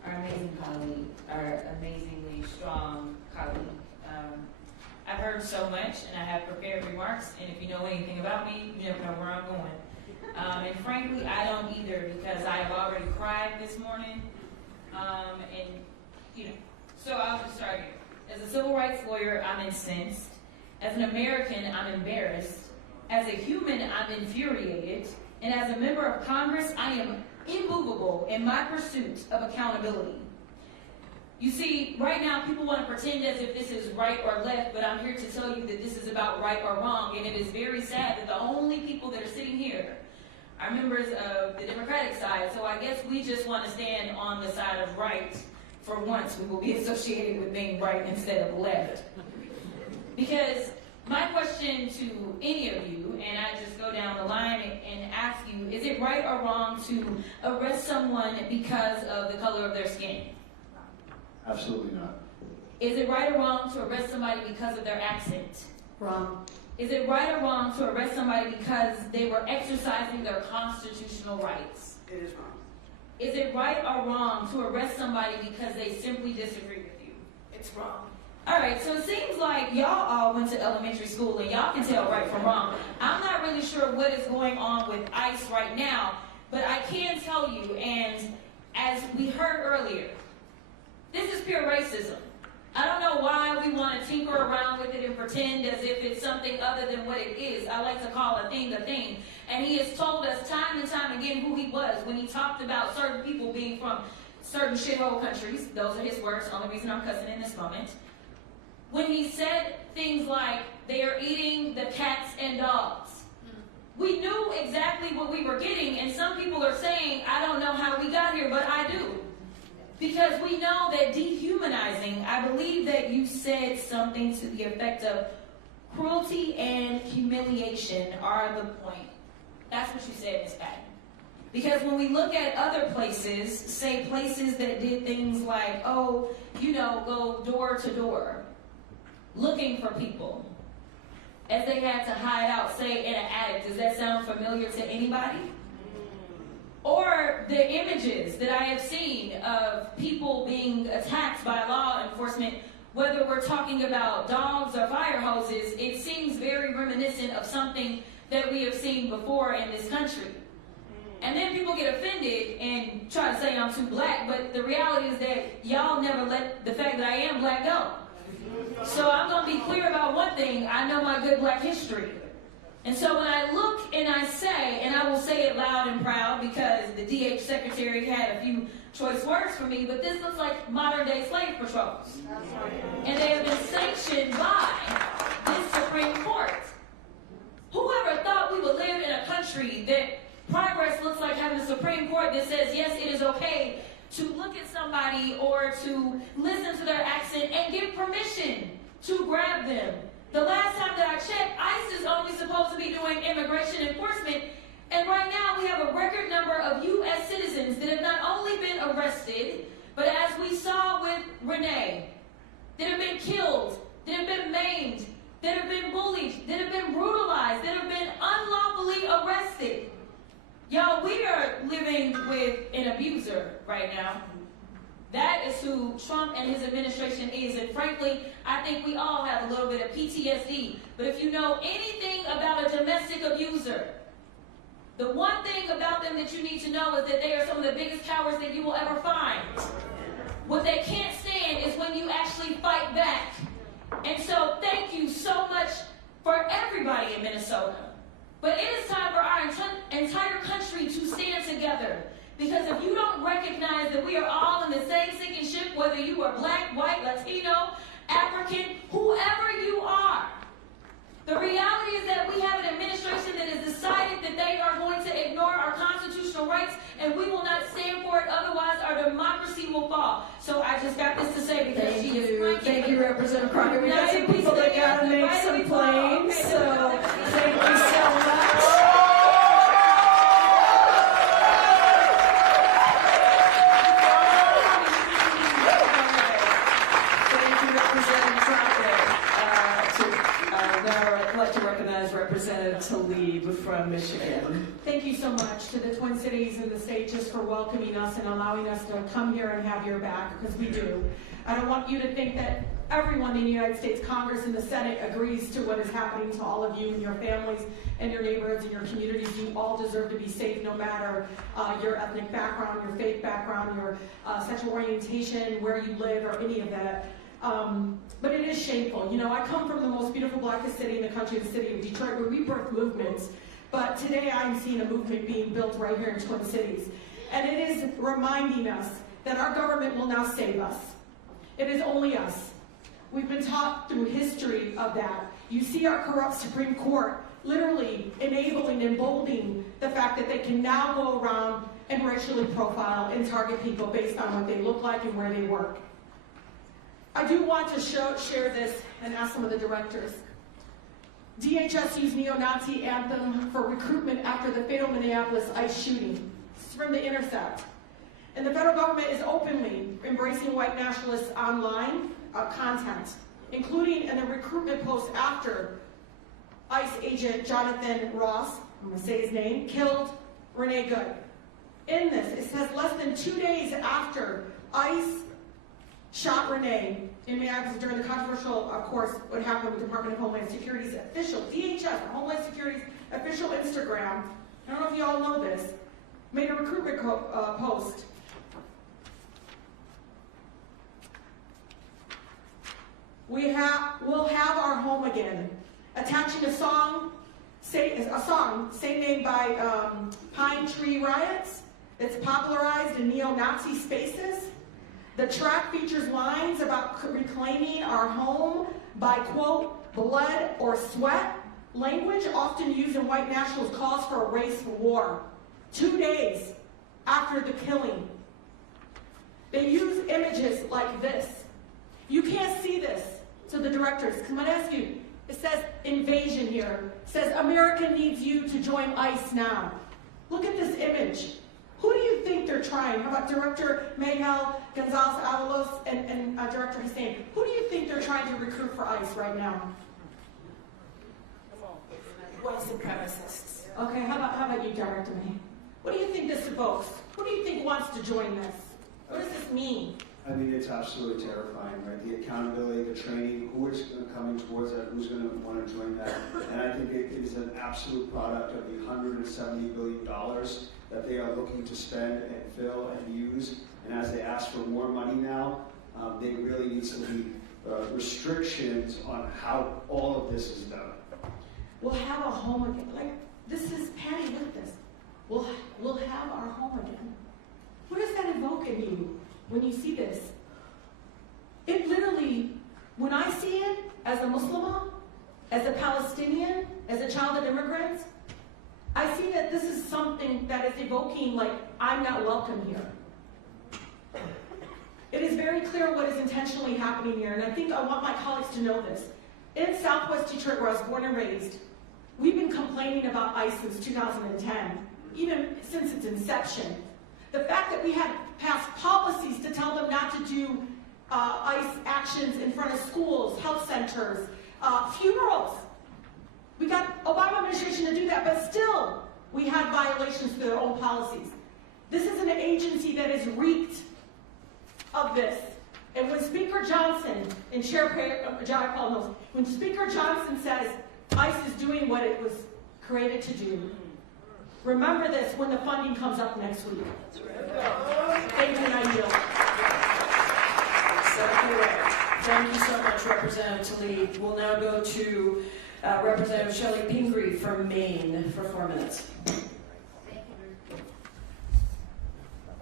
our amazing colleague, our amazingly strong colleague. I've heard so much, and I have prepared remarks, and if you know anything about me, you never know where I'm going. And frankly, I don't either, because I have already cried this morning. So I'll just start here. As a civil rights lawyer, I'm incensed. As an American, I'm embarrassed. As a human, I'm infuriated. And as a member of Congress, I am immovable in my pursuit of accountability. You see, right now, people want to pretend as if this is right or left, but I'm here to tell you that this is about right or wrong. And it is very sad that the only people that are sitting here are members of the Democratic side, so I guess we just want to stand on the side of right. For once, we will be associated with being right instead of left. Because my question to any of you, and I just go down the line and ask you, is it right or wrong to arrest someone because of the color of their skin? Absolutely not. Is it right or wrong to arrest somebody because of their accent? Wrong. Is it right or wrong to arrest somebody because they were exercising their constitutional rights? It is wrong. Is it right or wrong to arrest somebody because they simply disagree with you? It's wrong. All right, so it seems like y'all all went to elementary school and y'all can tell right from wrong. I'm not really sure what is going on with ICE right now, but I can tell you, and as we heard earlier, this is pure racism. I don't know why we want to tinker around with it and pretend as if it's something other than what it is. I like to call a thing a thing. And he has told us time and time again who he was when he talked about certain people being from certain shithole countries. Those are his words, the only reason I'm cussing in this moment. When he said things like, they are eating the cats and dogs. We knew exactly what we were getting, and some people are saying, I don't know how we got here, but I do. Because we know that dehumanizing, I believe that you said something to the effect of cruelty and humiliation are the point. That's what you said, Ms. Patton. Because when we look at other places, say places that did things like, oh, you know, go door to door, looking for people, as they had to hide out, say, in an attic. Does that sound familiar to anybody? or the images that I have seen of people being attacked by law enforcement, whether we're talking about dogs or fire hoses, it seems very reminiscent of something that we have seen before in this country. And then people get offended and try to say I'm too black, but the reality is that y'all never let the fact that I am black go. So I'm going to be clear about one thing. I know my good black history. And so when I look and I say, and I will say it loud and proud because the DH secretary had a few choice words for me, but this looks like modern day slave patrols. And they have been sanctioned by this Supreme Court. Whoever thought we would live in a country that progress looks like having a Supreme Court that says, yes, it is okay to look at somebody or to listen to their accent and give permission to grab them. The last time that I checked, ICE is only supposed to be doing immigration enforcement, and right now we have a record number of U.S. citizens that have not only been arrested, but as we saw with Renee, that have been killed, that have been maimed, that have been bullied, that have been brutalized, that have been unlawfully arrested. Y'all, we are living with an abuser right now. That is who Trump and his administration is. And frankly, I think we all have a little bit of PTSD. But if you know anything about a domestic abuser, the one thing about them that you need to know is that they are some of the biggest cowards that you will ever find. What they can't stand is when you actually fight back. And so thank you so much for everybody in Minnesota. But it is time for our entire country to stand together. Because if you don't recognize that we are all in the same sinking ship, whether you are black, white, Latino, African, whoever you are, the reality is that we have an administration that has decided that they are going to ignore our constitutional rights, and we will not stand for it. Otherwise, our democracy will fall. So I just got this to say because she is cranky. Thank you, Representative Crockett. We got some people that got to make some claims, so thank you so much. Representative Tlaib from Michigan. Thank you so much to the Twin Cities and the state just for welcoming us and allowing us to come here and have your back, because we do. I don't want you to think that everyone in the United States Congress and the Senate agrees to what is happening to all of you and your families and your neighborhoods and your communities. You all deserve to be safe no matter your ethnic background, your faith background, your sexual orientation, where you live, or any of that. But it is shameful. You know, I come from the most beautiful blackest city in the country, the city of Detroit, where we birth movements. But today I'm seeing a movement being built right here in Twin Cities. And it is reminding us that our government will now save us. It is only us. We've been taught through history of that. You see our corrupt Supreme Court literally enabling and emboldening the fact that they can now go around and racially profile and target people based on what they look like and where they work. I do want to share this and ask some of the directors. DHS used neo-Nazi anthem for recruitment after the fatal Minneapolis ICE shooting. This is from The Intercept. And the federal government is openly embracing white nationalist online content, including in the recruitment post after ICE agent Jonathan Ross, I'm going to say his name, killed Renee Good. In this, it says less than 2 days after ICE shot Renee in Minneapolis during the controversial, of course, what happened with Department of Homeland Security's official, DHS, Homeland Security's official Instagram, I don't know if you all know this, made a recruitment post. We'll have our home again, attaching a song, same name by Pine Tree Riots. It's popularized in neo-Nazi spaces. The track features lines about reclaiming our home by, quote, blood or sweat, language often used in white nationalist calls for a race war. 2 days after the killing. They use images like this. You can't see this, to the directors, because I'm going to ask you, it says invasion here. It says America needs you to join ICE now. Look at this image. Who do you think they're trying? How about Director Mayhel Gonzalez-Avalos and Director Hussein? Who do you think they're trying to recruit for ICE right now? White supremacists. Okay, how about you, Director May? What do you think this evokes? Who do you think wants to join this? What does this mean? I mean, it's absolutely terrifying, right? The accountability, the training, who is coming towards that, who's going to want to join that. And I think it is an absolute product of the $170 billion that they are looking to spend and fill and use. And as they ask for more money now, there really needs to be restrictions on how all of this is done. We'll have a home again. Like, this is Patty with this. We'll have our home again. What does that evoke in you when you see this? It literally, when I see it as a Muslimah, as a Palestinian, as a child of immigrants, I see that this is something that is evoking, like, I'm not welcome here. It is very clear what is intentionally happening here, and I think I want my colleagues to know this. In Southwest Detroit, where I was born and raised, we've been complaining about ICE since 2010, even since its inception. The fact that we had passed policies to tell them not to do ICE actions in front of schools, health centers, funerals. We got Obama administration to do that, but still we had violations to their own policies. This is an agency that is reeked of this. And when Speaker Johnson, and Chair John Paul knows, when Speaker Johnson says ICE is doing what it was created to do, remember this when the funding comes up next week. Thank you, and I yield. Exactly right. Thank you so much, Representative Tlaib. We'll now go to Representative Shelley Pingree from Maine for 4 minutes.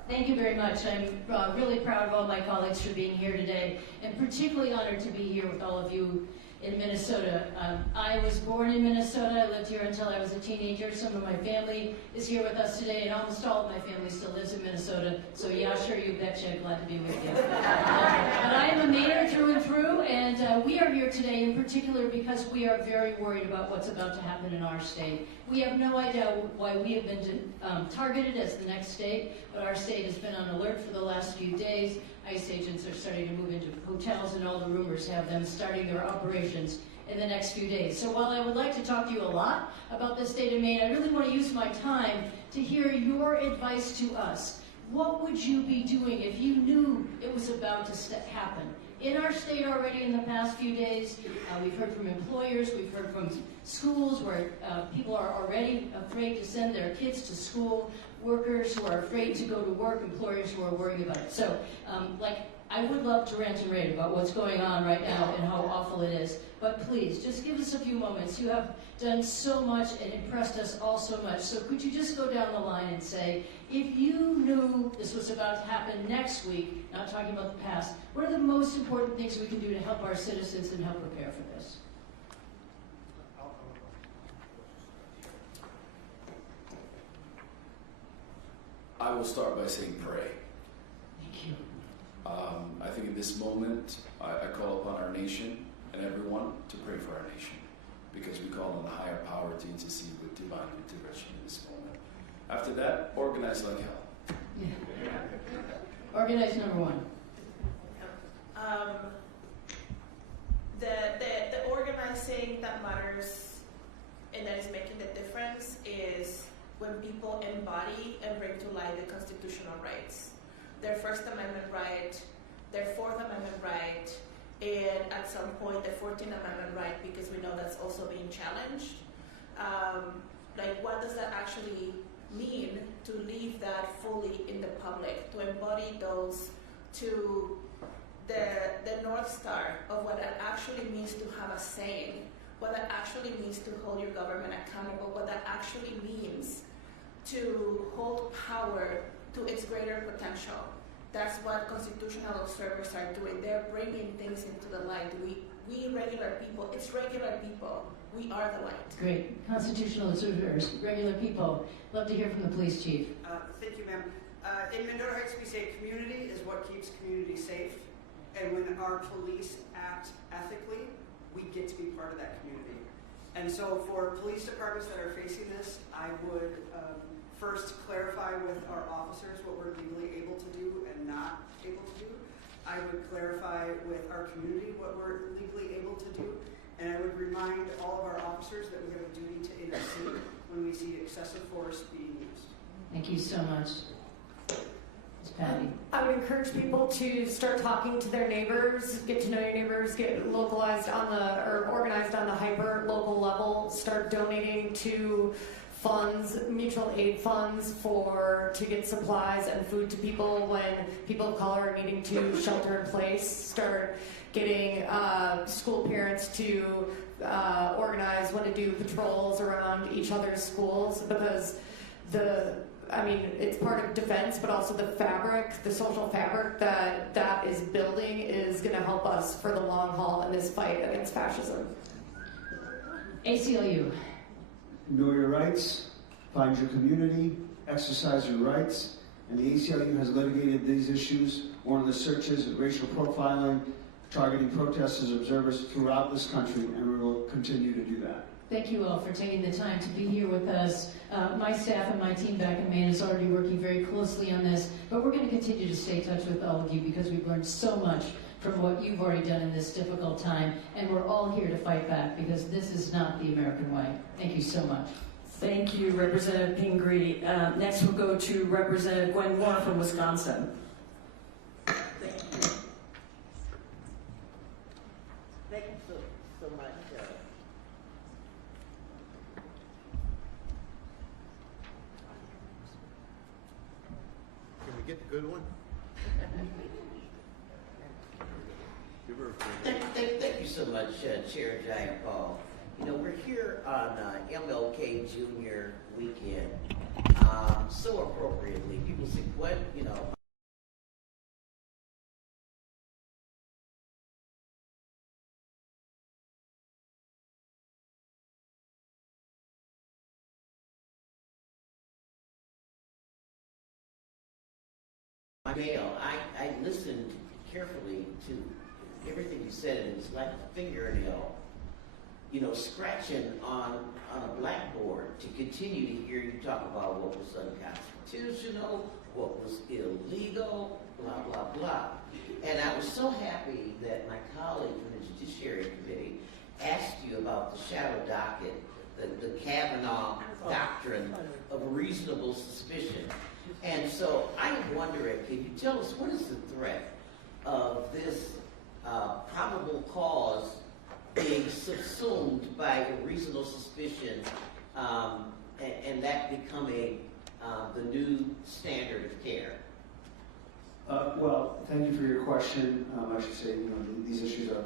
Thank you very much. I'm really proud of all my colleagues for being here today, and particularly honored to be here with all of you in Minnesota. I was born in Minnesota. I lived here until I was a teenager. Some of my family is here with us today, and almost all of my family still lives in Minnesota. So yeah, sure, you betcha. Glad to be with you. But I am a Mainer through and through, and we are here today in particular because we are very worried about what's about to happen in our state. We have no idea why we have been targeted as the next state, but our state has been on alert for the last few days. ICE agents are starting to move into hotels, and all the rumors have them starting their operations in the next few days. So while I would like to talk to you a lot about the state of Maine, I really want to use my time to hear your advice to us. What would you be doing if you knew it was about to happen? In our state already in the past few days, we've heard from employers, we've heard from schools where people are already afraid to send their kids to school, workers who are afraid to go to work, employers who are worried about it. So, I would love to rant and rave about what's going on right now and how awful it is. But please, just give us a few moments. You have done so much and impressed us all so much. So could you just go down the line and say, if you knew this was about to happen next week, not talking about the past, what are the most important things we can do to help our citizens and help prepare for this? I will start by saying pray. Thank you. I think in this moment, I call upon our nation and everyone to pray for our nation, because we call on the higher power to intercede with divine intervention in this moment. After that, organize like hell. Yeah. Organize number one. The organizing that matters and that is making the difference is when people embody and bring to light the constitutional rights. Their First Amendment right, their Fourth Amendment right, and at some point the 14th Amendment right, because we know that's also being challenged. What does that actually mean to leave that fully in the public, to embody those to the North Star of what that actually means to have a say, what that actually means to hold your government accountable, what that actually means to hold power to its greater potential. That's what constitutional observers are doing. They're bringing things into the light. We regular people, it's regular people. We are the light. Great. Constitutional observers, regular people. Love to hear from the police chief. Thank you, ma'am. In Mendota Heights, we say community is what keeps community safe. And when our police act ethically, we get to be part of that community. And so for police departments that are facing this, I would first clarify with our officers what we're legally able to do and not able to do. I would clarify with our community what we're legally able to do. And I would remind all of our officers that we have a duty to intercede when we see excessive force being used. Thank you so much. Ms. Patty. I would encourage people to start talking to their neighbors, get to know your neighbors, get localized on the, or organized on the hyper local level, start donating to funds, mutual aid funds to get supplies and food to people when people of color are needing to shelter in place, start getting school parents to organize when to do patrols around each other's schools, because it's part of defense, but also the fabric, the social fabric that is building is going to help us for the long haul in this fight against fascism. ACLU. Know your rights, find your community, exercise your rights, and the ACLU has litigated these issues, warrantless searches, racial profiling, targeting protesters, observers throughout this country, and we will continue to do that. Thank you all for taking the time to be here with us. My staff and my team back in Maine is already working very closely on this, but we're going to continue to stay in touch with all of you because we've learned so much from what you've already done in this difficult time, and we're all here to fight back because this is not the American way. Thank you so much. Thank you, Representative Pingree. Next we'll go to Representative Gwen Moore from Wisconsin. Thank you so much. Can we get the good one? Thank you so much, Chair Giant Paul. You know, we're here on MLK Jr. weekend. So appropriately, people say, what, you know, I listened carefully to everything you said, and it's like a fingernail, you know, scratching on a blackboard to continue to hear you talk about what was unconstitutional, what was illegal, blah, blah, blah. And I was so happy that my colleague from the Judiciary Committee asked you about the shadow docket, the Kavanaugh doctrine of reasonable suspicion. And so I am wondering, can you tell us what is the threat of this probable cause being subsumed by a reasonable suspicion and that becoming the new standard of care? Well, thank you for your question. I should say, you know, these issues are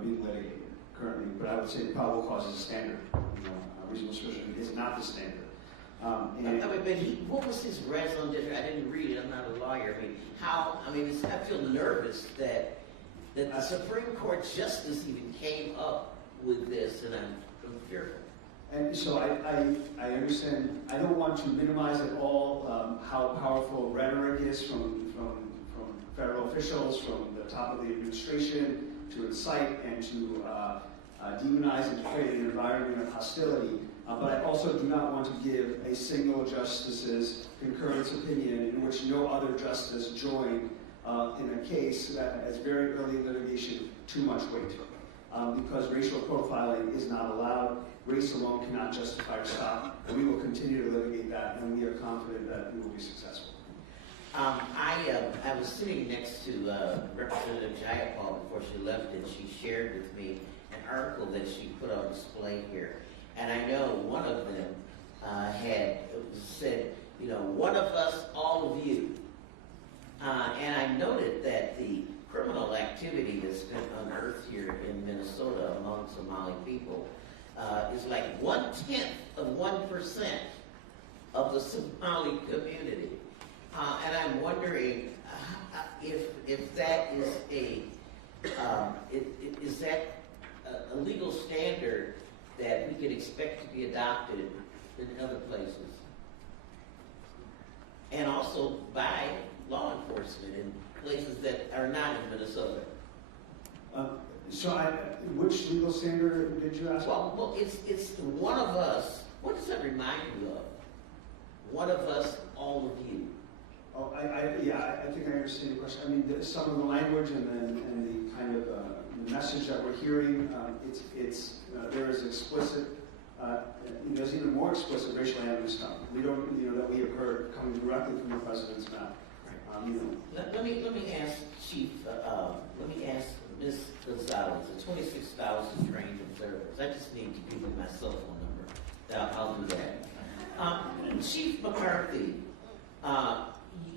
being litigated currently, but I would say probable cause is a standard. You know, reasonable suspicion is not the standard. What was his raison d'etre? I didn't read it. I'm not a lawyer. I feel nervous that the Supreme Court Justice even came up with this, and I'm fearful. And so I understand. I don't want to minimize at all how powerful rhetoric is from federal officials, from the top of the administration, to incite and to demonize and to create an environment of hostility. But I also do not want to give a single justice's concurrence opinion in which no other justice joined in a case that has very early litigation too much weight. Because racial profiling is not allowed, race alone cannot justify or stop, and we will continue to litigate that, and we are confident that we will be successful. I was sitting next to Representative Jayapal before she left, and she shared with me an article that she put on display here. And I know one of them had said, you know, one of us, all of you. And I noted that the criminal activity that's been unearthed here in Minnesota among Somali people is like 1/10 of 1% of the Somali community. And I'm wondering if that is a legal standard that we could expect to be adopted in other places, and also by law enforcement in places that are not in Minnesota. Which legal standard did you ask? Well, it's one of us. What does that remind you of? One of us, all of you. Oh, I think I understand your question. I mean, some of the language and the kind of the message that we're hearing, there is explicit There's even more explicit racial animus stuff. We don't, that we have heard coming directly from the president's mouth. Let me ask Chief. Let me ask Ms. Gonzalez, the 26,000 trained observers. I just need to give you my cell phone number. I'll do that. Chief McCarthy,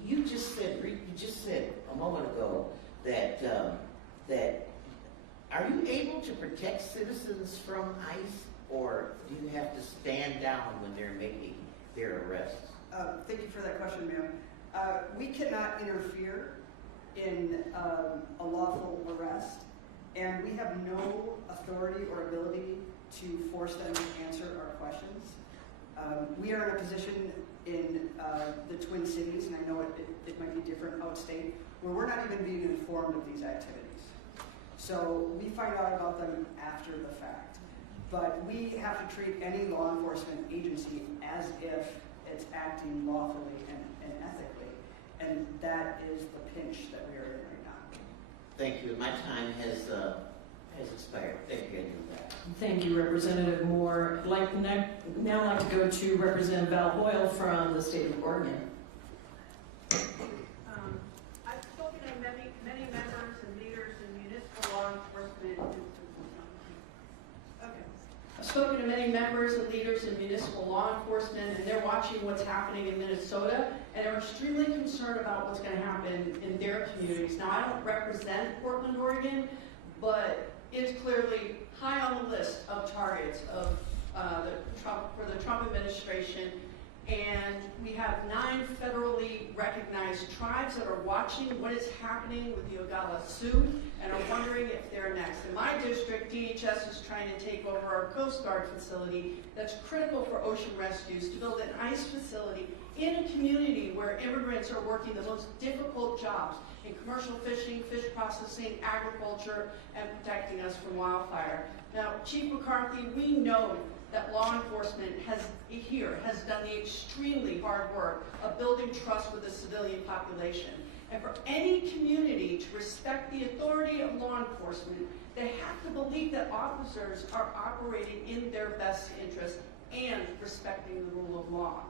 you just said a moment ago that are you able to protect citizens from ICE, or do you have to stand down when they're making their arrests? Thank you for that question, ma'am. We cannot interfere in a lawful arrest, and we have no authority or ability to force them to answer our questions. We are in a position in the Twin Cities, and I know it might be different outstate, where we're not even being informed of these activities. So we find out about them after the fact. But we have to treat any law enforcement agency as if it's acting lawfully and ethically. And that is the pinch that we are in right now. Thank you. My time has expired. Thank you. Thank you, Representative Moore. I'd now like to go to Representative Val Hoyle from the state of Oregon. I've spoken to many members and leaders in municipal law enforcement. I've spoken to many members and leaders in municipal law enforcement, and they're watching what's happening in Minnesota, and are extremely concerned about what's going to happen in their communities. Now, I don't represent Portland, Oregon, but it's clearly high on the list of targets of for the Trump administration. And we have 9 federally recognized tribes that are watching what is happening with the Oglala Sioux and are wondering if they're next. In my district, DHS is trying to take over our Coast Guard facility that's critical for ocean rescues to build an ICE facility in a community where immigrants are working the most difficult jobs in commercial fishing, fish processing, agriculture, and protecting us from wildfire. Now, Chief McCarthy, we know that law enforcement has done the extremely hard work of building trust with the civilian population. And for any community to respect the authority of law enforcement, they have to believe that officers are operating in their best interest and respecting the rule of law.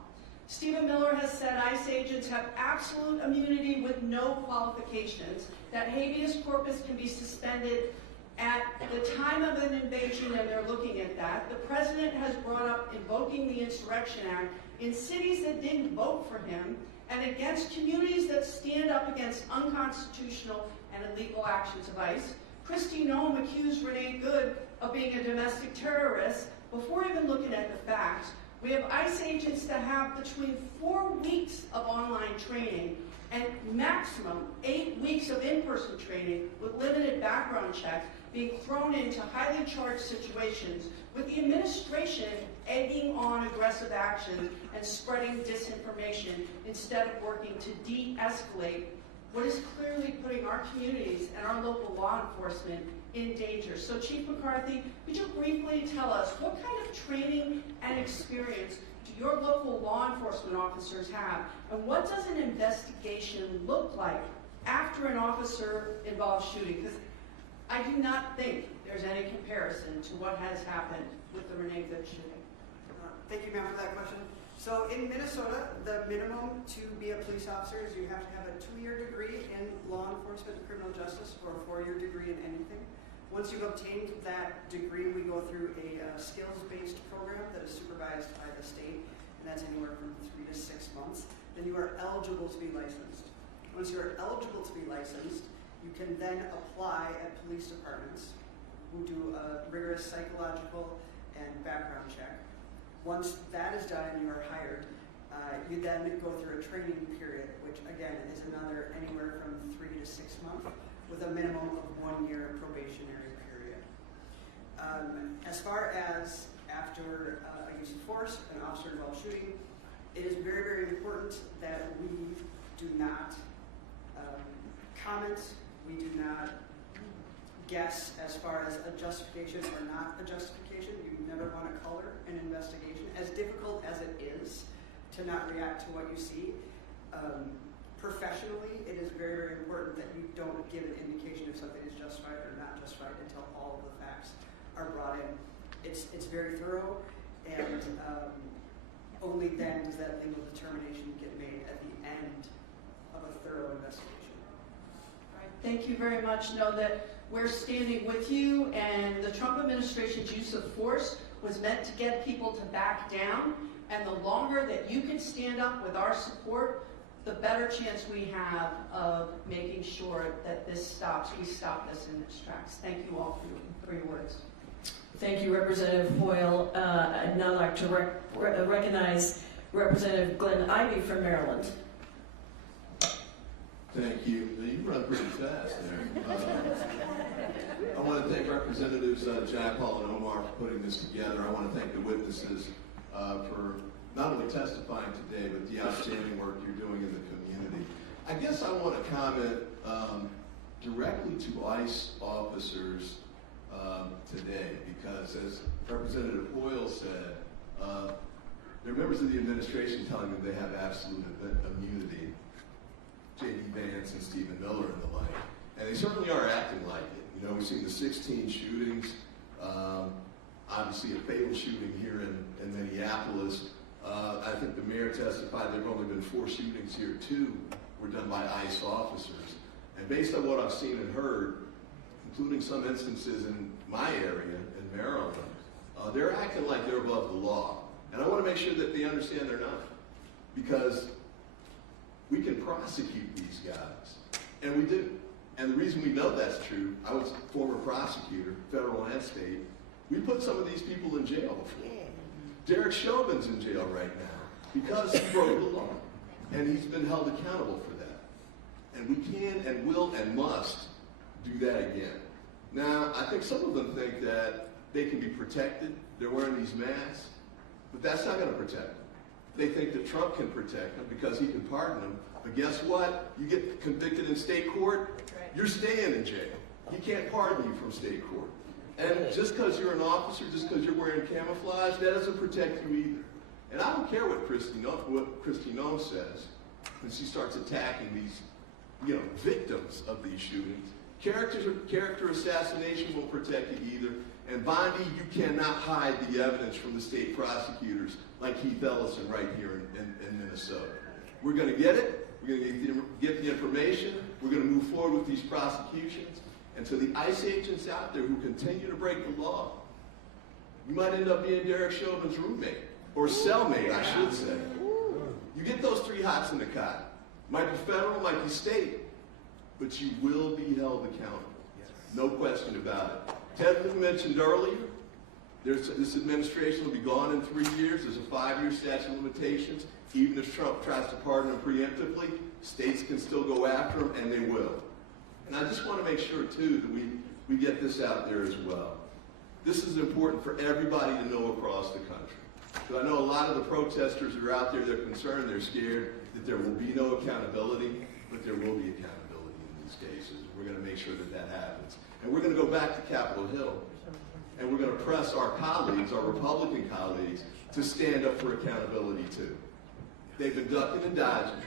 Stephen Miller has said ICE agents have absolute immunity with no qualifications, that habeas corpus can be suspended at the time of an invasion, and they're looking at that. The president has brought up invoking the Insurrection Act in cities that didn't vote for him, and against communities that stand up against unconstitutional and illegal actions of ICE. Kristi Noem accused Renee Good of being a domestic terrorist before even looking at the facts. We have ICE agents that have between 4 weeks of online training and maximum 8 weeks of in-person training with limited background checks being thrown into highly charged situations, with the administration egging on aggressive actions and spreading disinformation instead of working to de-escalate what is clearly putting our communities and our local law enforcement in danger. So Chief McCarthy, could you briefly tell us what kind of training and experience do your local law enforcement officers have, and what does an investigation look like after an officer involves shooting? Because I do not think there's any comparison to what has happened with the Renee Good shooting. Thank you, ma'am, for that question. So in Minnesota, the minimum to be a police officer is you have to have a 2-year degree in law enforcement and criminal justice, or a 4-year degree in anything. Once you've obtained that degree, we go through a skills-based program that is supervised by the state, and that's anywhere from 3 to 6 months. Then you are eligible to be licensed. Once you are eligible to be licensed, you can then apply at police departments who do a rigorous psychological and background check. Once that is done and you are hired, you then go through a training period, which again is another anywhere from 3 to 6 months, with a minimum of 1 year probationary period. As far as after a use of force, an officer involved shooting, it is very, very important that we do not comment. We do not guess as far as a justification or not a justification. You never want to color an investigation, as difficult as it is to not react to what you see. Professionally, it is very, very important that you don't give an indication if something is justified or not justified until all of the facts are brought in. It's very thorough. and only then does that legal determination get made at the end of a thorough investigation. All right, thank you very much. Know that we're standing with you, and the Trump administration's use of force was meant to get people to back down, and the longer that you can stand up with our support, the better chance we have of making sure that this stops. We stop this in its tracks. Thank you all for your words. Thank you, Representative Hoyle. I'd now like to recognize Representative Glenn Ivey from Maryland. Thank you. You run pretty fast there. I want to thank Representatives Jayapal and Omar for putting this together. I want to thank the witnesses for not only testifying today, but the outstanding work you're doing in the community. I guess I want to comment directly to ICE officers today, because as Representative Hoyle said, there are members of the administration telling them they have absolute immunity, J.D. Vance and Stephen Miller and the like, and they certainly are acting like it. You know, we've seen the 16 shootings, obviously a fatal shooting here in Minneapolis. I think the mayor testified there have only been 4 shootings here. 2 were done by ICE officers. And based on what I've seen and heard, including some instances in my area, in Maryland, they're acting like they're above the law. And I want to make sure that they understand they're not. Because we can prosecute these guys. And we do. And the reason we know that's true, I was a former prosecutor, federal and state. We put some of these people in jail before. Derek Chauvin's in jail right now because he broke the law. And he's been held accountable for that. And we can and will and must do that again. Now, I think some of them think that they can be protected. They're wearing these masks. But that's not going to protect them. They think that Trump can protect them because he can pardon them. But guess what? You get convicted in state court, you're staying in jail. He can't pardon you from state court. And just because you're an officer, just because you're wearing camouflage, that doesn't protect you either. And I don't care what Kristi Noem says when she starts attacking these, victims of these shootings. Character assassination won't protect you either. And Bondi, you cannot hide the evidence from the state prosecutors like Keith Ellison right here in Minnesota. We're going to get it. We're going to get the information. We're going to move forward with these prosecutions. And to the ICE agents out there who continue to break the law, you might end up being Derek Chauvin's roommate, or cellmate, I should say. You get those 3 hots in the cot. Might be federal, might be state, but you will be held accountable. No question about it. Ted mentioned earlier, this administration will be gone in 3 years. There's a 5-year statute of limitations. Even if Trump tries to pardon him preemptively, states can still go after him, and they will. And I just want to make sure, too, that we get this out there as well. This is important for everybody to know across the country. Because I know a lot of the protesters that are out there, they're concerned, they're scared that there will be no accountability, but there will be accountability in these cases. We're going to make sure that that happens. And we're going to go back to Capitol Hill, and we're going to press our colleagues, our Republican colleagues, to stand up for accountability, too. They've been ducking and dodging.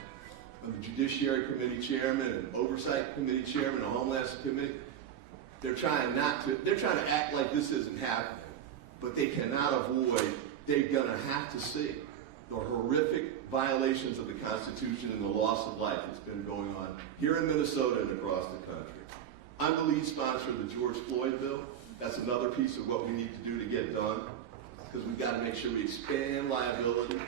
The Judiciary Committee Chairman and Oversight Committee Chairman and Homeland Committee, they're trying to act like this isn't happening, but they cannot avoid, they're going to have to see the horrific violations of the Constitution and the loss of life that's been going on here in Minnesota and across the country. I'm the lead sponsor of the George Floyd bill. That's another piece of what we need to do to get done, because we've got to make sure we expand liability.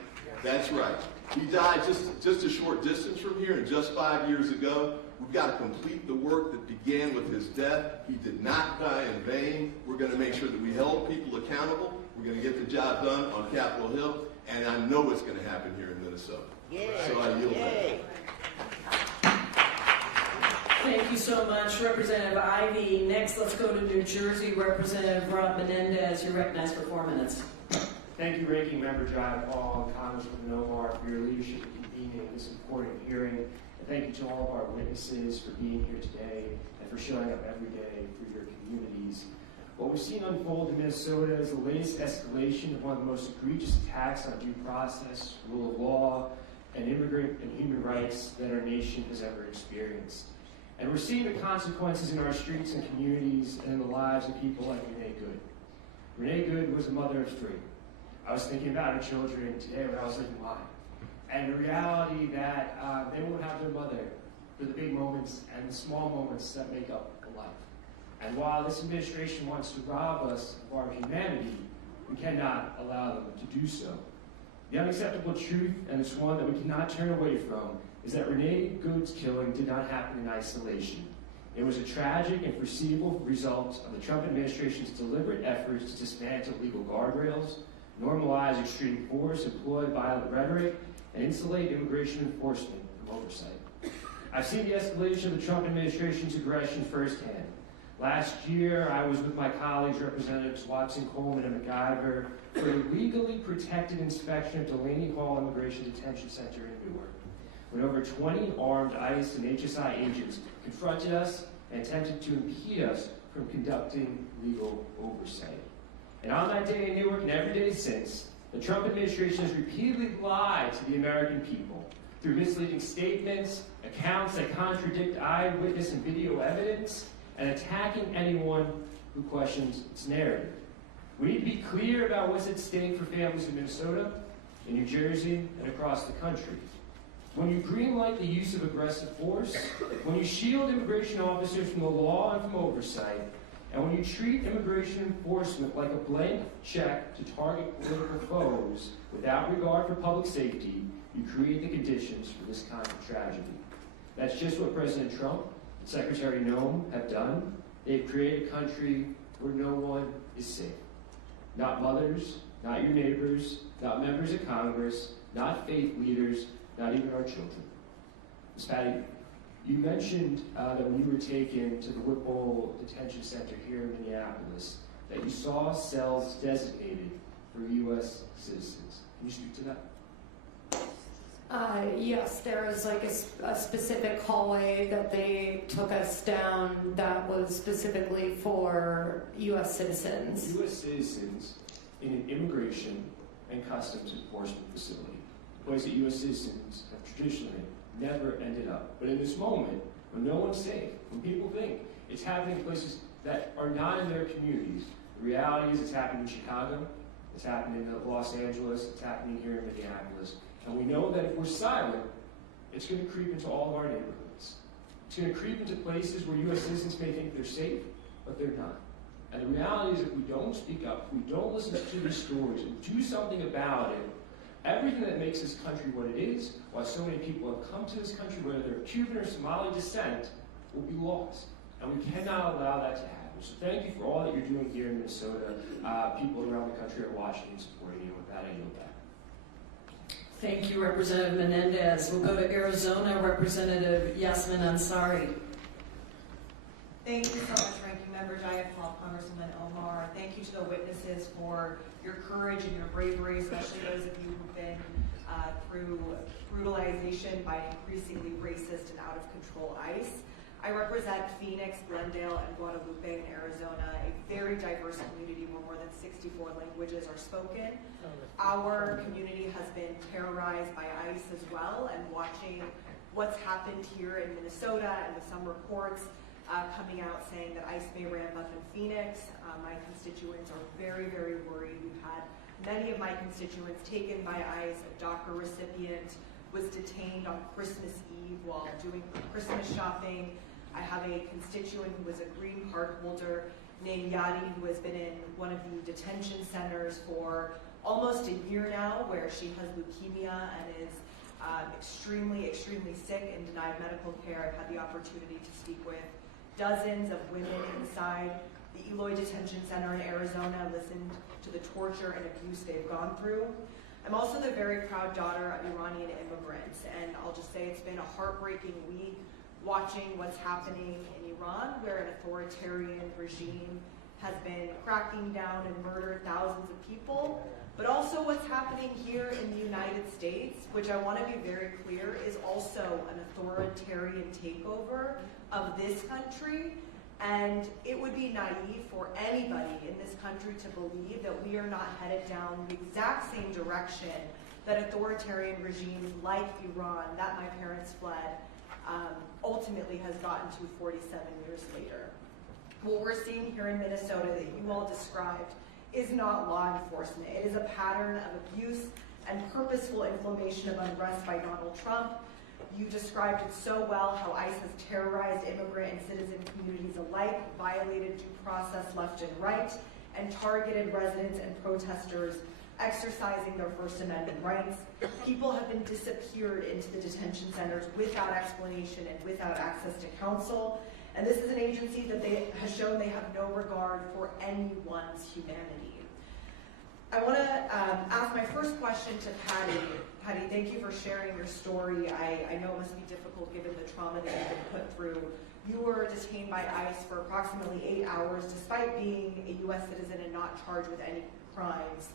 That's right. He died just a short distance from here, and just 5 years ago. We've got to complete the work that began with his death. He did not die in vain. We're going to make sure that we hold people accountable. We're going to get the job done on Capitol Hill, and I know what's going to happen here in Minnesota. So I yield back. Thank you so much, Representative Ivey. Next, let's go to New Jersey. Representative Rob Menendez, you're recognized for 4 minutes. Thank you, Ranking Member Jayapal and Congressman Omar, for your leadership in convening this important hearing. And thank you to all of our witnesses for being here today and for showing up every day for your communities. What we've seen unfold in Minnesota is the latest escalation of one of the most egregious attacks on due process, rule of law, and immigrant and human rights that our nation has ever experienced. And we're seeing the consequences in our streets and communities and in the lives of people like Renee Good. Renee Good was a mother of 3. I was thinking about our children today when I was leaving mine. And the reality that they won't have their mother for the big moments and the small moments that make up a life. And while this administration wants to rob us of our humanity, we cannot allow them to do so. The unacceptable truth, and it's one that we cannot turn away from, is that Renee Good's killing did not happen in isolation. It was a tragic and foreseeable result of the Trump administration's deliberate efforts to dismantle legal guardrails, normalize extreme force, employ violent rhetoric, and insulate immigration enforcement from oversight. I've seen the escalation of the Trump administration's aggression firsthand. Last year, I was with my colleagues, Representatives Watson, Coleman, and McIver, for a legally protected inspection of Delaney Hall Immigration Detention Center in Newark, when over 20 armed ICE and HSI agents confronted us and attempted to impede us from conducting legal oversight. And on that day in Newark and every day since, the Trump administration has repeatedly lied to the American people through misleading statements, accounts that contradict eyewitness and video evidence, and attacking anyone who questions its narrative. We need to be clear about what's at stake for families in Minnesota, in New Jersey, and across the country. When you greenlight the use of aggressive force, when you shield immigration officers from the law and from oversight, and when you treat immigration enforcement like a blank check to target political foes without regard for public safety, you create the conditions for this kind of tragedy. That's just what President Trump and Secretary Noem have done. They've created a country where no one is safe. Not mothers, not your neighbors, not members of Congress, not faith leaders, not even our children. Ms. Patty, you mentioned that when you were taken to the Whipple Detention Center here in Minneapolis, that you saw cells designated for U.S. citizens. Can you speak to that? Yes, there was like a specific hallway that they took us down that was specifically for U.S. citizens. U.S. citizens in an immigration and customs enforcement facility, a place that U.S. citizens have traditionally never ended up. But in this moment, when no one's safe, when people think it's happening in places that are not in their communities, the reality is it's happening in Chicago, it's happening in Los Angeles, it's happening here in Minneapolis. And we know that if we're silent, it's going to creep into all of our neighborhoods. It's going to creep into places where U.S. citizens may think they're safe, but they're not. And the reality is if we don't speak up, if we don't listen to these stories and do something about it, everything that makes this country what it is, why so many people have come to this country, whether they're of Cuban or Somali descent, will be lost. And we cannot allow that to happen. So thank you for all that you're doing here in Minnesota. People around the country are watching and supporting you. With that, I yield back. Thank you, Representative Menendez. We'll go to Arizona, Representative Yasmin Ansari. Thank you so much, Ranking Member Jayapal, Congresswoman Omar. Thank you to the witnesses for your courage and your bravery, especially those of you who've been through brutalization by increasingly racist and out of control ICE. I represent Phoenix, Glendale, and Guadalupe in Arizona, a very diverse community where more than 64 languages are spoken. Our community has been terrorized by ICE as well, and watching what's happened here in Minnesota and with some reports coming out saying that ICE may ramp up in Phoenix. My constituents are very, very worried. We've had many of my constituents taken by ICE. A DACA recipient was detained on Christmas Eve while doing Christmas shopping. I have a constituent who was a green card holder named Yadi, who has been in one of the detention centers for almost a year now, where she has leukemia and is extremely, extremely sick and denied medical care. I've had the opportunity to speak with dozens of women inside the Eloy Detention Center in Arizona, listened to the torture and abuse they've gone through. I'm also the very proud daughter of Iranian immigrants, and I'll just say it's been a heartbreaking week watching what's happening in Iran, where an authoritarian regime has been cracking down and murdered thousands of people, but also what's happening here in the United States, which I want to be very clear is also an authoritarian takeover of this country. And it would be naive for anybody in this country to believe that we are not headed down the exact same direction that authoritarian regimes like Iran, that my parents fled, ultimately has gotten to 47 years later. What we're seeing here in Minnesota that you all described is not law enforcement. It is a pattern of abuse and purposeful inflammation of unrest by Donald Trump. You described it so well, how ICE has terrorized immigrant and citizen communities alike, violated due process left and right, and targeted residents and protesters exercising their First Amendment rights. People have been disappeared into the detention centers without explanation and without access to counsel. And this is an agency that has shown they have no regard for anyone's humanity. I want to ask my first question to Patty. Patty, thank you for sharing your story. I know it must be difficult given the trauma that you've been put through. You were detained by ICE for approximately 8 hours despite being a U.S. citizen and not charged with any crimes.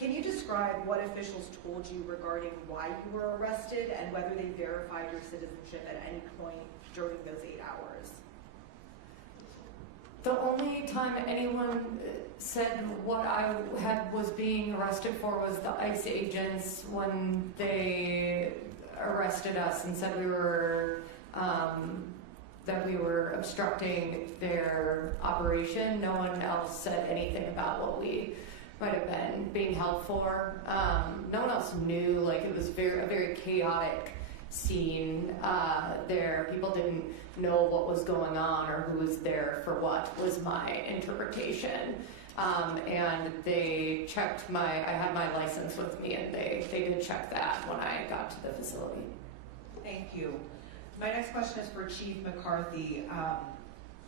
Can you describe what officials told you regarding why you were arrested and whether they verified your citizenship at any point during those 8 hours? The only time anyone said what I was being arrested for was the ICE agents when they arrested us and said we were that we were obstructing their operation. No one else said anything about what we might have been being held for. No one else knew. Like, it was a very chaotic scene there. People didn't know what was going on or who was there for what, was my interpretation. And they checked I had my license with me, and they did check that when I got to the facility. Thank you. My next question is for Chief McCarthy.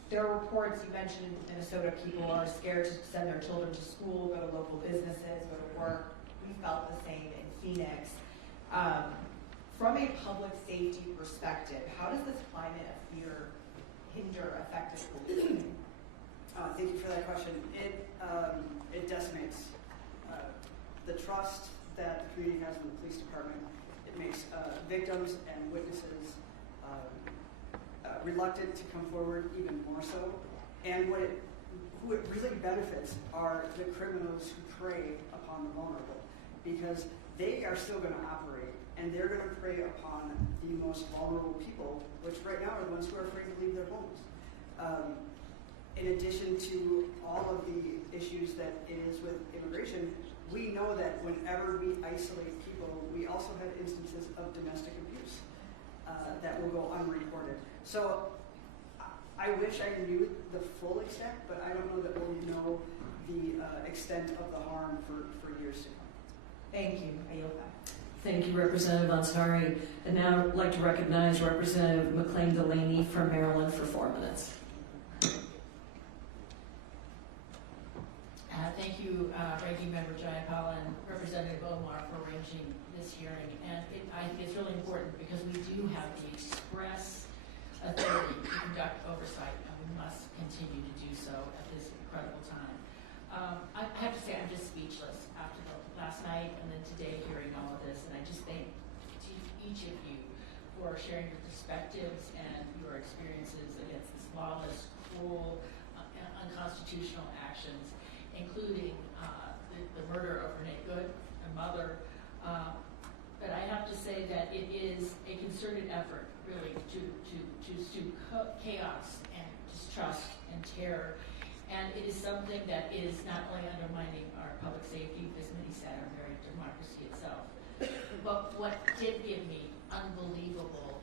There are reports, you mentioned in Minnesota, people are scared to send their children to school, go to local businesses, go to work. We felt the same in Phoenix. From a public safety perspective, how does this climate of fear hinder effective policing? Thank you for that question. It decimates the trust that the community has in the police department. It makes victims and witnesses reluctant to come forward even more so. And who it really benefits are the criminals who prey upon the vulnerable, because they are still going to operate, and they're going to prey upon the most vulnerable people, which right now are the ones who are afraid to leave their homes. In addition to all of the issues that it is with immigration, we know that whenever we isolate people, we also have instances of domestic abuse that will go unreported. So I wish I knew the full extent, but I don't know that we'll know the extent of the harm for years to come. Thank you. I yield back. Thank you, Representative Ansari. And now I'd like to recognize Representative McLean Delaney from Maryland for 4 minutes. Thank you, Ranking Member Jayapal and Representative Omar for arranging this hearing. And I think it's really important because we do have the express authority to conduct oversight, and we must continue to do so at this incredible time. I have to say I'm just speechless after last night and then today hearing all of this, and I just thank each of you for sharing your perspectives and your experiences against this lawless, cruel, unconstitutional actions, including the murder of Renee Good, her mother. But I have to say that it is a concerted effort, really, to chaos and distrust and terror. And it is something that is not only undermining our public safety, as many said, our very democracy itself, but what did give me unbelievable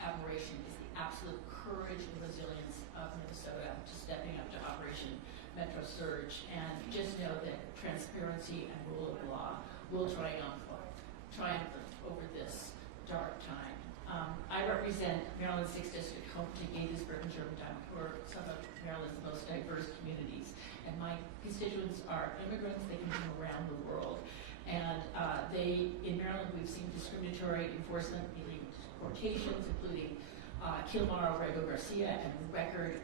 admiration is the absolute courage and resilience of Minnesota to stepping up to Operation Metro Surge. And just know that transparency and rule of law will triumph over this dark time. I represent Maryland's 6th District, home to Gaithersburg and Germantown, who are some of Maryland's most diverse communities. And my constituents are immigrants. They come from around the world. And in Maryland, we've seen discriminatory enforcement, illegal deportations, including Kilmar, Rego Garcia, and record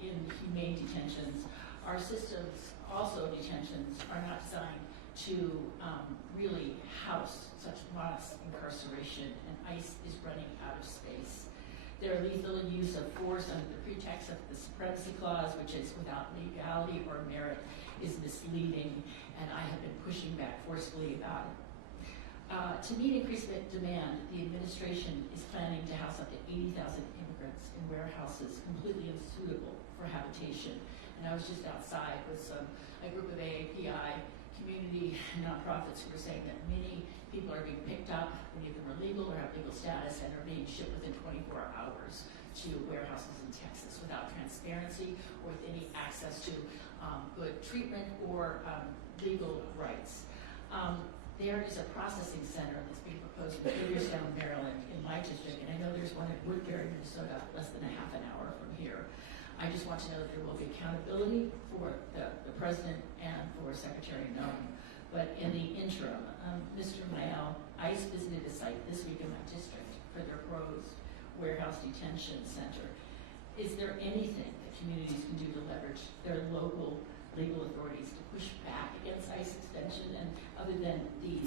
inhumane detentions. Our systems, also detentions, are not designed to really house such mass incarceration, and ICE is running out of space. Their lethal use of force under the pretext of the Supremacy Clause, which is without legality or merit, is misleading, and I have been pushing back forcefully about it. To meet increased demand, the administration is planning to house up to 80,000 immigrants in warehouses completely unsuitable for habitation. And I was just outside with a group of AAPI community nonprofits who were saying that many people are being picked up, many of them are legal or have legal status, and are being shipped within 24 hours to warehouses in Texas without transparency or with any access to good treatment or legal rights. There is a processing center that's being proposed in Hagerstown, Maryland, in my district, and I know there's one in Woodbury, Minnesota, less than a half an hour from here. I just want to know that there will be accountability for the president and for Secretary Noem. But in the interim, Mr. Mayel, ICE visited a site this week in my district for their proposed warehouse detention center. Is there anything that communities can do to leverage their local legal authorities to push back against ICE extension? And other than the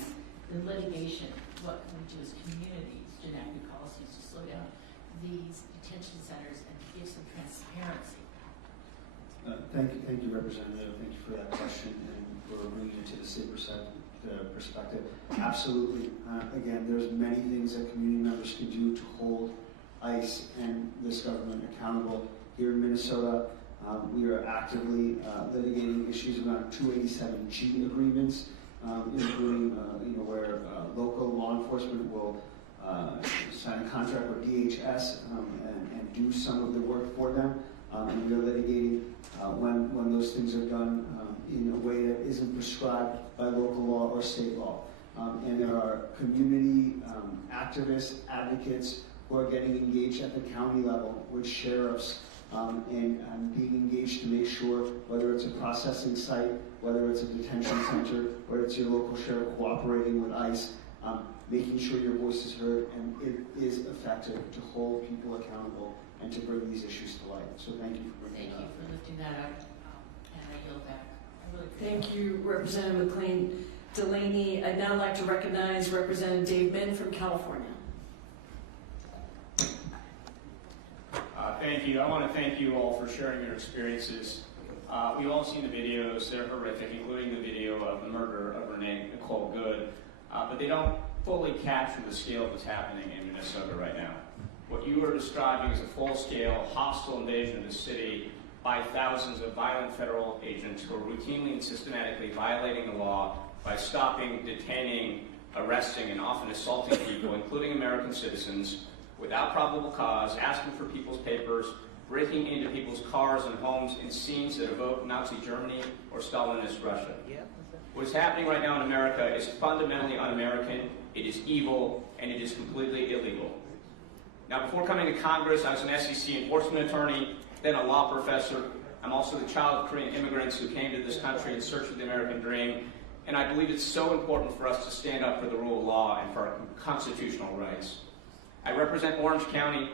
litigation, what can we do as communities to enact new policies to slow down these detention centers and to give some transparency? Thank you, Representative. Thank you for that question and for bringing it to the city perspective. Absolutely. Again, there's many things that community members can do to hold ICE and this government accountable. Here in Minnesota, we are actively litigating issues around 287G agreements, including where local law enforcement will sign a contract with DHS and do some of the work for them. And we are litigating when those things are done in a way that isn't prescribed by local law or state law. And there are community activists, advocates who are getting engaged at the county level with sheriffs and being engaged to make sure, whether it's a processing site, whether it's a detention center, whether it's your local sheriff cooperating with ICE, making sure your voice is heard and it is effective to hold people accountable and to bring these issues to light. So thank you for bringing that up. Thank you for lifting that up, and I yield back. Thank you, Representative McLean Delaney. I'd now like to recognize Representative Dave Min from California. Thank you. I want to thank you all for sharing your experiences. We've all seen the videos. They're horrific, including the video of the murder of Renee Nicole Good. But they don't fully capture the scale of what's happening in Minnesota right now. What you are describing is a full-scale, hostile invasion of the city by thousands of violent federal agents who are routinely and systematically violating the law by stopping, detaining, arresting, and often assaulting people, including American citizens, without probable cause, asking for people's papers, breaking into people's cars and homes in scenes that evoke Nazi Germany or Stalinist Russia. What is happening right now in America is fundamentally un-American, it is evil, and it is completely illegal. Now, before coming to Congress, I was an SEC enforcement attorney, then a law professor. I'm also the child of Korean immigrants who came to this country in search of the American dream, and I believe it's so important for us to stand up for the rule of law and for our constitutional rights. I represent Orange County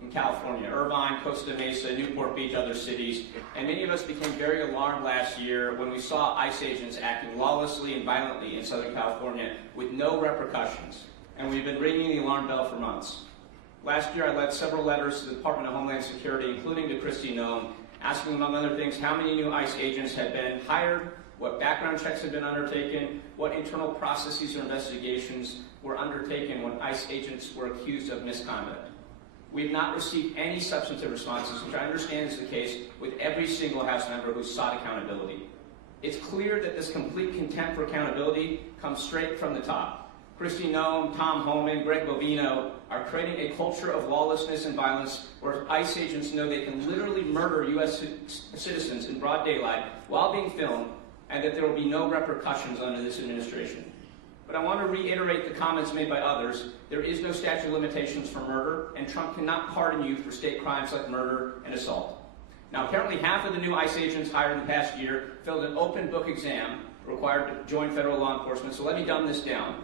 in California, Irvine, Costa Mesa, Newport Beach, other cities, and many of us became very alarmed last year when we saw ICE agents acting lawlessly and violently in Southern California with no repercussions, and we've been ringing the alarm bell for months. Last year, I led several letters to the Department of Homeland Security, including to Kristi Noem, asking, among other things, how many new ICE agents had been hired, what background checks had been undertaken, what internal processes or investigations were undertaken when ICE agents were accused of misconduct. We have not received any substantive responses, which I understand is the case with every single House member who sought accountability. It's clear that this complete contempt for accountability comes straight from the top. Kristi Noem, Tom Homan, Greg Bovino are creating a culture of lawlessness and violence where ICE agents know they can literally murder U.S. citizens in broad daylight while being filmed, and that there will be no repercussions under this administration. But I want to reiterate the comments made by others. There is no statute of limitations for murder, and Trump cannot pardon you for state crimes like murder and assault. Now, apparently half of the new ICE agents hired in the past year filled an open book exam required to join federal law enforcement, so let me dumb this down.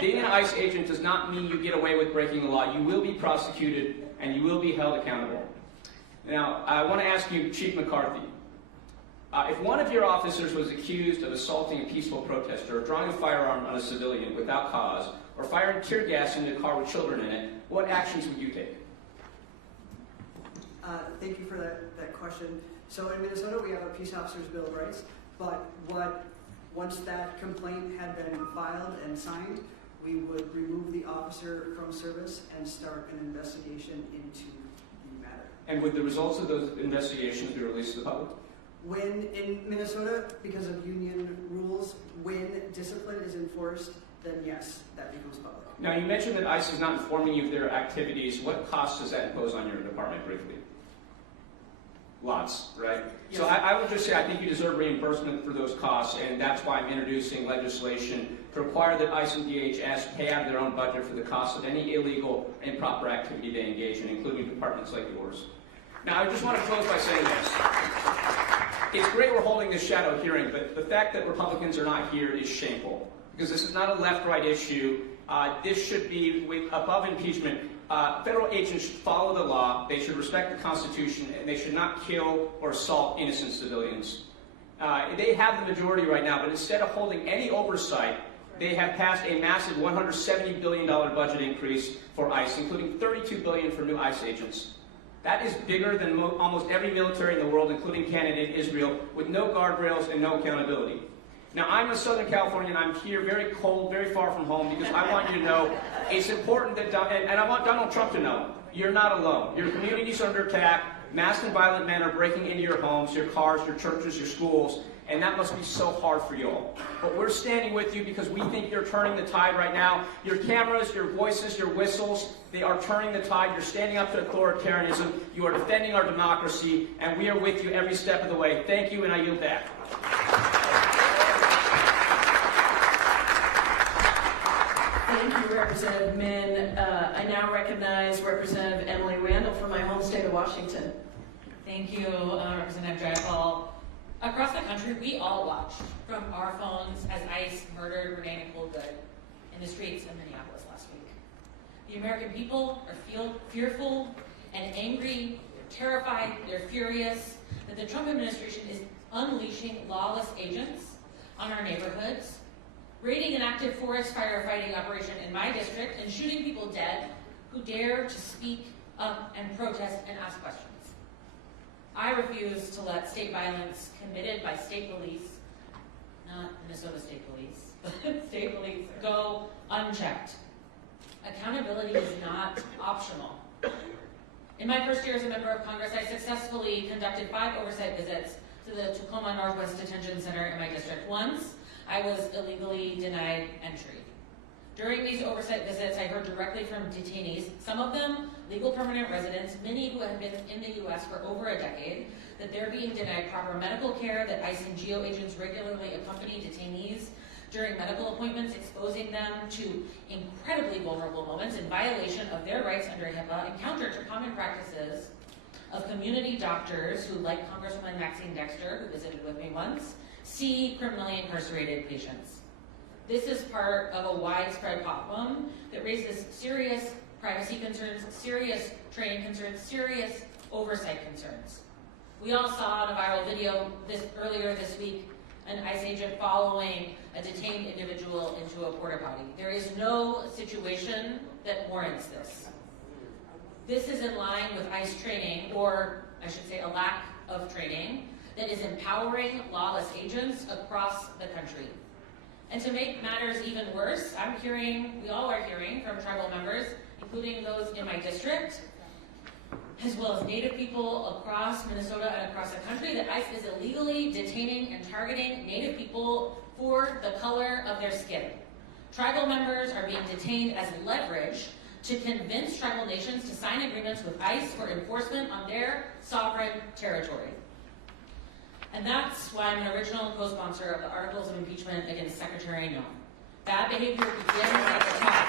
Being an ICE agent does not mean you get away with breaking the law. You will be prosecuted, and you will be held accountable. Now, I want to ask you, Chief McCarthy, if one of your officers was accused of assaulting a peaceful protester, or drawing a firearm on a civilian without cause, or firing tear gas into a car with children in it, what actions would you take? Thank you for that question. So in Minnesota, we have a Peace Officers Bill of Rights, but once that complaint had been filed and signed, we would remove the officer from service and start an investigation into the matter. And would the results of those investigations be released to the public? When in Minnesota, because of union rules, when discipline is enforced, then yes, that becomes public. Now, you mentioned that ICE is not informing you of their activities. What cost does that impose on your department, briefly? Lots, right? Yes. So I would just say I think you deserve reimbursement for those costs, and that's why I'm introducing legislation to require that ICE and DHS pay out of their own budget for the cost of any illegal and improper activity they engage in, including departments like yours. Now, I just want to close by saying this. It's great we're holding this shadow hearing, but the fact that Republicans are not here is shameful, because this is not a left-right issue. This should be above impeachment. Federal agents should follow the law, they should respect the Constitution, and they should not kill or assault innocent civilians. They have the majority right now, but instead of holding any oversight, they have passed a massive $170 billion budget increase for ICE, including $32 billion for new ICE agents. That is bigger than almost every military in the world, including Canada and Israel, with no guardrails and no accountability. Now, I'm a Southern Californian. I'm here very cold, very far from home, because I want you to know it's important that, and I want Donald Trump to know, you're not alone. Your community's under attack. Masked and violent men are breaking into your homes, your cars, your churches, your schools, and that must be so hard for you all. But we're standing with you because we think you're turning the tide right now. Your cameras, your voices, your whistles, they are turning the tide. You're standing up to authoritarianism. You are defending our democracy, and we are with you every step of the way. Thank you, and I yield back. Thank you, Representative Min. I now recognize Representative Emily Randall from my home state of Washington. Thank you, Representative Jayapal. Across the country, we all watched from our phones as ICE murdered Renee Nicole Good in the streets of Minneapolis last week. The American people are fearful and angry, they're terrified, they're furious that the Trump administration is unleashing lawless agents on our neighborhoods, raiding an active forest firefighting operation in my district, and shooting people dead who dare to speak up and protest and ask questions. I refuse to let state violence committed by state police, not Minnesota State Police, but state police, go unchecked. Accountability is not optional. In my first year as a member of Congress, I successfully conducted 5 oversight visits to the Tacoma Northwest Detention Center in my district. Once, I was illegally denied entry. During these oversight visits, I heard directly from detainees, some of them legal permanent residents, many who have been in the U.S. for over a decade, that they're being denied proper medical care, that ICE and GEO agents regularly accompany detainees during medical appointments, exposing them to incredibly vulnerable moments in violation of their rights under HIPAA, and counter to common practices of community doctors who, like Congresswoman Maxine Dexter, who visited with me once, see criminally incarcerated patients. This is part of a widespread problem that raises serious privacy concerns, serious training concerns, serious oversight concerns. We all saw in a viral video earlier this week an ICE agent following a detained individual into a porta potty. There is no situation that warrants this. This is in line with ICE training, or I should say a lack of training, that is empowering lawless agents across the country. And to make matters even worse, we all are hearing from tribal members, including those in my district, as well as Native people across Minnesota and across the country, that ICE is illegally detaining and targeting Native people for the color of their skin. Tribal members are being detained as leverage to convince tribal nations to sign agreements with ICE for enforcement on their sovereign territory. And that's why I'm an original co-sponsor of the Articles of Impeachment against Secretary Noem. Bad behavior begins at the top.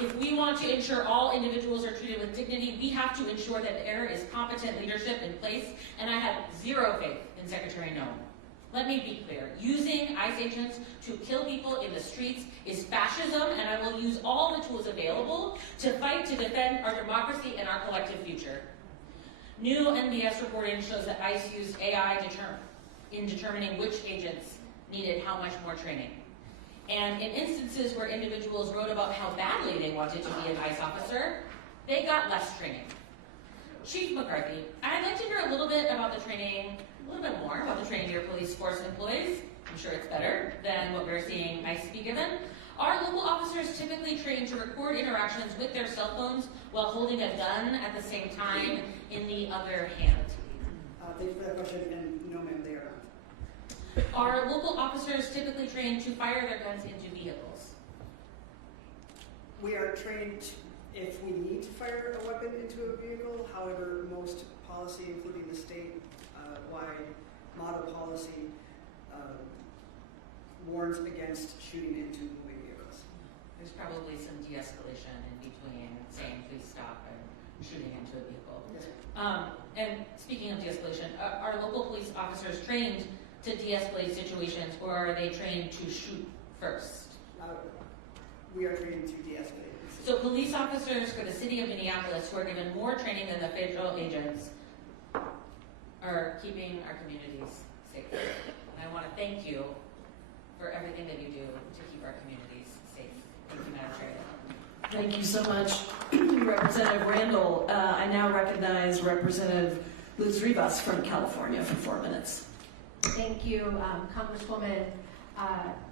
If we want to ensure all individuals are treated with dignity, we have to ensure that there is competent leadership in place, and I have zero faith in Secretary Noem. Let me be clear. Using ICE agents to kill people in the streets is fascism, and I will use all the tools available to fight to defend our democracy and our collective future. New NBS reporting shows that ICE used AI in determining which agents needed how much more training. And in instances where individuals wrote about how badly they wanted to be an ICE officer, they got less training. Chief McCarthy, I'd like to hear a little bit about the training, a little bit more about the training your police force employs. I'm sure it's better than what we're seeing ICE be given. Are local officers typically trained to record interactions with their cell phones while holding a gun at the same time in the other hand? Thank you for that question, and no ma'am, they are not. Are local officers typically trained to fire their guns into vehicles? We are trained if we need to fire a weapon into a vehicle. However, most policy, including the state-wide model policy, warns against shooting into moving vehicles. There's probably some de-escalation in between saying please stop and shooting into a vehicle. Yes. And speaking of de-escalation, are local police officers trained to de-escalate situations, or are they trained to shoot first? We are trained to de-escalate. So police officers for the city of Minneapolis who are given more training than the federal agents are keeping our communities safe. And I want to thank you for everything that you do to keep our communities safe. Thank you, Madam Chair. Thank you so much, Representative Randall. I now recognize Representative Luz Rivas from California for 4 minutes. Thank you, Congresswoman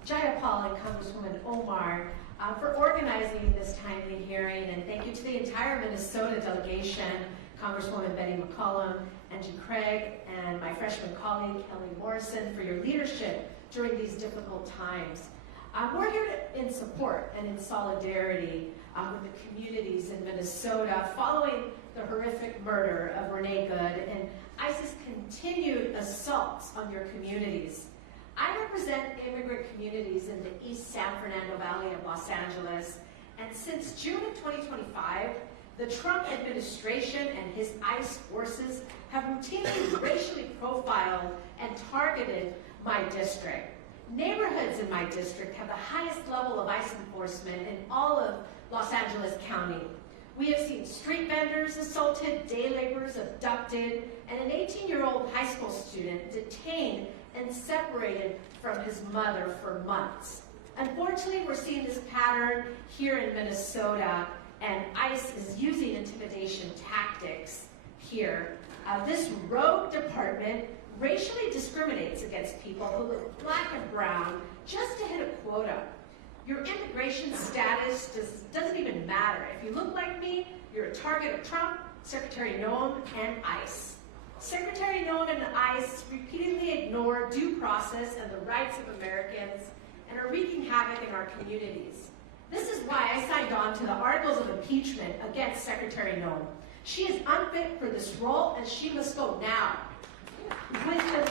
Jayapal and Congresswoman Omar for organizing this timely hearing, and thank you to the entire Minnesota delegation, Congresswoman Betty McCollum, Angie Craig, and my freshman colleague Kelly Morrison for your leadership during these difficult times. We're here in support and in solidarity with the communities in Minnesota following the horrific murder of Renee Good and ICE's continued assaults on your communities. I represent immigrant communities in the East San Fernando Valley of Los Angeles, and since June of 2025, the Trump administration and his ICE forces have routinely racially profiled and targeted my district. Neighborhoods in my district have the highest level of ICE enforcement in all of Los Angeles County. We have seen street vendors assaulted, day laborers abducted, and an 18-year-old high school student detained and separated from his mother for months. Unfortunately, we're seeing this pattern here in Minnesota, and ICE is using intimidation tactics here. This rogue department racially discriminates against people who look black and brown just to hit a quota. Your immigration status doesn't even matter. If you look like me, you're a target of Trump, Secretary Noem, and ICE. Secretary Noem and ICE repeatedly ignore due process and the rights of Americans and are wreaking havoc in our communities. This is why I signed on to the articles of impeachment against Secretary Noem. She is unfit for this role, and she must go now. With the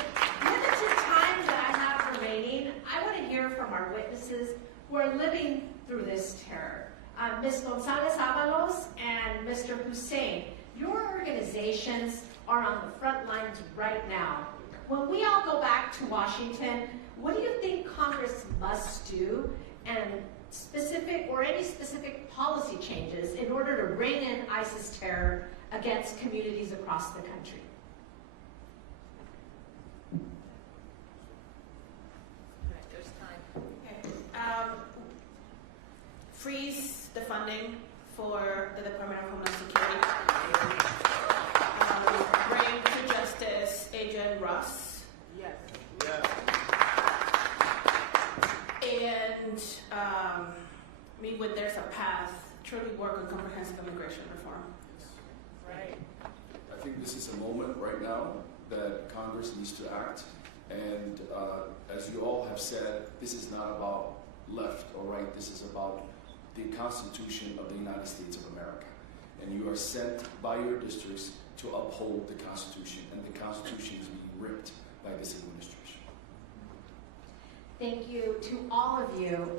limited time that I have remaining, I want to hear from our witnesses who are living through this terror. Ms. Gonzalez-Avalos and Mr. Hussein, your organizations are on the front lines right now. When we all go back to Washington, what do you think Congress must do, and any specific policy changes in order to rein in ISIS terror against communities across the country? There's time. Okay. Freeze the funding for the Department of Homeland Security. Bring to justice Agent Ross. Yes. And meet with There's a Path, truly work on comprehensive immigration reform. Right. I think this is a moment right now that Congress needs to act. And as you all have said, this is not about left or right. This is about the Constitution of the United States of America. And you are sent by your districts to uphold the Constitution. And the Constitution is being ripped by this administration. Thank you to all of you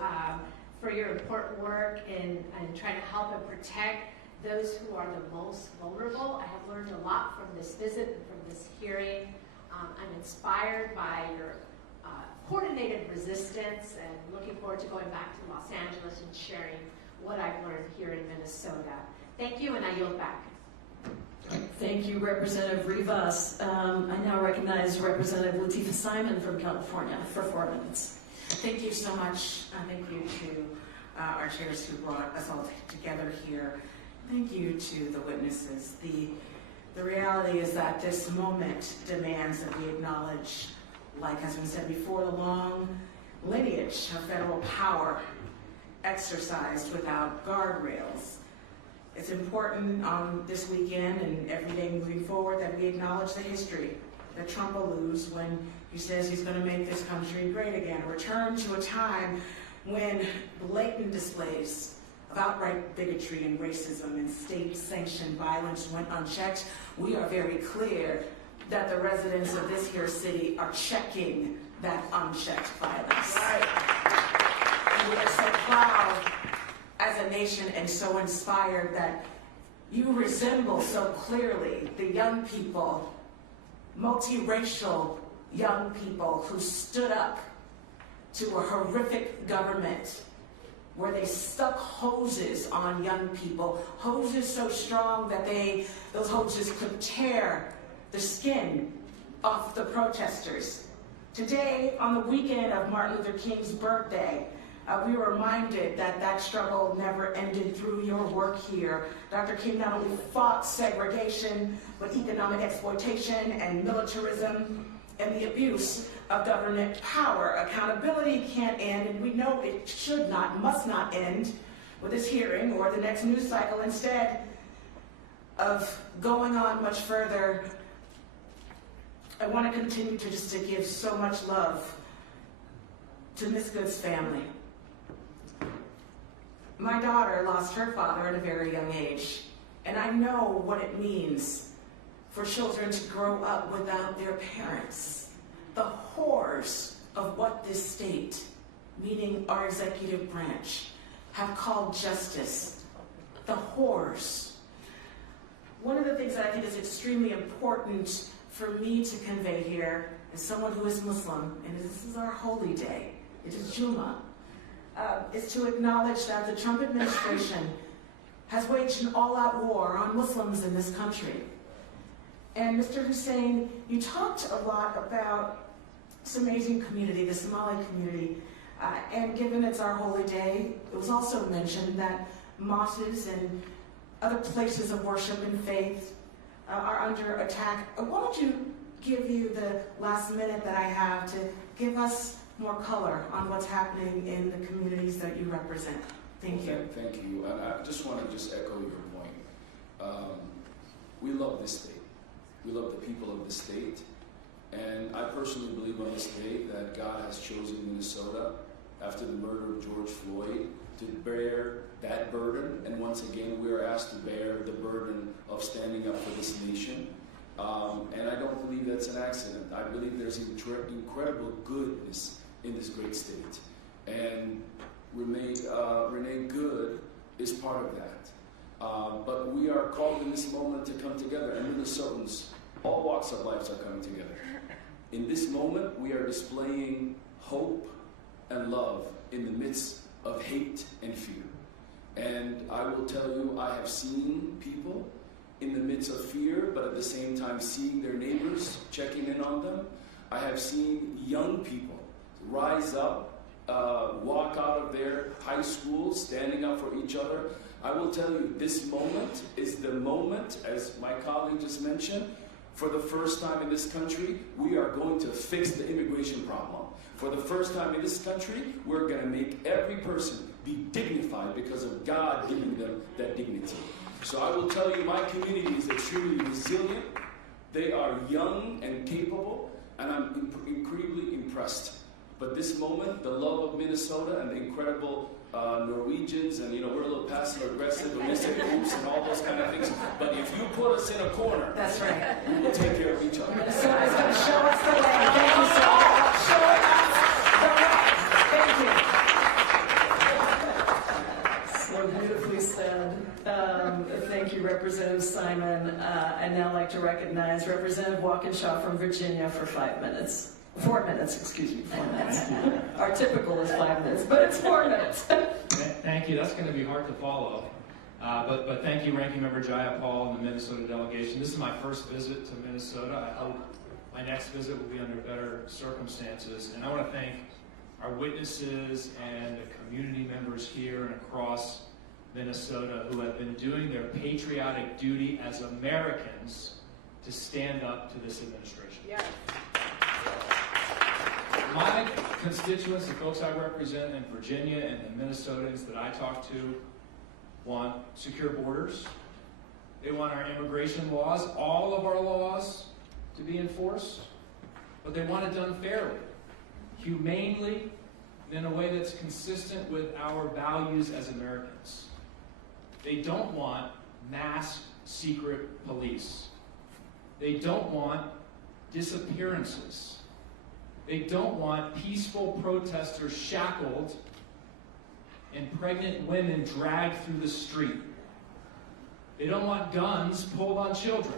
for your important work in trying to help and protect those who are the most vulnerable. I have learned a lot from this visit and from this hearing. I'm inspired by your coordinated resistance and looking forward to going back to Los Angeles and sharing what I've learned here in Minnesota. Thank you, and I yield back. Thank you, Representative Rivas. I now recognize Representative Latifah Simon from California for 4 minutes. Thank you so much. Thank you to our chairs who brought us all together here. Thank you to the witnesses. The The reality is that this moment demands that we acknowledge, like has been said before, the long lineage of federal power exercised without guardrails. It's important on this weekend and every day moving forward that we acknowledge the history that Trump alludes when he says he's going to make this country great again. A return to a time when blatant displays of outright bigotry and racism and state-sanctioned violence went unchecked. We are very clear that the residents of this here city are checking that unchecked violence. And we are so proud as a nation and so inspired that you resemble so clearly the young people, multiracial young people who stood up to a horrific government where they stuck hoses on young people, hoses so strong that those hoses could tear the skin off the protesters. Today, on the weekend of Martin Luther King's birthday, we were reminded that that struggle never ended through your work here. Dr. King not only fought segregation, but economic exploitation and militarism and the abuse of government power. Accountability can't end, and we know it should not, must not end with this hearing or the next news cycle. Instead of going on much further, I want to continue to give so much love to Ms. Good's family. My daughter lost her father at a very young age, and I know what it means for children to grow up without their parents. The horrors of what this state, meaning our executive branch, have called justice. The horrors. One of the things that I think is extremely important for me to convey here as someone who is Muslim, and this is our holy day, it is Jummah, is to acknowledge that the Trump administration has waged an all-out war on Muslims in this country. And Mr. Hussein, you talked a lot about this amazing community, the Somali community, and given it's our holy day, it was also mentioned that mosques and other places of worship and faith are under attack. Why don't you give you the last minute that I have to give us more color on what's happening in the communities that you represent. Thank you. Thank you. And I just want to echo your point. We love this state. We love the people of the state. And I personally believe on this day that God has chosen Minnesota after the murder of George Floyd to bear that burden. And once again, we are asked to bear the burden of standing up for this nation. And I don't believe that's an accident. I believe there's incredible goodness in this great state. And Renee Good is part of that. But we are called in this moment to come together, and Minnesotans, all walks of life are coming together. In this moment, we are displaying hope and love in the midst of hate and fear. And I will tell you, I have seen people in the midst of fear, but at the same time seeing their neighbors, checking in on them. I have seen young people rise up, walk out of their high schools, standing up for each other. I will tell you, this moment is the moment, as my colleague just mentioned, for the first time in this country, we are going to fix the immigration problem. For the first time in this country, we're going to make every person be dignified because of God giving them that dignity. So I will tell you, my community is extremely resilient. They are young and capable, and I'm incredibly impressed. But this moment, the love of Minnesota and the incredible Norwegians, and we're a little passive aggressive, and we say oops and all those kind of things. But if you put us in a corner, that's right, we'll take care of each other. Minnesota's going to show us the way. Thank you so much. Showing us the way. Thank you. So beautifully said. Thank you, Representative Simon. I'd now like to recognize Representative Walkinshaw from Virginia for 5 minutes. 4 minutes, excuse me, 4 minutes. Our typical is 5 minutes, but it's 4 minutes. Thank you. That's going to be hard to follow. But thank you, Ranking Member Jayapal and the Minnesota delegation. This is my first visit to Minnesota. I hope my next visit will be under better circumstances. And I want to thank our witnesses and the community members here and across Minnesota who have been doing their patriotic duty as Americans to stand up to this administration. Yes. My constituents, the folks I represent in Virginia and the Minnesotans that I talk to, want secure borders. They want our immigration laws, all of our laws, to be enforced, but they want it done fairly, humanely, and in a way that's consistent with our values as Americans. They don't want masked, secret police. They don't want disappearances. They don't want peaceful protesters shackled and pregnant women dragged through the street. They don't want guns pulled on children.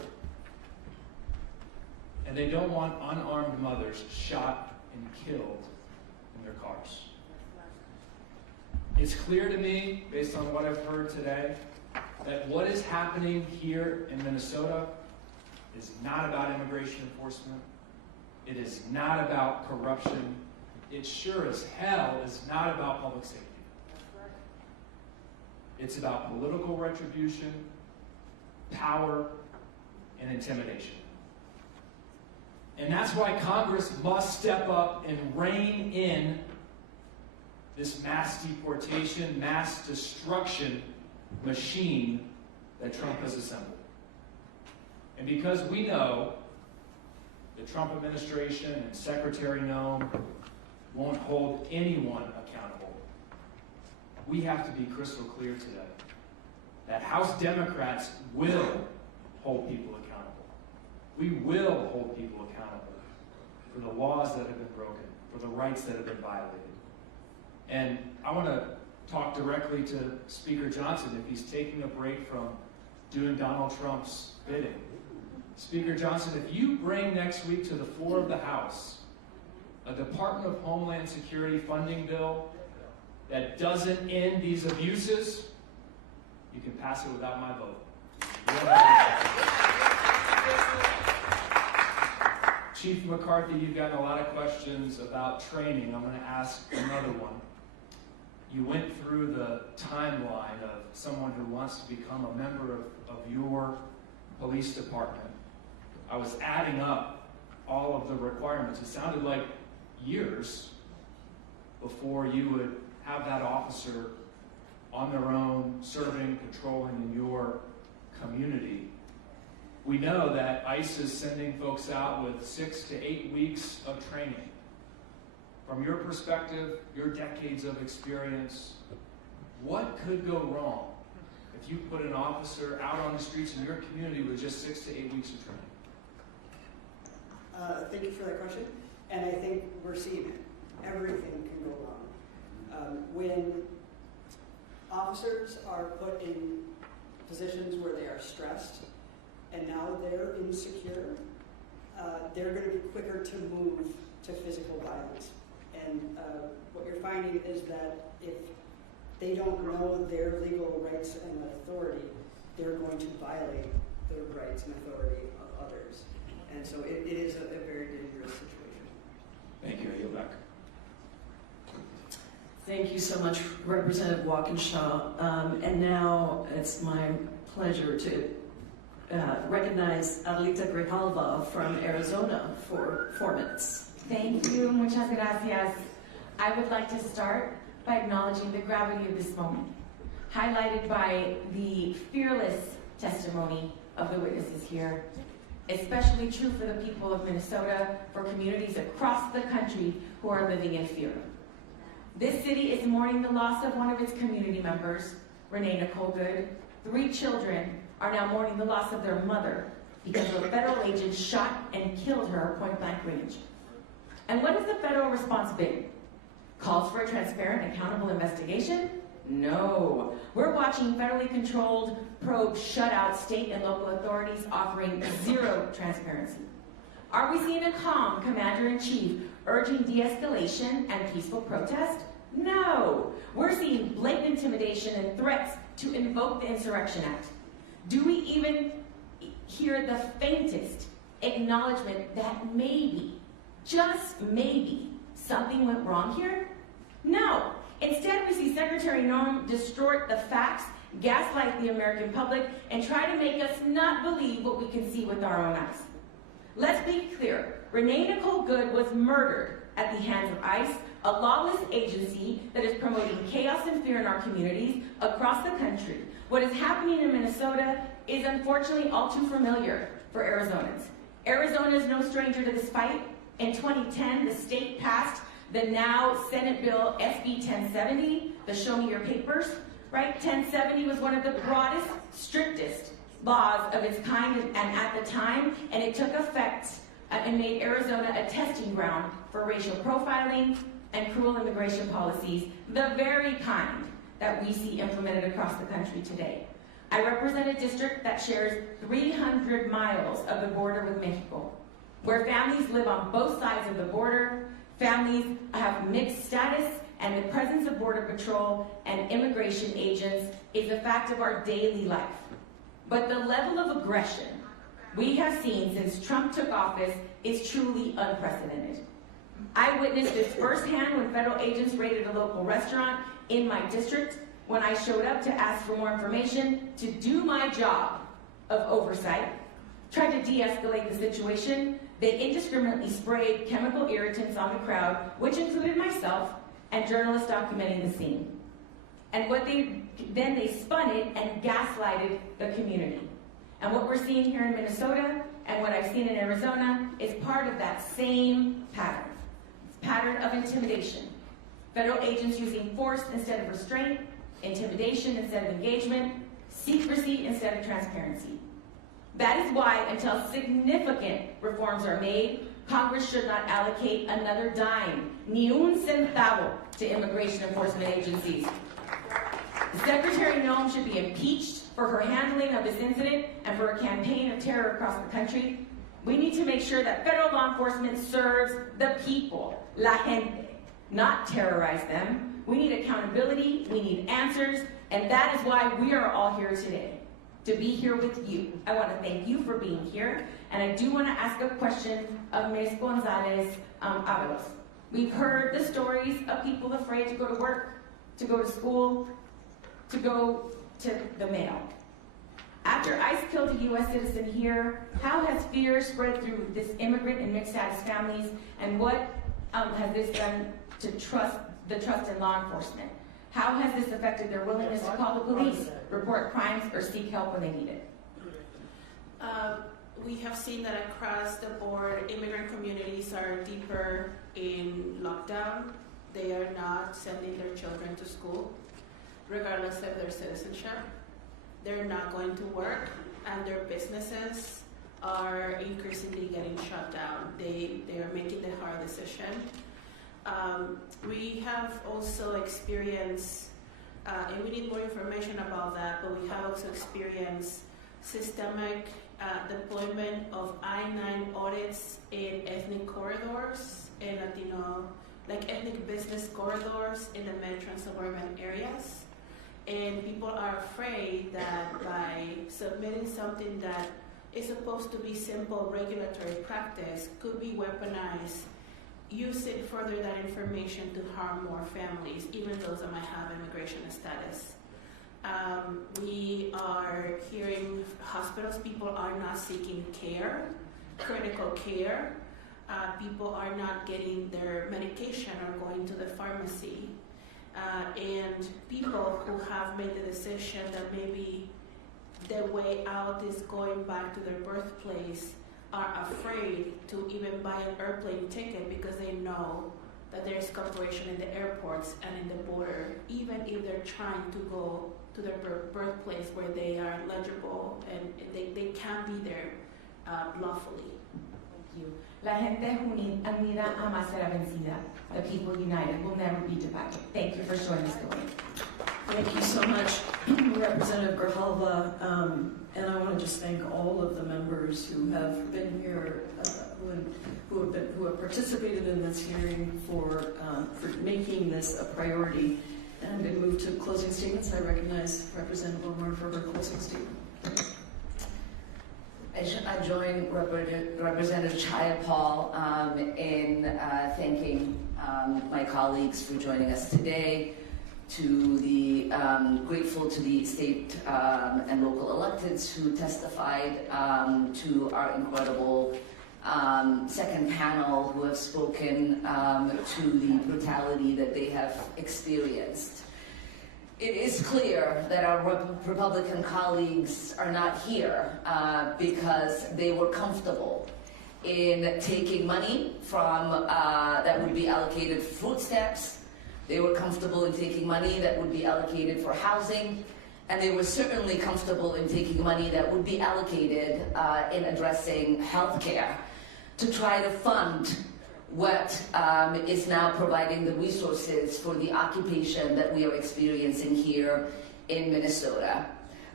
And they don't want unarmed mothers shot and killed in their cars. It's clear to me, based on what I've heard today, that what is happening here in Minnesota is not about immigration enforcement. It is not about corruption. It sure as hell is not about public safety. It's about political retribution, power, and intimidation. And that's why Congress must step up and rein in this mass deportation, mass destruction machine that Trump has assembled. And because we know the Trump administration and Secretary Noem won't hold anyone accountable, we have to be crystal clear today that House Democrats will hold people accountable. We will hold people accountable for the laws that have been broken, for the rights that have been violated. And I want to talk directly to Speaker Johnson if he's taking a break from doing Donald Trump's bidding. Speaker Johnson, if you bring next week to the floor of the House a Department of Homeland Security funding bill that doesn't end these abuses, you can pass it without my vote. Chief McCarthy, you've gotten a lot of questions about training. I'm going to ask another one. You went through the timeline of someone who wants to become a member of your police department. I was adding up all of the requirements. It sounded like years before you would have that officer on their own, serving, patrolling in your community. We know that ICE is sending folks out with 6 to 8 weeks of training. From your perspective, your decades of experience, what could go wrong if you put an officer out on the streets in your community with just 6 to 8 weeks of training? Thank you for that question. And I think we're seeing it. Everything can go wrong. When officers are put in positions where they are stressed and now they're insecure, they're going to be quicker to move to physical violence. And what you're finding is that if they don't know their legal rights and authority, they're going to violate the rights and authority of others. And so it is a very dangerous situation. Thank you. I yield back. Thank you so much, Representative Walkinshaw. And now it's my pleasure to recognize Adelita Grijalva from Arizona for 4 minutes. Thank you. Muchas gracias. I would like to start by acknowledging the gravity of this moment, highlighted by the fearless testimony of the witnesses here, especially true for the people of Minnesota, for communities across the country who are living in fear. This city is mourning the loss of one of its community members, Renee Nicole Good. 3 children are now mourning the loss of their mother because a federal agent shot and killed her at point-blank range. And what has the federal response been? Calls for a transparent, accountable investigation? No. We're watching federally controlled probes shut out state and local authorities offering zero transparency. Are we seeing a calm commander-in-chief urging de-escalation and peaceful protest? No. We're seeing blatant intimidation and threats to invoke the Insurrection Act. Do we even hear the faintest acknowledgement that maybe, just maybe, something went wrong here? No. Instead, we see Secretary Noem distort the facts, gaslight the American public, and try to make us not believe what we can see with our own eyes. Let's be clear. Renee Nicole Good was murdered at the hands of ICE, a lawless agency that is promoting chaos and fear in our communities across the country. What is happening in Minnesota is unfortunately all too familiar for Arizonans. Arizona is no stranger to this fight. In 2010, the state passed the now Senate Bill SB 1070, the Show Me Your Papers, right? 1070 was one of the broadest, strictest laws of its kind and at the time, and it took effect and made Arizona a testing ground for racial profiling and cruel immigration policies, the very kind that we see implemented across the country today. I represent a district that shares 300 miles of the border with Mexico, where families live on both sides of the border, families have mixed status, and the presence of Border Patrol and immigration agents is a fact of our daily life. But the level of aggression we have seen since Trump took office is truly unprecedented. I witnessed this firsthand when federal agents raided a local restaurant in my district when I showed up to ask for more information to do my job of oversight, tried to de-escalate the situation. They indiscriminately sprayed chemical irritants on the crowd, which included myself and journalists documenting the scene. And then they spun it and gaslighted the community. And what we're seeing here in Minnesota and what I've seen in Arizona is part of that same pattern. It's a pattern of intimidation. Federal agents using force instead of restraint, intimidation instead of engagement, secrecy instead of transparency. That is why, until significant reforms are made, Congress should not allocate another dime, ni un centavo, to immigration enforcement agencies. Secretary Noem should be impeached for her handling of this incident and for a campaign of terror across the country. We need to make sure that federal law enforcement serves the people, la gente, not terrorize them. We need accountability, we need answers, and that is why we are all here today, to be here with you. I want to thank you for being here, and I do want to ask a question of Ms. Gonzalez Avalos. We've heard the stories of people afraid to go to work, to go to school, to go to the mail. After ICE killed a U.S. citizen here, how has fear spread through this immigrant and mixed status families, and what has this done to the trust in law enforcement? How has this affected their willingness to call the police, report crimes, or seek help when they need it? We have seen that across the board, immigrant communities are deeper in lockdown. They are not sending their children to school, regardless of their citizenship. They're not going to work, and their businesses are increasingly getting shut down. They are making the hard decision. We have also experienced, and we need more information about that, but we have also experienced systemic deployment of I-9 audits in ethnic corridors, in Latino, like ethnic business corridors in the metro and suburban areas. And people are afraid that by submitting something that is supposed to be simple regulatory practice could be weaponized, use it further that information to harm more families, even those that might have immigration status. We are hearing hospitals, people are not seeking care, critical care. People are not getting their medication or going to the pharmacy. And people who have made the decision that maybe their way out is going back to their birthplace are afraid to even buy an airplane ticket because they know that there's cooperation in the airports and in the border, even if they're trying to go to their birthplace where they are legible and they can be there lawfully. Thank you. La gente unida jamás será vencida. The people united will never be divided. Thank you for showing us the way. Thank you so much, Representative Grijalva, and I want to just thank all of the members who have been here, who have participated in this hearing for making this a priority. And I'm going to move to closing statements. I recognize Representative Omar for her closing statement. I join Representative Jayapal in thanking my colleagues for joining us today. Grateful to the state and local electeds who testified, to our incredible second panel who have spoken to the brutality that they have experienced. It is clear that our Republican colleagues are not here because they were comfortable in taking money from that would be allocated for food stamps. They were comfortable in taking money that would be allocated for housing, and they were certainly comfortable in taking money that would be allocated in addressing health care to try to fund what is now providing the resources for the occupation that we are experiencing here in Minnesota.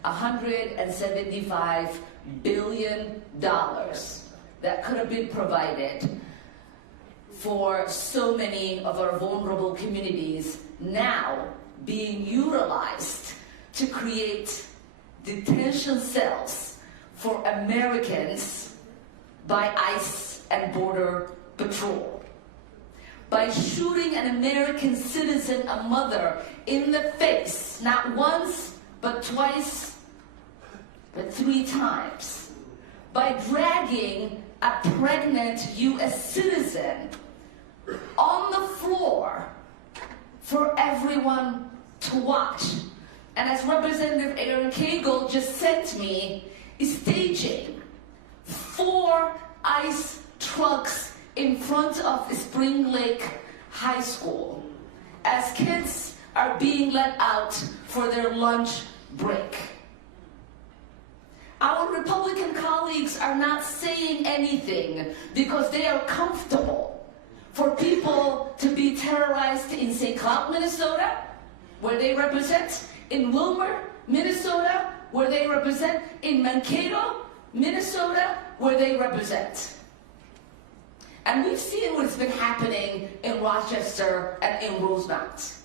$175 billion that could have been provided for so many of our vulnerable communities now being utilized to create detention cells for Americans by ICE and Border Patrol. By shooting an American citizen, a mother, in the face, not once, but twice, but 3 times. By dragging a pregnant U.S. citizen on the floor for everyone to watch. And as Representative Aaron Cagle just sent me, is staging 4 ICE trucks in front of Spring Lake High School as kids are being let out for their lunch break. Our Republican colleagues are not saying anything because they are comfortable for people to be terrorized in St. Cloud, Minnesota, where they represent, in Wilmer, Minnesota, where they represent, in Mankato, Minnesota, where they represent. And we've seen what's been happening in Rochester and in Rosemount.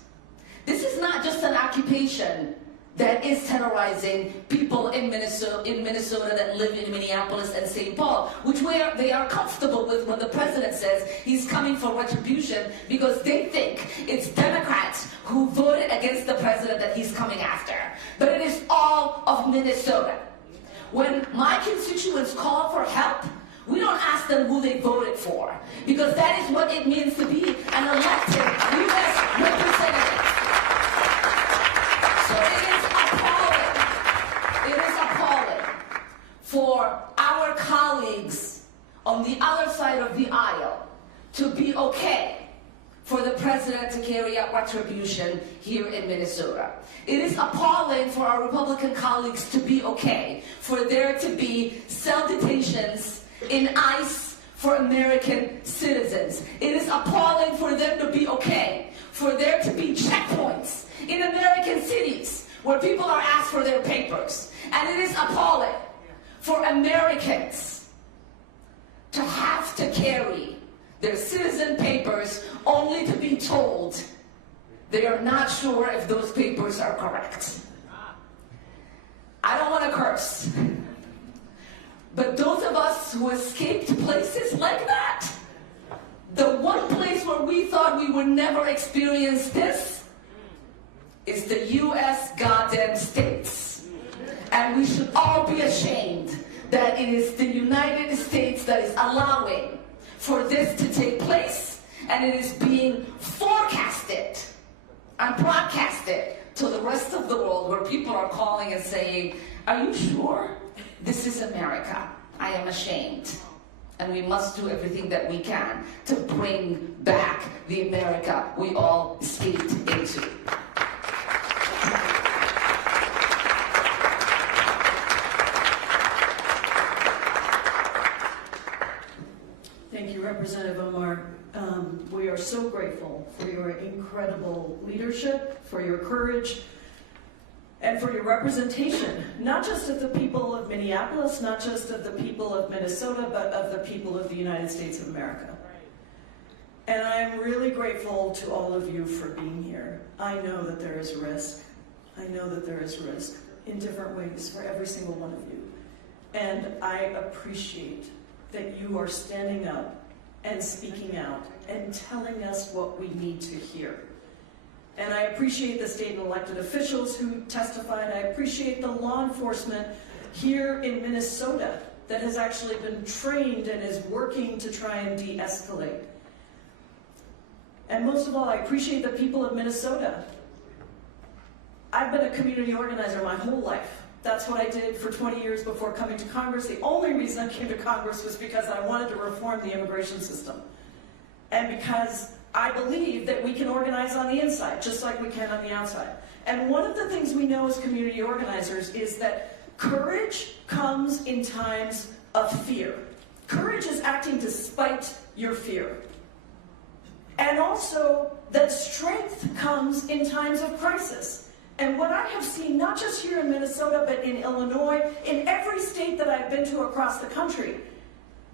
This is not just an occupation that is terrorizing people in Minnesota that live in Minneapolis and St. Paul, which they are comfortable with when the president says he's coming for retribution because they think it's Democrats who voted against the president that he's coming after. But it is all of Minnesota. When my constituents call for help, we don't ask them who they voted for, because that is what it means to be an elected U.S. representative. So it is appalling for our colleagues on the other side of the aisle to be okay for the president to carry out retribution here in Minnesota. It is appalling for our Republican colleagues to be okay for there to be cell detations in ICE for American citizens. It is appalling for them to be okay for there to be checkpoints in American cities where people are asked for their papers. And it is appalling for Americans to have to carry their citizen papers only to be told they are not sure if those papers are correct. I don't want to curse, but those of us who escaped places like that, the one place where we thought we would never experience this is the U.S. goddamn States. And we should all be ashamed that it is the United States that is allowing for this to take place, and it is being forecasted and broadcasted to the rest of the world, where people are calling and saying, are you sure? This is America. I am ashamed. And we must do everything that we can to bring back the America we all escaped into. Thank you, Representative Omar. We are so grateful for your incredible leadership, for your courage, and for your representation, not just of the people of Minneapolis, not just of the people of Minnesota, but of the people of the United States of America. And I'm really grateful to all of you for being here. I know that there is risk. I know that there is risk in different ways for every single one of you. And I appreciate that you are standing up and speaking out and telling us what we need to hear. And I appreciate the state and elected officials who testified. I appreciate the law enforcement here in Minnesota that has actually been trained and is working to try and de-escalate. And most of all, I appreciate the people of Minnesota. I've been a community organizer my whole life. That's what I did for 20 years before coming to Congress. The only reason I came to Congress was because I wanted to reform the immigration system. And because I believe that we can organize on the inside, just like we can on the outside. And one of the things we know as community organizers is that courage comes in times of fear. Courage is acting despite your fear. And also that strength comes in times of crisis. And what I have seen, not just here in Minnesota, but in Illinois, in every state that I've been to across the country,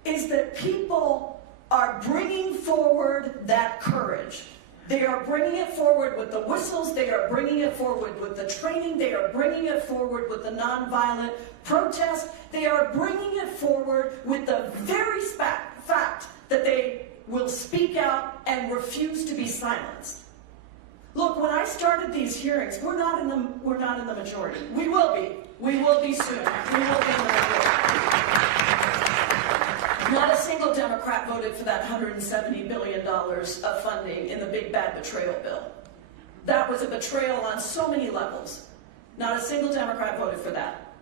is that people are bringing forward that courage. They are bringing it forward with the whistles, they are bringing it forward with the training, they are bringing it forward with the nonviolent protest, they are bringing it forward with the very fact that they will speak out and refuse to be silenced. Look, when I started these hearings, we're not in the majority. We will be. We will be soon. We will be in the majority. Not a single Democrat voted for that $170 billion of funding in the big bad betrayal bill. That was a betrayal on so many levels. Not a single Democrat voted for that.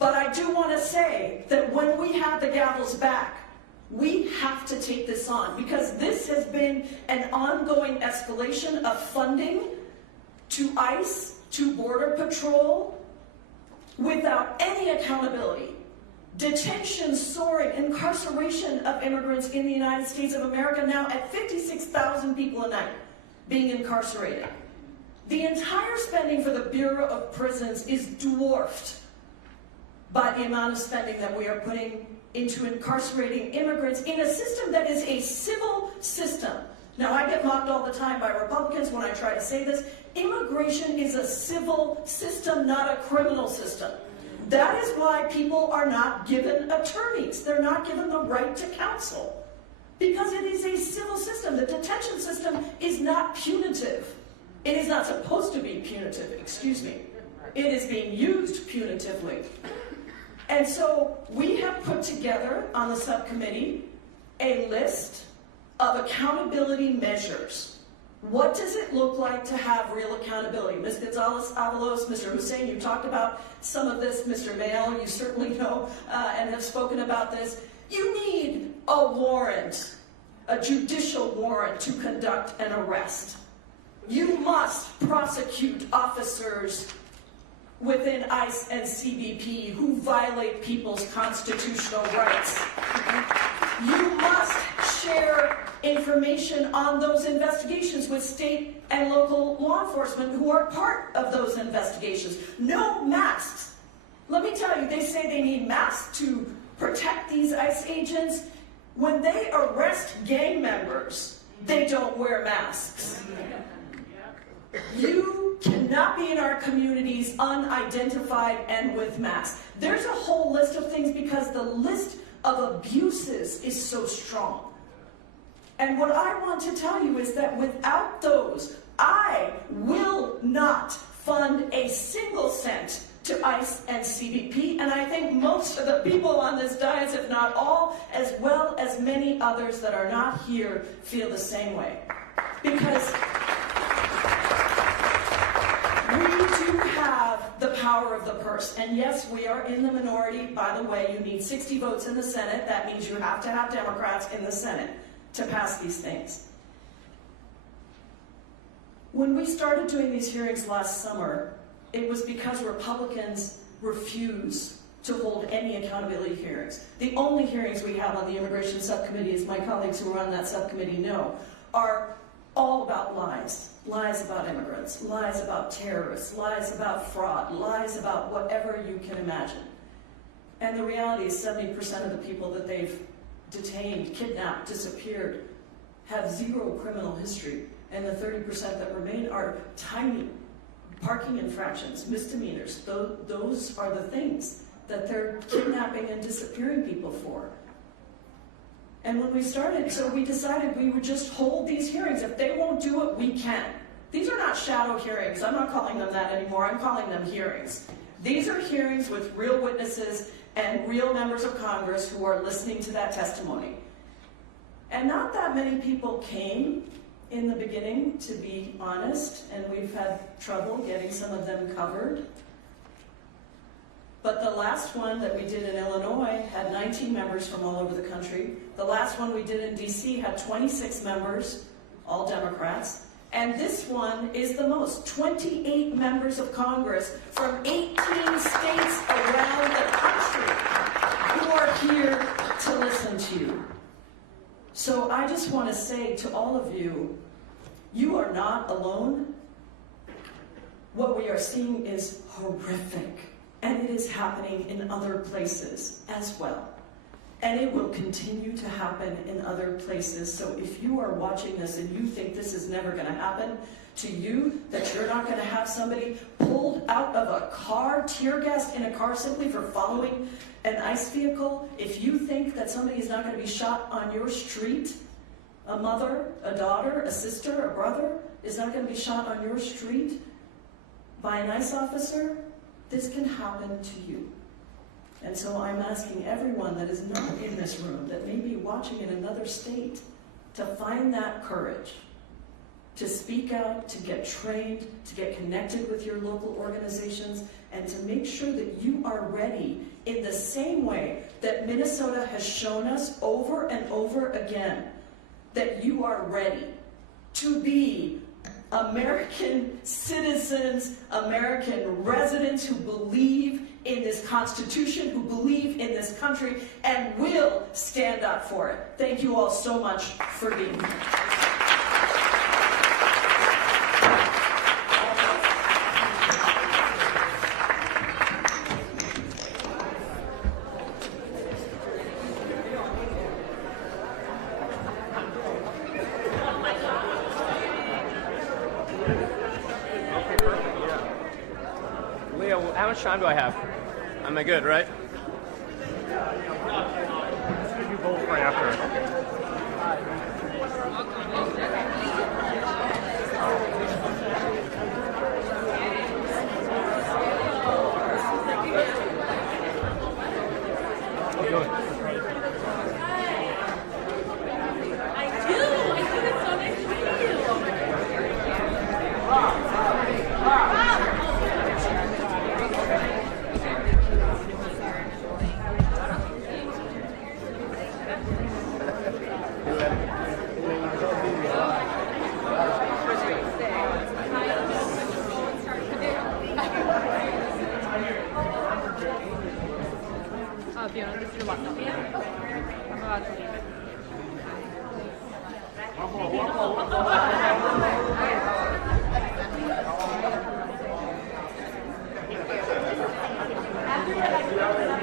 But I do want to say that when we have the gavels back, we have to take this on, because this has been an ongoing escalation of funding to ICE, to Border Patrol, without any accountability. Detention soaring, incarceration of immigrants in the United States of America now at 56,000 people a night being incarcerated. The entire spending for the Bureau of Prisons is dwarfed by the amount of spending that we are putting into incarcerating immigrants in a system that is a civil system. Now, I get mocked all the time by Republicans when I try to say this. Immigration is a civil system, not a criminal system. That is why people are not given attorneys. They're not given the right to counsel, because it is a civil system. The detention system is not punitive. It is not supposed to be punitive, excuse me. It is being used punitively. And so we have put together on the subcommittee a list of accountability measures. What does it look like to have real accountability? Ms. Gonzalez-Avalos, Mr. Hussein, you talked about some of this. Mr. Mayo, you certainly know and have spoken about this. You need a warrant, a judicial warrant to conduct an arrest. You must prosecute officers within ICE and CBP who violate people's constitutional rights. You must share information on those investigations with state and local law enforcement who are part of those investigations. No masks. Let me tell you, they say they need masks to protect these ICE agents. When they arrest gang members, they don't wear masks. You cannot be in our communities unidentified and with masks. There's a whole list of things because the list of abuses is so strong. And what I want to tell you is that without those, I will not fund a single cent to ICE and CBP, and I think most of the people on this dais, if not all, as well as many others that are not here, feel the same way. Because we do have the power of the purse. And yes, we are in the minority. By the way, you need 60 votes in the Senate. That means you have to have Democrats in the Senate to pass these things. When we started doing these hearings last summer, it was because Republicans refuse to hold any accountability hearings. The only hearings we have on the Immigration Subcommittee, as my colleagues who are on that subcommittee know, are all about lies. Lies about immigrants, lies about terrorists, lies about fraud, lies about whatever you can imagine. And the reality is 70% of the people that they've detained, kidnapped, disappeared have zero criminal history. And the 30% that remain are tiny parking infractions, misdemeanors. Those are the things that they're kidnapping and disappearing people for. And when we started, so we decided we would just hold these hearings. If they won't do it, we can. These are not shadow hearings. I'm not calling them that anymore. I'm calling them hearings. These are hearings with real witnesses and real members of Congress who are listening to that testimony. And not that many people came in the beginning, to be honest, and we've had trouble getting some of them covered. But the last one that we did in Illinois had 19 members from all over the country. The last one we did in DC had 26 members, all Democrats. And this one is the most, 28 members of Congress from 18 states around the country who are here to listen to you. So I just want to say to all of you, you are not alone. What we are seeing is horrific, and it is happening in other places as well. And it will continue to happen in other places. So if you are watching this and you think this is never going to happen to you, that you're not going to have somebody pulled out of a car, tear gassed in a car simply for following an ICE vehicle, if you think that somebody is not going to be shot on your street, a mother, a daughter, a sister, a brother is not going to be shot on your street by an ICE officer, this can happen to you. And so I'm asking everyone that is not in this room, that may be watching in another state, to find that courage, to speak out, to get trained, to get connected with your local organizations, and to make sure that you are ready in the same way that Minnesota has shown us over and over again, that you are ready to be American citizens, American residents who believe in this Constitution, who believe in this country, and will stand up for it. Thank you all so much for being here. How much time do I have? Am I good, right? You both right after. After